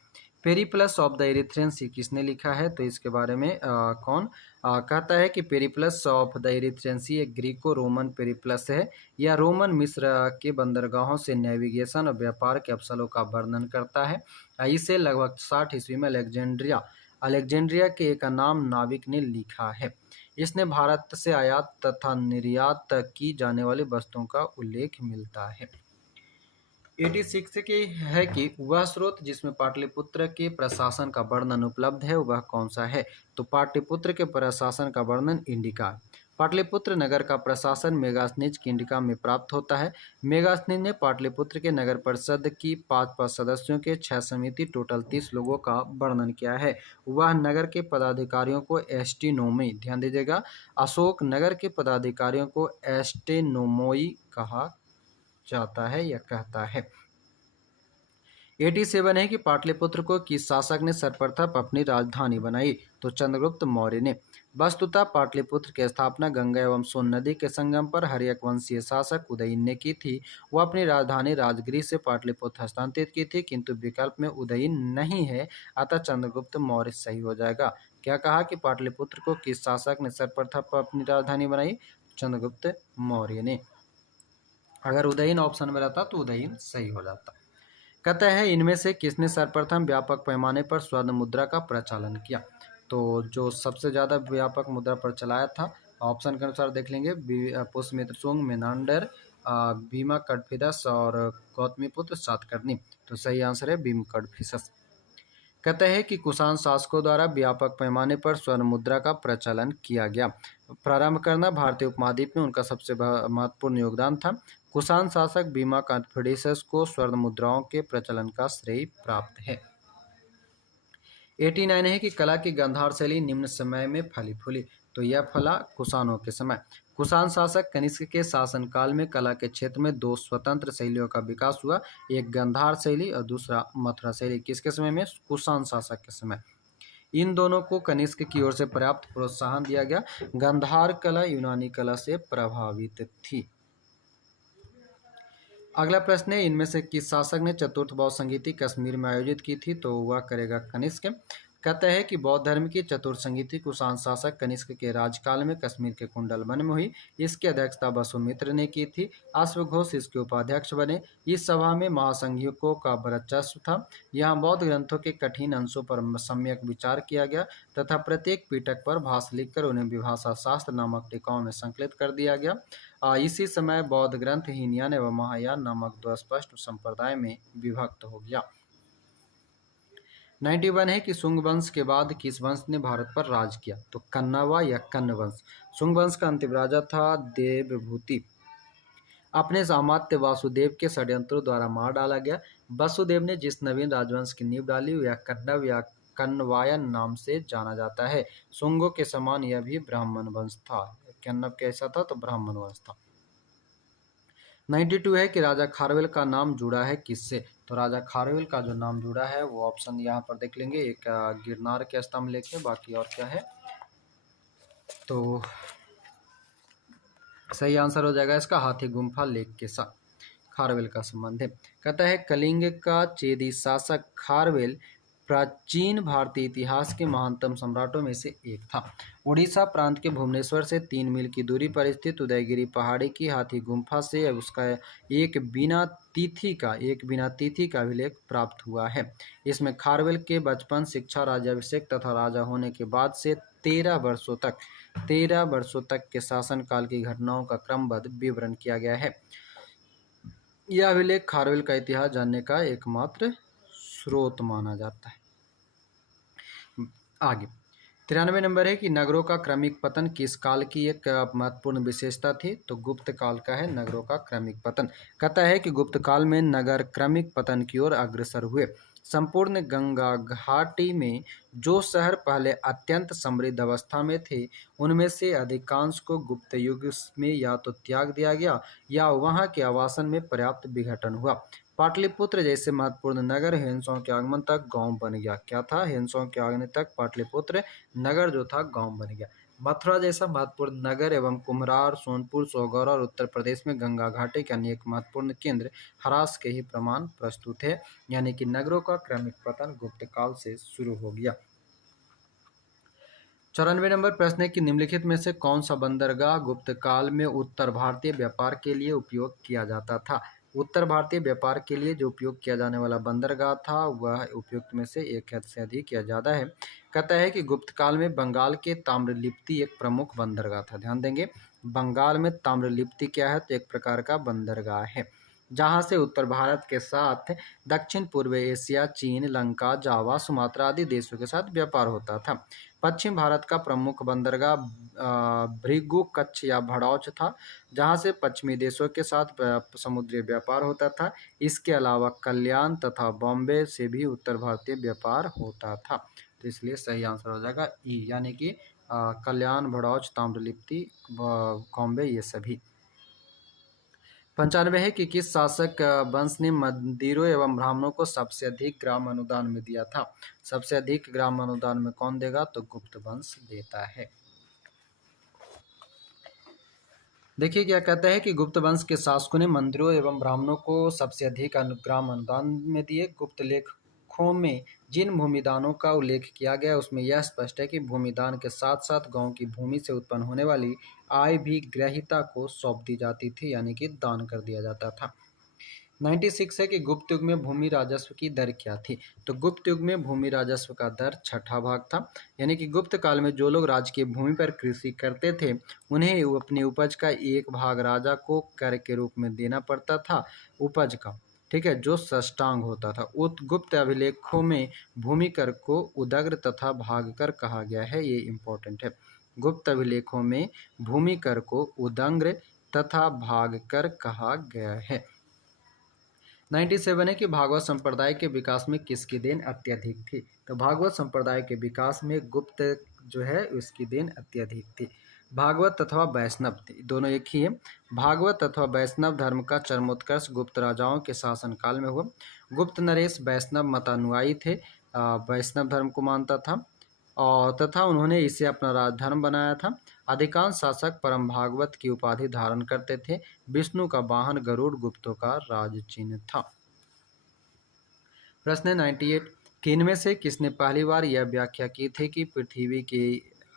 पेरिप्लस ऑफ द इरिथ्रियन सी किसने लिखा है? तो इसके बारे में कौन कहता है कि पेरिप्लस ऑफ द इरिथ्रियन सी एक ग्रीको रोमन पेरिप्लस है। यह रोमन मिस्र के बंदरगाहों से नेविगेशन और व्यापार के अवसरों का वर्णन करता है। इसे लगभग 60 ईस्वी में अलेक्जेंड्रिया के एक नाम नाविक ने लिखा है। इसने भारत से आयात तथा निर्यात की जाने वाली वस्तुओं का उल्लेख मिलता है। 86 की है कि वह स्रोत जिसमें पाटलिपुत्र के प्रशासन का वर्णन उपलब्ध है वह कौन सा है? तो पाटलिपुत्र के प्रशासन का वर्णन इंडिका है। पाटलिपुत्र नगर का प्रशासन मेगास्थनीज की इंडिका में प्राप्त होता है। मेगास्थनीज ने पाटलिपुत्र के नगर परिषद की 5 सदस्यों के 6 समिति टोटल 30 लोगों का वर्णन किया है। वह नगर के पदाधिकारियों को एस्टिनोमी, ध्यान दीजिएगा, अशोक नगर के पदाधिकारियों को एस्टेनोमोई कहा जाता है या कहता है। 87 है कि पाटलिपुत्र को किस शासक ने सर्वप्रथम अपनी राजधानी बनाई? तो चंद्रगुप्त मौर्य ने। वस्तुतः पाटलिपुत्र की स्थापना गंगा एवं सोन नदी के संगम पर हर्यक वंशीय शासक उदयन ने की थी। वह अपनी राजधानी राजगृह से पाटलिपुत्र हस्तांतरित की थी, किंतु विकल्प में उदयन नहीं है, अतः चंद्रगुप्त मौर्य सही हो जाएगा। क्या कहा कि पाटलिपुत्र को किस शासक ने सर्वप्रथम अपनी राजधानी बनाई? चंद्रगुप्त मौर्य ने। अगर उदयन ऑप्शन में रहता तो उदयन सही हो जाता। कहता है इनमें से किसने सर्वप्रथम व्यापक पैमाने पर स्वर्ण मुद्रा का प्रचलन किया? तो जो सबसे ज़्यादा व्यापक मुद्रा पर चलाया था, ऑप्शन के अनुसार देख लेंगे, पुष्यमित्र शुंग, मेनांडर, भीमा कडफिदस और गौतमीपुत्र सातकर्णी। तो सही आंसर है भीम कडफिदस। कहते हैं कि कुषाण शासकों द्वारा व्यापक पैमाने पर स्वर्ण मुद्रा का प्रचलन किया गया। प्रारंभ करना भारतीय उपमहाद्वीप में उनका सबसे महत्वपूर्ण योगदान था। कुषाण शासक भीमा कडफिसेस को स्वर्ण मुद्राओं के प्रचलन का श्रेय प्राप्त है। 89 है कि कला की गांधार शैली निम्न समय में फली फूली। तो यह फला कुषाणों के समय। कुषाण शासक कनिष्क के शासनकाल में कला के क्षेत्र में 2 स्वतंत्र शैलियों का विकास हुआ, एक गांधार शैली और दूसरा मथुरा शैली। किसके समय में? कुषाण शासक के समय। इन दोनों को कनिष्क की ओर से पर्याप्त प्रोत्साहन दिया गया। गांधार कला यूनानी कला से प्रभावित थी। अगला प्रश्न है, इनमें से किस शासक ने चतुर्थ बौद्ध संगीति कश्मीर में आयोजित की थी? तो वह करेगा कनिष्क। कहते हैं कि बौद्ध धर्म की चतुर्थ संगीति कुषाण शासक कनिष्क के राजकाल में कश्मीर के कुंडल वन में हुई। इसकी अध्यक्षता वसुमित्र ने की थी। अश्वघोष इसके उपाध्यक्ष बने। इस सभा में महासंघियों का वर्चस्व था। यहाँ बौद्ध ग्रंथों के कठिन अंशों पर सम्यक विचार किया गया तथा प्रत्येक पिटक पर भाष्य लिखकर उन्हें विभाषा शास्त्र नामक टीकाओं में संकलित कर दिया गया। इसी समय बौद्ध ग्रंथ हीनयान एवं महायान नामक 2 स्पष्ट संप्रदाय में विभक्त हो गया। 91 है कि शुंग वंश के बाद किस वंश ने भारत पर राज किया? तो कन्नवा या कन्न वंश। शुंग वंश का अंतिम राजा था देवभूति। अपने सामर्थ्य वासुदेव के षड्यंत्रों द्वारा मार डाला गया। वसुदेव ने जिस नवीन राजवंश की नींव डाली वह कन्नव या कन्वायन नाम से जाना जाता है। शुंगों के समान यह भी ब्राह्मण वंश था। कन्नव कैसा था? तो ब्राह्मण वंश था। 92 है कि राजा खारवेल का नाम जुड़ा है किससे? तो राजा खारवेल का जो नाम जुड़ा है वो ऑप्शन यहाँ पर देख लेंगे, एक गिरनार के स्तंभ लेख है, बाकी और क्या है? तो सही आंसर हो जाएगा इसका हाथी गुम्फा लेख के साथ। खारवेल का संबंध है। कहता है कलिंग का चेदी शासक खारवेल प्राचीन भारतीय इतिहास के महानतम सम्राटों में से एक था। उड़ीसा प्रांत के भुवनेश्वर से 3 मील की दूरी पर स्थित उदयगिरी पहाड़ी की हाथी गुम्फा से उसका एक बिना तिथि का अभिलेख प्राप्त हुआ है। इसमें खारवेल के बचपन, शिक्षा, राज्याभिषेक तथा राजा होने के बाद से 13 वर्षों तक के शासनकाल की घटनाओं का क्रमबद्ध विवरण किया गया है। यह अभिलेख खारवेल का इतिहास जानने का एकमात्र स्रोत माना जाता है। आगे 93 नंबर है कि नगरों का क्रमिक पतन किस काल की एक महत्वपूर्ण विशेषता थी? तो गुप्त काल का है नगरों का क्रमिक पतन। कहता है कि गुप्त काल में नगर क्रमिक पतन की ओर अग्रसर हुए। संपूर्ण गंगा घाटी में जो शहर पहले अत्यंत समृद्ध अवस्था में थे, उनमें से अधिकांश को गुप्त युग में या तो त्याग दिया गया या वहां के आवासन में पर्याप्त विघटन हुआ। पाटलिपुत्र जैसे महत्वपूर्ण नगर हेनसों के आगमन तक गांव बन गया। क्या था? हेनसों के आगमन तक पाटलिपुत्र नगर जो था गांव बन गया। मथुरा जैसा महत्वपूर्ण नगर एवं कुम्हरार, सोनपुर, सोगौर और उत्तर प्रदेश में गंगा घाटी के अनेक महत्वपूर्ण केंद्र ह्रास के ही प्रमाण प्रस्तुत है। यानी कि नगरों का क्रमिक पतन गुप्त काल से शुरू हो गया। 94 नंबर प्रश्न है कि निम्नलिखित में से कौन सा बंदरगाह गुप्त काल में उत्तर भारतीय व्यापार के लिए उपयोग किया जाता था? उत्तर भारतीय व्यापार के लिए जो उपयोग किया जाने वाला बंदरगाह था वह उपयुक्त में से एक हद से अधिक या ज़्यादा है। कहता है कि गुप्त काल में बंगाल के ताम्रलिप्ति एक प्रमुख बंदरगाह था। ध्यान देंगे, बंगाल में ताम्रलिप्ति क्या है? तो एक प्रकार का बंदरगाह है, जहाँ से उत्तर भारत के साथ दक्षिण पूर्व एशिया, चीन, लंका, जावा, सुमात्रा आदि देशों के साथ व्यापार होता था। पश्चिम भारत का प्रमुख बंदरगाह भृगु, कच्छ या भड़ौच था, जहाँ से पश्चिमी देशों के साथ समुद्री व्यापार होता था। इसके अलावा कल्याण तथा बॉम्बे से भी उत्तर भारतीय व्यापार होता था। तो इसलिए सही आंसर हो जाएगा ई, यानी कि कल्याण, भड़ौच, ताम्रलिप्ति, बॉम्बे ये सभी। 95 है कि किस शासक वंश ने मंदिरों एवं ब्राह्मणों को सबसे अधिक ग्राम अनुदान में दिया था? सबसे अधिक ग्राम अनुदान में कौन देगा? तो गुप्त वंश देता है। देखिए क्या कहता है कि गुप्त वंश के शासकों ने मंदिरों एवं ब्राह्मणों को सबसे अधिक ग्राम अनुदान में दिए। गुप्त लेखों में जिन भूमिदानों का उल्लेख किया गया उसमें यह स्पष्ट है कि भूमिदान के साथ साथ गांव की भूमि से उत्पन्न होने वाली आय भी ग्रहिता को सौंप दी जाती थी, यानी कि दान कर दिया जाता था। 96 है कि गुप्त युग में भूमि राजस्व की दर क्या थी? तो गुप्त युग में भूमि राजस्व का दर 6ठा भाग था। यानी कि गुप्त काल में जो लोग राजकीय भूमि पर कृषि करते थे, उन्हें अपनी उपज का एक भाग राजा को कर के रूप में देना पड़ता था, उपज का, ठीक है, जो षष्टांग होता था। गुप्त अभिलेखों में भूमि कर को उदग्र तथा भाग कर कहा गया है, ये इंपॉर्टेंट है। गुप्त अभिलेखों में भूमि कर को उदग्र तथा भाग कर कहा गया है। 97 है कि भागवत संप्रदाय के विकास में किसकी देन अत्यधिक थी? तो भागवत संप्रदाय के विकास में गुप्त जो है उसकी देन अत्यधिक थी। भागवत अथवा वैष्णव दोनों एक ही है। भागवत अथवा वैष्णव धर्म का चरमोत्कर्ष गुप्त राजाओं के शासनकाल में हुआ। गुप्त नरेश वैष्णव मतानुयायी थे, वैष्णव धर्म को मानता था और तथा उन्होंने इसे अपना राजधर्म बनाया था। अधिकांश शासक परम भागवत की उपाधि धारण करते थे। विष्णु का वाहन गरुड़ गुप्तों का राज चिन्ह था। प्रश्न 98 कि इनमें से किसने पहली बार यह व्याख्या की थी कि पृथ्वी के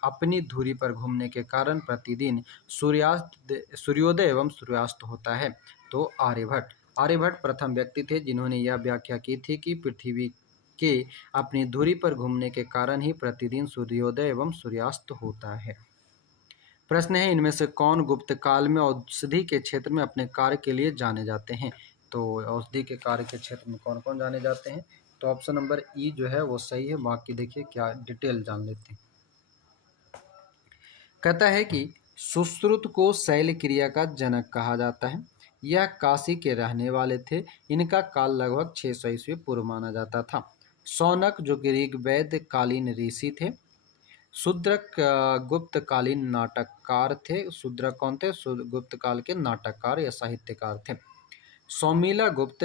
अपनी धुरी पर घूमने के कारण प्रतिदिन सूर्योदय एवं सूर्यास्त होता है? तो आर्यभट्ट। आर्यभट्ट प्रथम व्यक्ति थे जिन्होंने यह व्याख्या की थी कि पृथ्वी के अपनी धुरी पर घूमने के कारण ही प्रतिदिन सूर्योदय एवं सूर्यास्त होता है। प्रश्न है इनमें से कौन गुप्त काल में औषधि के क्षेत्र में अपने कार्य के लिए जाने जाते हैं? तो औषधि के कार्य के क्षेत्र में कौन कौन जाने जाते हैं? तो ऑप्शन नंबर ई जो है वो सही है। बाकी देखिए क्या डिटेल जान लेते हैं। कहता है कि सुश्रुत को शैल क्रिया का जनक कहा जाता है। यह काशी के रहने वाले थे। इनका काल लगभग 600 ईस्वी पूर्व माना जाता था। शौनक जो कि ऋग्वेद कालीन ऋषि थे। शूद्रक गुप्त कालीन नाटककार थे। शूद्रक कौन थे? गुप्त काल के नाटककार या साहित्यकार थे। सौमीला गुप्त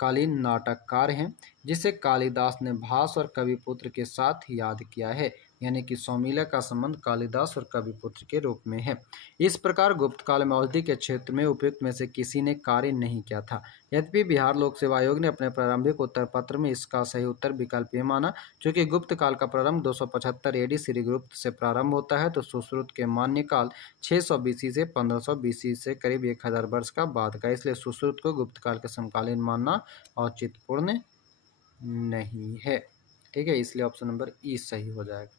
कालीन नाटककार हैं, जिसे कालिदास ने भास और कविपुत्र के साथ याद किया है। यानी कि सौमिला का संबंध कालिदास और कविपुत्र के रूप में है। इस प्रकार गुप्त काल में औषधि के क्षेत्र में उपयुक्त में से किसी ने कार्य नहीं किया था। यद्यपि बिहार लोक सेवा आयोग ने अपने प्रारंभिक उत्तर पत्र में इसका सही उत्तर विकल्प ये माना। चूंकि गुप्त काल का प्रारंभ 275 एडी श्रीगुप्त से प्रारंभ होता है, तो सुश्रुत के मान्य काल 600 बीसी से 1500 बीसी से करीब 1000 वर्ष का बाद का, इसलिए सुश्रुत को गुप्त काल के समकालीन मानना औचित्यपूर्ण नहीं है। ठीक है, इसलिए ऑप्शन नंबर ई सही हो जाएगा।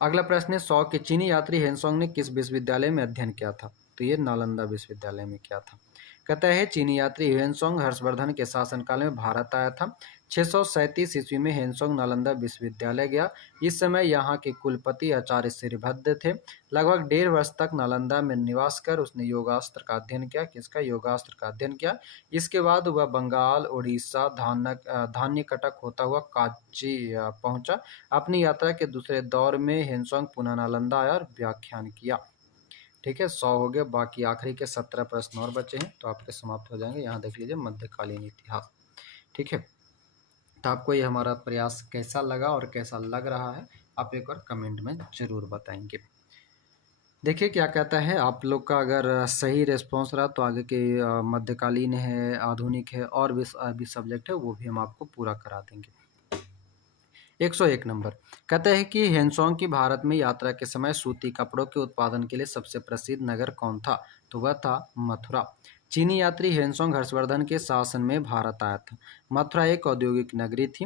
अगला प्रश्न है, 100 के चीनी यात्री हेनसोंग ने किस विश्वविद्यालय में अध्ययन किया था? तो ये नालंदा विश्वविद्यालय में किया था। कहता है, चीनी यात्री हेनसोंग हर्षवर्धन के शासनकाल में भारत आया था। 637 ईस्वी में हेनसोंग नालंदा विश्वविद्यालय गया। इस समय यहाँ के कुलपति आचार्य श्रीभद्र थे। लगभग 1.5 वर्ष तक नालंदा में निवास कर उसने योगास्त्र का अध्ययन किया। किसका? योगास्त्र का अध्ययन किया। इसके बाद वह बंगाल, उड़ीसा, धान्य कटक होता हुआ कांची पहुंचा। अपनी यात्रा के दूसरे दौर में हेनसोंग पुनः नालंदा आया और व्याख्यान किया। ठीक है, 100 हो गए। बाकी आखिरी के 17 प्रश्न और बचे हैं, तो आपके समाप्त हो जाएंगे। यहाँ देख लीजिए, मध्यकालीन इतिहास। ठीक है, तो आपको ये हमारा प्रयास कैसा लगा और कैसा लग रहा है, आप एक बार कमेंट में जरूर बताएंगे। देखिए क्या कहता है, आप लोग का अगर सही रिस्पॉन्स रहा तो आगे के मध्यकालीन है, आधुनिक है और भी सब्जेक्ट है, वो भी हम आपको पूरा करा देंगे। 101 नंबर कहते हैं कि हेनसोंग की भारत में यात्रा के समय सूती कपड़ों के उत्पादन के लिए सबसे प्रसिद्ध नगर कौन था? तो वह था मथुरा। चीनी यात्री हेनसोंग हर्षवर्धन के शासन में भारत आया था। मथुरा एक औद्योगिक नगरी थी।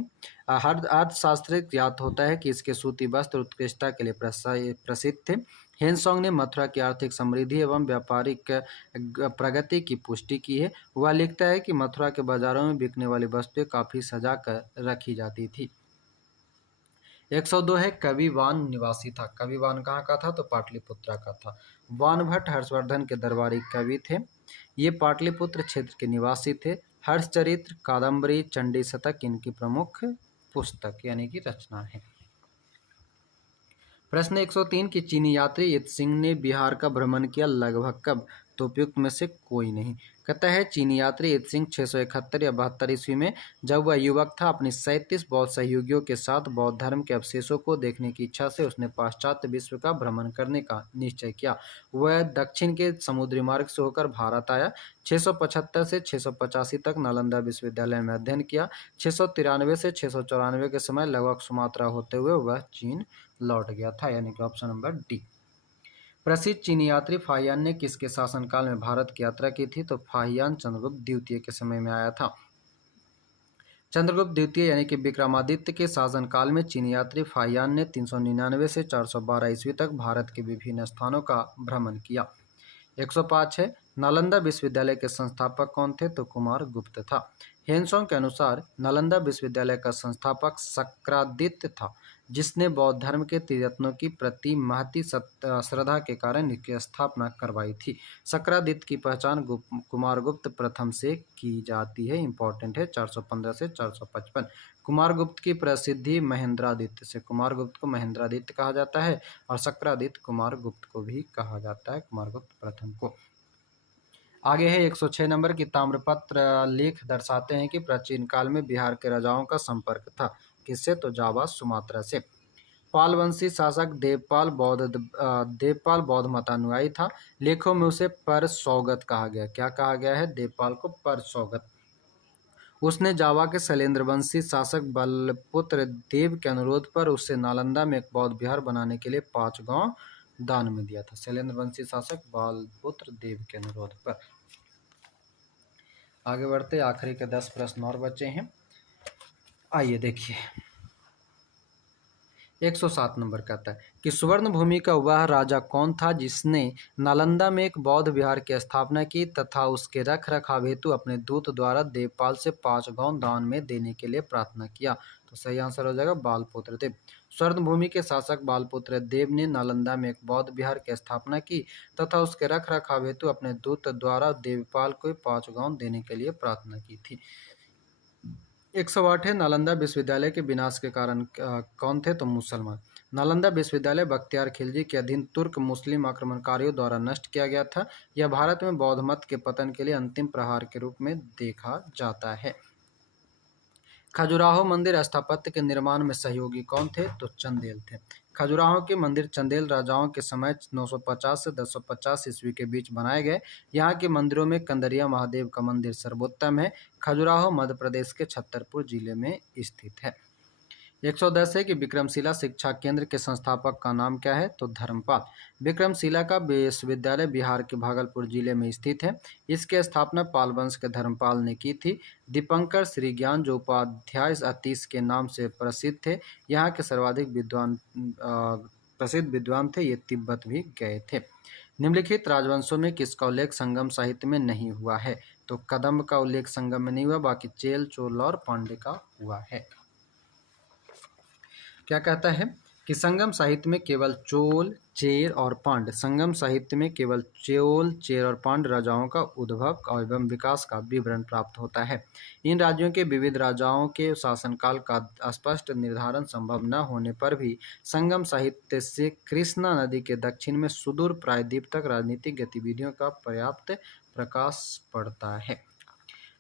हर अर्थशास्त्री ज्ञात होता है कि इसके सूती वस्त्र उत्कृष्टता के लिए प्रसिद्ध थे। हेनसोंग ने मथुरा की आर्थिक समृद्धि एवं व्यापारिक प्रगति की पुष्टि की है। वह लिखता है कि मथुरा के बाजारों में बिकने वाली वस्तुएं काफी सजा कर रखी जाती थी। 102 है, कवि वान निवासी था। कवि वान कहाँ का था? तो पाटलिपुत्रा का था। वान भट्ट हर्षवर्धन के दरबारी कवि थे। ये पाटलिपुत्र क्षेत्र के निवासी थे। हर्षचरित्र, कादम्बरी, चंडी शतक इनकी प्रमुख पुस्तक यानी कि रचना है। प्रश्न 103 की चीनी यात्री इत सिंह ने बिहार का भ्रमण किया लगभग कब? तो उपयुक्त में से कोई नहीं। कहता है, चीनी यात्री इत सिंह 671 या 72 ईस्वी में जब वह युवक था, अपने 37 बौद्ध सहयोगियों के साथ बौद्ध धर्म के अवशेषों को देखने की इच्छा से उसने पाश्चात्य विश्व का भ्रमण करने का निश्चय किया। वह दक्षिण के समुद्री मार्ग से होकर भारत आया। 675 से 685 तक नालंदा विश्वविद्यालय में अध्ययन किया। 693 से 694 के समय लगभग सुमात्रा होते हुए वह चीन लौट गया था, यानी कि ऑप्शन नंबर डी। प्रसिद्ध चीनी यात्री फाहियान ने किसके शासनकाल में भारत की यात्रा की थी? तो फाहियान चंद्रगुप्त द्वितीय के समय में आया था। चंद्रगुप्त द्वितीय यानी कि विक्रमादित्य के शासनकाल में चीनी यात्री फाहियान ने 399 से 412 ईस्वी तक भारत के विभिन्न स्थानों का भ्रमण किया। 105 है, नालंदा विश्वविद्यालय के संस्थापक कौन थे? तो कुमार गुप्त था। हेनसोंग के अनुसार नालंदा विश्वविद्यालय का संस्थापक शक्रादित्य था, जिसने बौद्ध धर्म के त्रिरत्नों की प्रति महती श्रद्धा के कारण इसकी स्थापना करवाई थी। शक्रादित्य की पहचान कुमारगुप्त प्रथम से की जाती है। इंपॉर्टेंट है, 415 से 455। कुमारगुप्त की प्रसिद्धि महेंद्रादित्य से, कुमारगुप्त को महेंद्रादित्य कहा जाता है और शक्रादित्य कुमारगुप्त को भी कहा जाता है, कुमारगुप्त प्रथम को। आगे है 106 नंबर की ताम्रपत्र लेख दर्शाते हैं कि प्राचीन काल में बिहार के राजाओं का संपर्क था। किससे? तो जावा सुमात्रा से। पालवंशी शासक देवपाल बौद्ध मतानुयायी था। लेखों में उसे पर सौगत कहा गया। क्या कहा गया है? देवपाल को पर सौगत। उसने जावा के शैलेंद्रवंशी शासक बलपुत्र देव के अनुरोध पर उससे नालंदा में एक बौद्ध विहार बनाने के लिए 5 गांव दान में दिया था। शैलेंद्रवंशी शासक बलपुत्र देव के अनुरोध पर। आगे बढ़ते, आखिरी के 10 प्रश्न और बचे हैं। आइए देखिए, 107 नंबर कहता है कि सुवर्ण भूमि का वह राजा कौन था जिसने नालंदा में एक बौद्ध विहार की स्थापना की तथा उसके रख रखाव हेतु अपने दूत द्वारा देवपाल से 5 गांव दान में देने के लिए प्रार्थना किया? तो सही आंसर हो जाएगा बालपुत्र देव। स्वर्ण भूमि के शासक बालपुत्र देव ने नालंदा में एक बौद्ध विहार की स्थापना की तथा उसके रख रखाव हेतु अपने दूत द्वारा देवपाल को 5 गांव देने के लिए प्रार्थना की थी। 108 है, नालंदा विश्वविद्यालय के विनाश के कारण कौन थे? तो मुसलमान। नालंदा विश्वविद्यालय बख्तियार खिलजी के अधीन तुर्क मुस्लिम आक्रमणकारियों द्वारा नष्ट किया गया था। यह भारत में बौद्ध मत के पतन के लिए अंतिम प्रहार के रूप में देखा जाता है। खजुराहो मंदिर स्थापत्य के निर्माण में सहयोगी कौन थे? तो चंदेल थे। खजुराहो के मंदिर चंदेल राजाओं के समय 950 से 1050 ईस्वी के बीच बनाए गए। यहाँ के मंदिरों में कंदरिया महादेव का मंदिर सर्वोत्तम है। खजुराहो मध्य प्रदेश के छतरपुर जिले में स्थित है। 110 है कि विक्रमशिला शिक्षा केंद्र के संस्थापक का नाम क्या है? तो धर्मपाल। विक्रमशिला का विश्वविद्यालय बिहार के भागलपुर जिले में स्थित है। इसकी स्थापना पाल वंश के धर्मपाल ने की थी। दीपंकर श्री ज्ञान जो उपाध्याय अतीश के नाम से प्रसिद्ध थे। यहाँ के सर्वाधिक प्रसिद्ध विद्वान थे। ये तिब्बत भी गए थे। निम्नलिखित राजवंशों में किसका उल्लेख संगम साहित्य में नहीं हुआ है? तो कदम्ब का उल्लेख संगम में नहीं हुआ, बाकी चेल, चोल और पांड्य का हुआ है। क्या कहता है कि संगम साहित्य में केवल चोल, चेर और पांड्य, संगम साहित्य में केवल चोल, चेर और पांड्य राजाओं का उद्भव एवं विकास का विवरण प्राप्त होता है। इन राज्यों के विविध राजाओं के शासनकाल का स्पष्ट निर्धारण संभव न होने पर भी संगम साहित्य से कृष्णा नदी के दक्षिण में सुदूर प्रायद्वीप तक राजनीतिक गतिविधियों का पर्याप्त प्रकाश पड़ता है।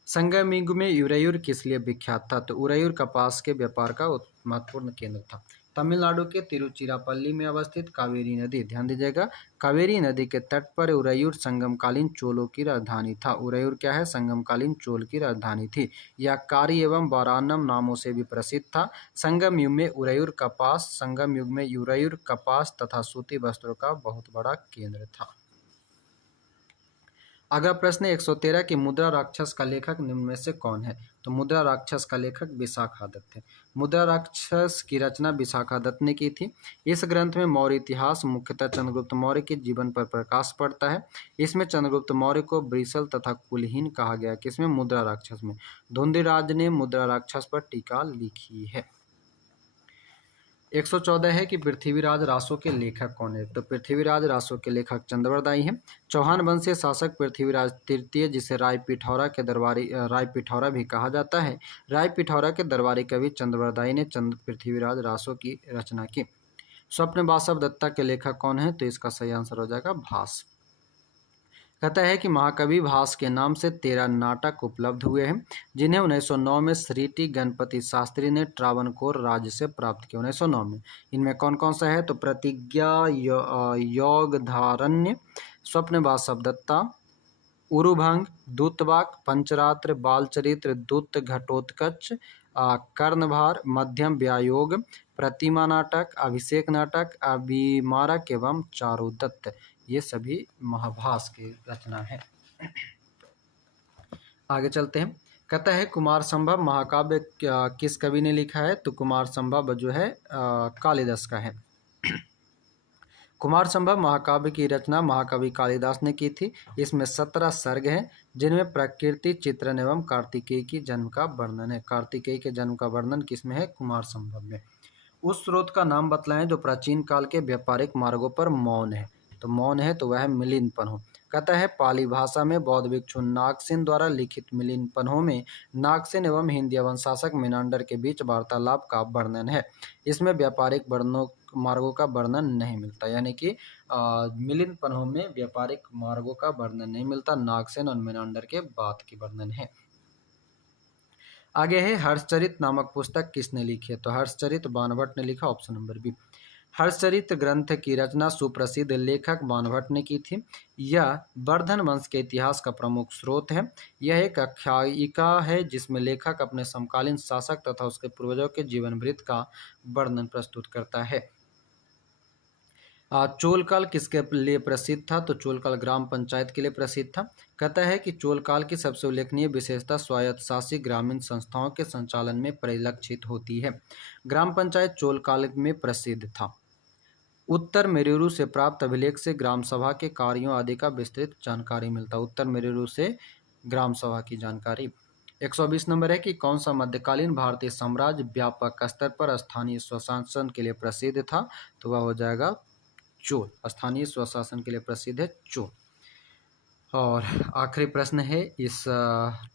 संगम युग में उरैयूर किस लिए विख्यात था? तो उरैयूर कपास के व्यापार का महत्वपूर्ण केंद्र था। तमिलनाडु के तिरुचिरापल्ली में अवस्थित कावेरी नदी, ध्यान दीजिएगा, कावेरी नदी के तट पर उरैयूर संगमकालीन चोलों की राजधानी था। उरैयूर क्या है? संगमकालीन चोल की राजधानी थी। यह कारी एवं वारानम नामों से भी प्रसिद्ध था। संगम युग में उरैयूर कपास तथा सूती वस्त्रों का बहुत बड़ा केंद्र था। अगला प्रश्न 113 की मुद्रा राक्षस का लेखक निम्न में से कौन है? तो मुद्रा राक्षस का लेखक विशाखादत्त है। मुद्रा राक्षस की रचना विशाखादत्त ने की थी। इस ग्रंथ में मौर्य इतिहास, मुख्यतः चंद्रगुप्त मौर्य के जीवन पर प्रकाश पड़ता है। इसमें चंद्रगुप्त मौर्य को वृषल तथा कुलहीन कहा गया। किसमें? मुद्रा राक्षस में। धुंधीराज ने मुद्रा राक्षस पर टीका लिखी है। 114 है कि पृथ्वीराज रासो के लेखक कौन है? तो पृथ्वीराज रासो के लेखक चंद्रवरदाई हैं। चौहान वंशीय शासक पृथ्वीराज तृतीय, जिसे राय पिथौरा भी कहा जाता है, राय पिथौरा के दरबारी कवि चंद्रवरदाई ने पृथ्वीराज रासो की रचना की। स्वप्न वासव दत्ता के लेखक कौन है? तो इसका सही आंसर हो जाएगा भास। कहता है कि महाकवि भास के नाम से 13 नाटक उपलब्ध हुए हैं, जिन्हें 1909 में श्री टी गणपति शास्त्री ने ट्रावणकोर राज्य से प्राप्त किया। 1909 में इनमें कौन कौन सा है? तो प्रतिज्ञा, योगधारण्य, स्वप्न वासव दत्ता, उरुभंग, दूतवाक, पंचरात्र, बालचरित्र, दूत घटोत्कच, कर्णभार, मध्यम व्यायोग, प्रतिमा नाटक, अभिषेक नाटक, अभिमारक एवं चारुदत्त, ये सभी महाभास की रचना है। आगे चलते हैं। कहता है कुमार संभव महाकाव्य किस कवि ने लिखा है? तो कुमार संभव जो है कालिदास का है। कुमार संभव महाकाव्य की रचना महाकवि कालिदास ने की थी। इसमें 17 सर्ग हैं, जिनमें प्रकृति चित्रण एवं कार्तिकेय की जन्म का वर्णन है। कार्तिकेय के जन्म का वर्णन किसमें है? कुमार संभव में। उस स्रोत का नाम बतलाएं जो प्राचीन काल के व्यापारिक मार्गों पर मौन है। तो मौन है तो वह है मिलिंदपन्हो। कहता है पाली भाषा में बौद्ध भिक्षु नागसेन द्वारा लिखित मिलिंदपन्हो में नागसेन एवं हिंदी एवं शासक मेनांडर के बीच वार्तालाप का वर्णन है। इसमें व्यापारिक मार्गों का वर्णन नहीं मिलता, यानी कि मिलिंदपन्हो में व्यापारिक मार्गों का वर्णन नहीं मिलता। नागसेन और मेनांडर के बात की वर्णन है। आगे है हर्षचरित नामक पुस्तक किसने लिखी है? तो हर्षचरित बाणभट्ट ने लिखा, ऑप्शन नंबर बी। हर्षचरित ग्रंथ की रचना सुप्रसिद्ध लेखक बाणभट्ट ने की थी। यह वर्धन वंश के इतिहास का प्रमुख स्रोत है। यह एक आख्यायिका है जिसमें लेखक अपने समकालीन शासक तथा उसके पूर्वजों के जीवन वृत्त का वर्णन प्रस्तुत करता है। चोलकाल किसके लिए प्रसिद्ध था? तो चोलकाल ग्राम पंचायत के लिए प्रसिद्ध था। कहता है कि चोलकाल की सबसे उल्लेखनीय विशेषता स्वायत्तशासी ग्रामीण संस्थाओं के संचालन में परिलक्षित होती है। ग्राम पंचायत चोलकाल में प्रसिद्ध था। उत्तर मेरुरु से प्राप्त अभिलेख से ग्राम सभा के कार्यों आदि का विस्तृत जानकारी मिलता है। उत्तर मेरुरु से ग्राम सभा की जानकारी। 120 नंबर है कि कौन सा मध्यकालीन भारतीय साम्राज्य व्यापक स्तर पर स्थानीय स्वशासन के लिए प्रसिद्ध था? तो वह हो जाएगा चोल। स्थानीय स्वशासन के लिए प्रसिद्ध है चोल। और आखिरी प्रश्न है इस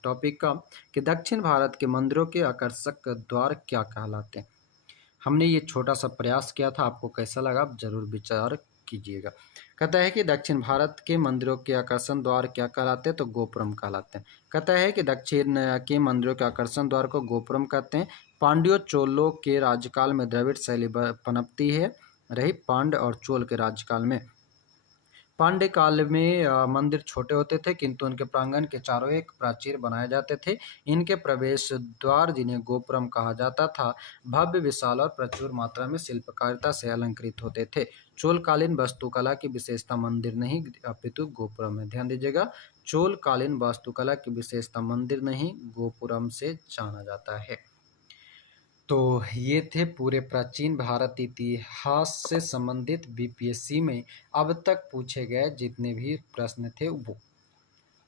टॉपिक का कि दक्षिण भारत के मंदिरों के आकर्षक द्वार क्या कहलाते हैं? हमने ये छोटा सा प्रयास किया था, आपको कैसा लगा आप जरूर विचार कीजिएगा। कहता है कि दक्षिण भारत के मंदिरों के आकर्षण द्वार क्या कहलाते हैं, तो गोपुरम कहलाते हैं। कहता है कि दक्षिण के मंदिरों के आकर्षण द्वार को गोपुरम कहते हैं। पांड्यों चोलों के राज्यकाल में द्रविड़ शैली पनपती है रही। पांड्य और चोल के राज्यकाल में, पांड्य काल में मंदिर छोटे होते थे, किंतु उनके प्रांगण के चारों एक प्राचीर बनाए जाते थे। इनके प्रवेश द्वार, जिन्हें गोपुरम कहा जाता था, भव्य, विशाल और प्रचुर मात्रा में शिल्पकारिता से अलंकृत होते थे। चोलकालीन वास्तुकला की विशेषता मंदिर नहीं अपितु गोपुरम है। ध्यान दीजिएगा, चोलकालीन वास्तुकला की विशेषता मंदिर नहीं गोपुरम से जाना जाता है। तो ये थे पूरे प्राचीन भारत इतिहास से संबंधित बीपीएससी में अब तक पूछे गए जितने भी प्रश्न थे वो।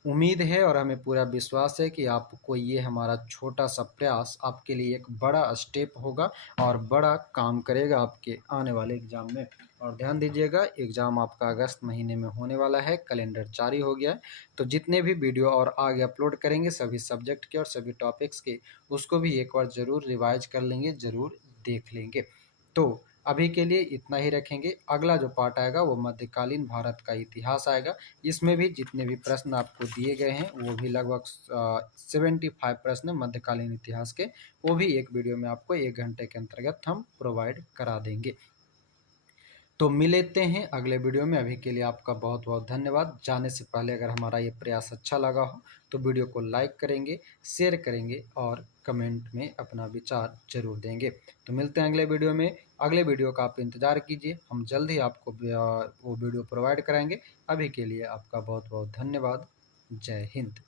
उम्मीद है और हमें पूरा विश्वास है कि आपको ये हमारा छोटा सा प्रयास आपके लिए एक बड़ा स्टेप होगा और बड़ा काम करेगा आपके आने वाले एग्जाम में। और ध्यान दीजिएगा, एग्जाम आपका अगस्त महीने में होने वाला है, कैलेंडर जारी हो गया है। तो जितने भी वीडियो और आगे अपलोड करेंगे सभी सब्जेक्ट के और सभी टॉपिक्स के, उसको भी एक बार ज़रूर रिवाइज कर लेंगे, ज़रूर देख लेंगे। तो अभी के लिए इतना ही रखेंगे। अगला जो पार्ट आएगा वो मध्यकालीन भारत का इतिहास आएगा। इसमें भी जितने भी प्रश्न आपको दिए गए हैं वो भी लगभग 75 प्रश्न मध्यकालीन इतिहास के, वो भी एक वीडियो में आपको 1 घंटे के अंतर्गत हम प्रोवाइड करा देंगे। तो मिलते हैं अगले वीडियो में। अभी के लिए आपका बहुत बहुत धन्यवाद। जाने से पहले अगर हमारा ये प्रयास अच्छा लगा हो तो वीडियो को लाइक करेंगे, शेयर करेंगे और कमेंट में अपना विचार जरूर देंगे। तो मिलते हैं अगले वीडियो में। अगले वीडियो का आप इंतज़ार कीजिए, हम जल्द ही आपको वो वीडियो प्रोवाइड कराएंगे। अभी के लिए आपका बहुत बहुत धन्यवाद। जय हिंद।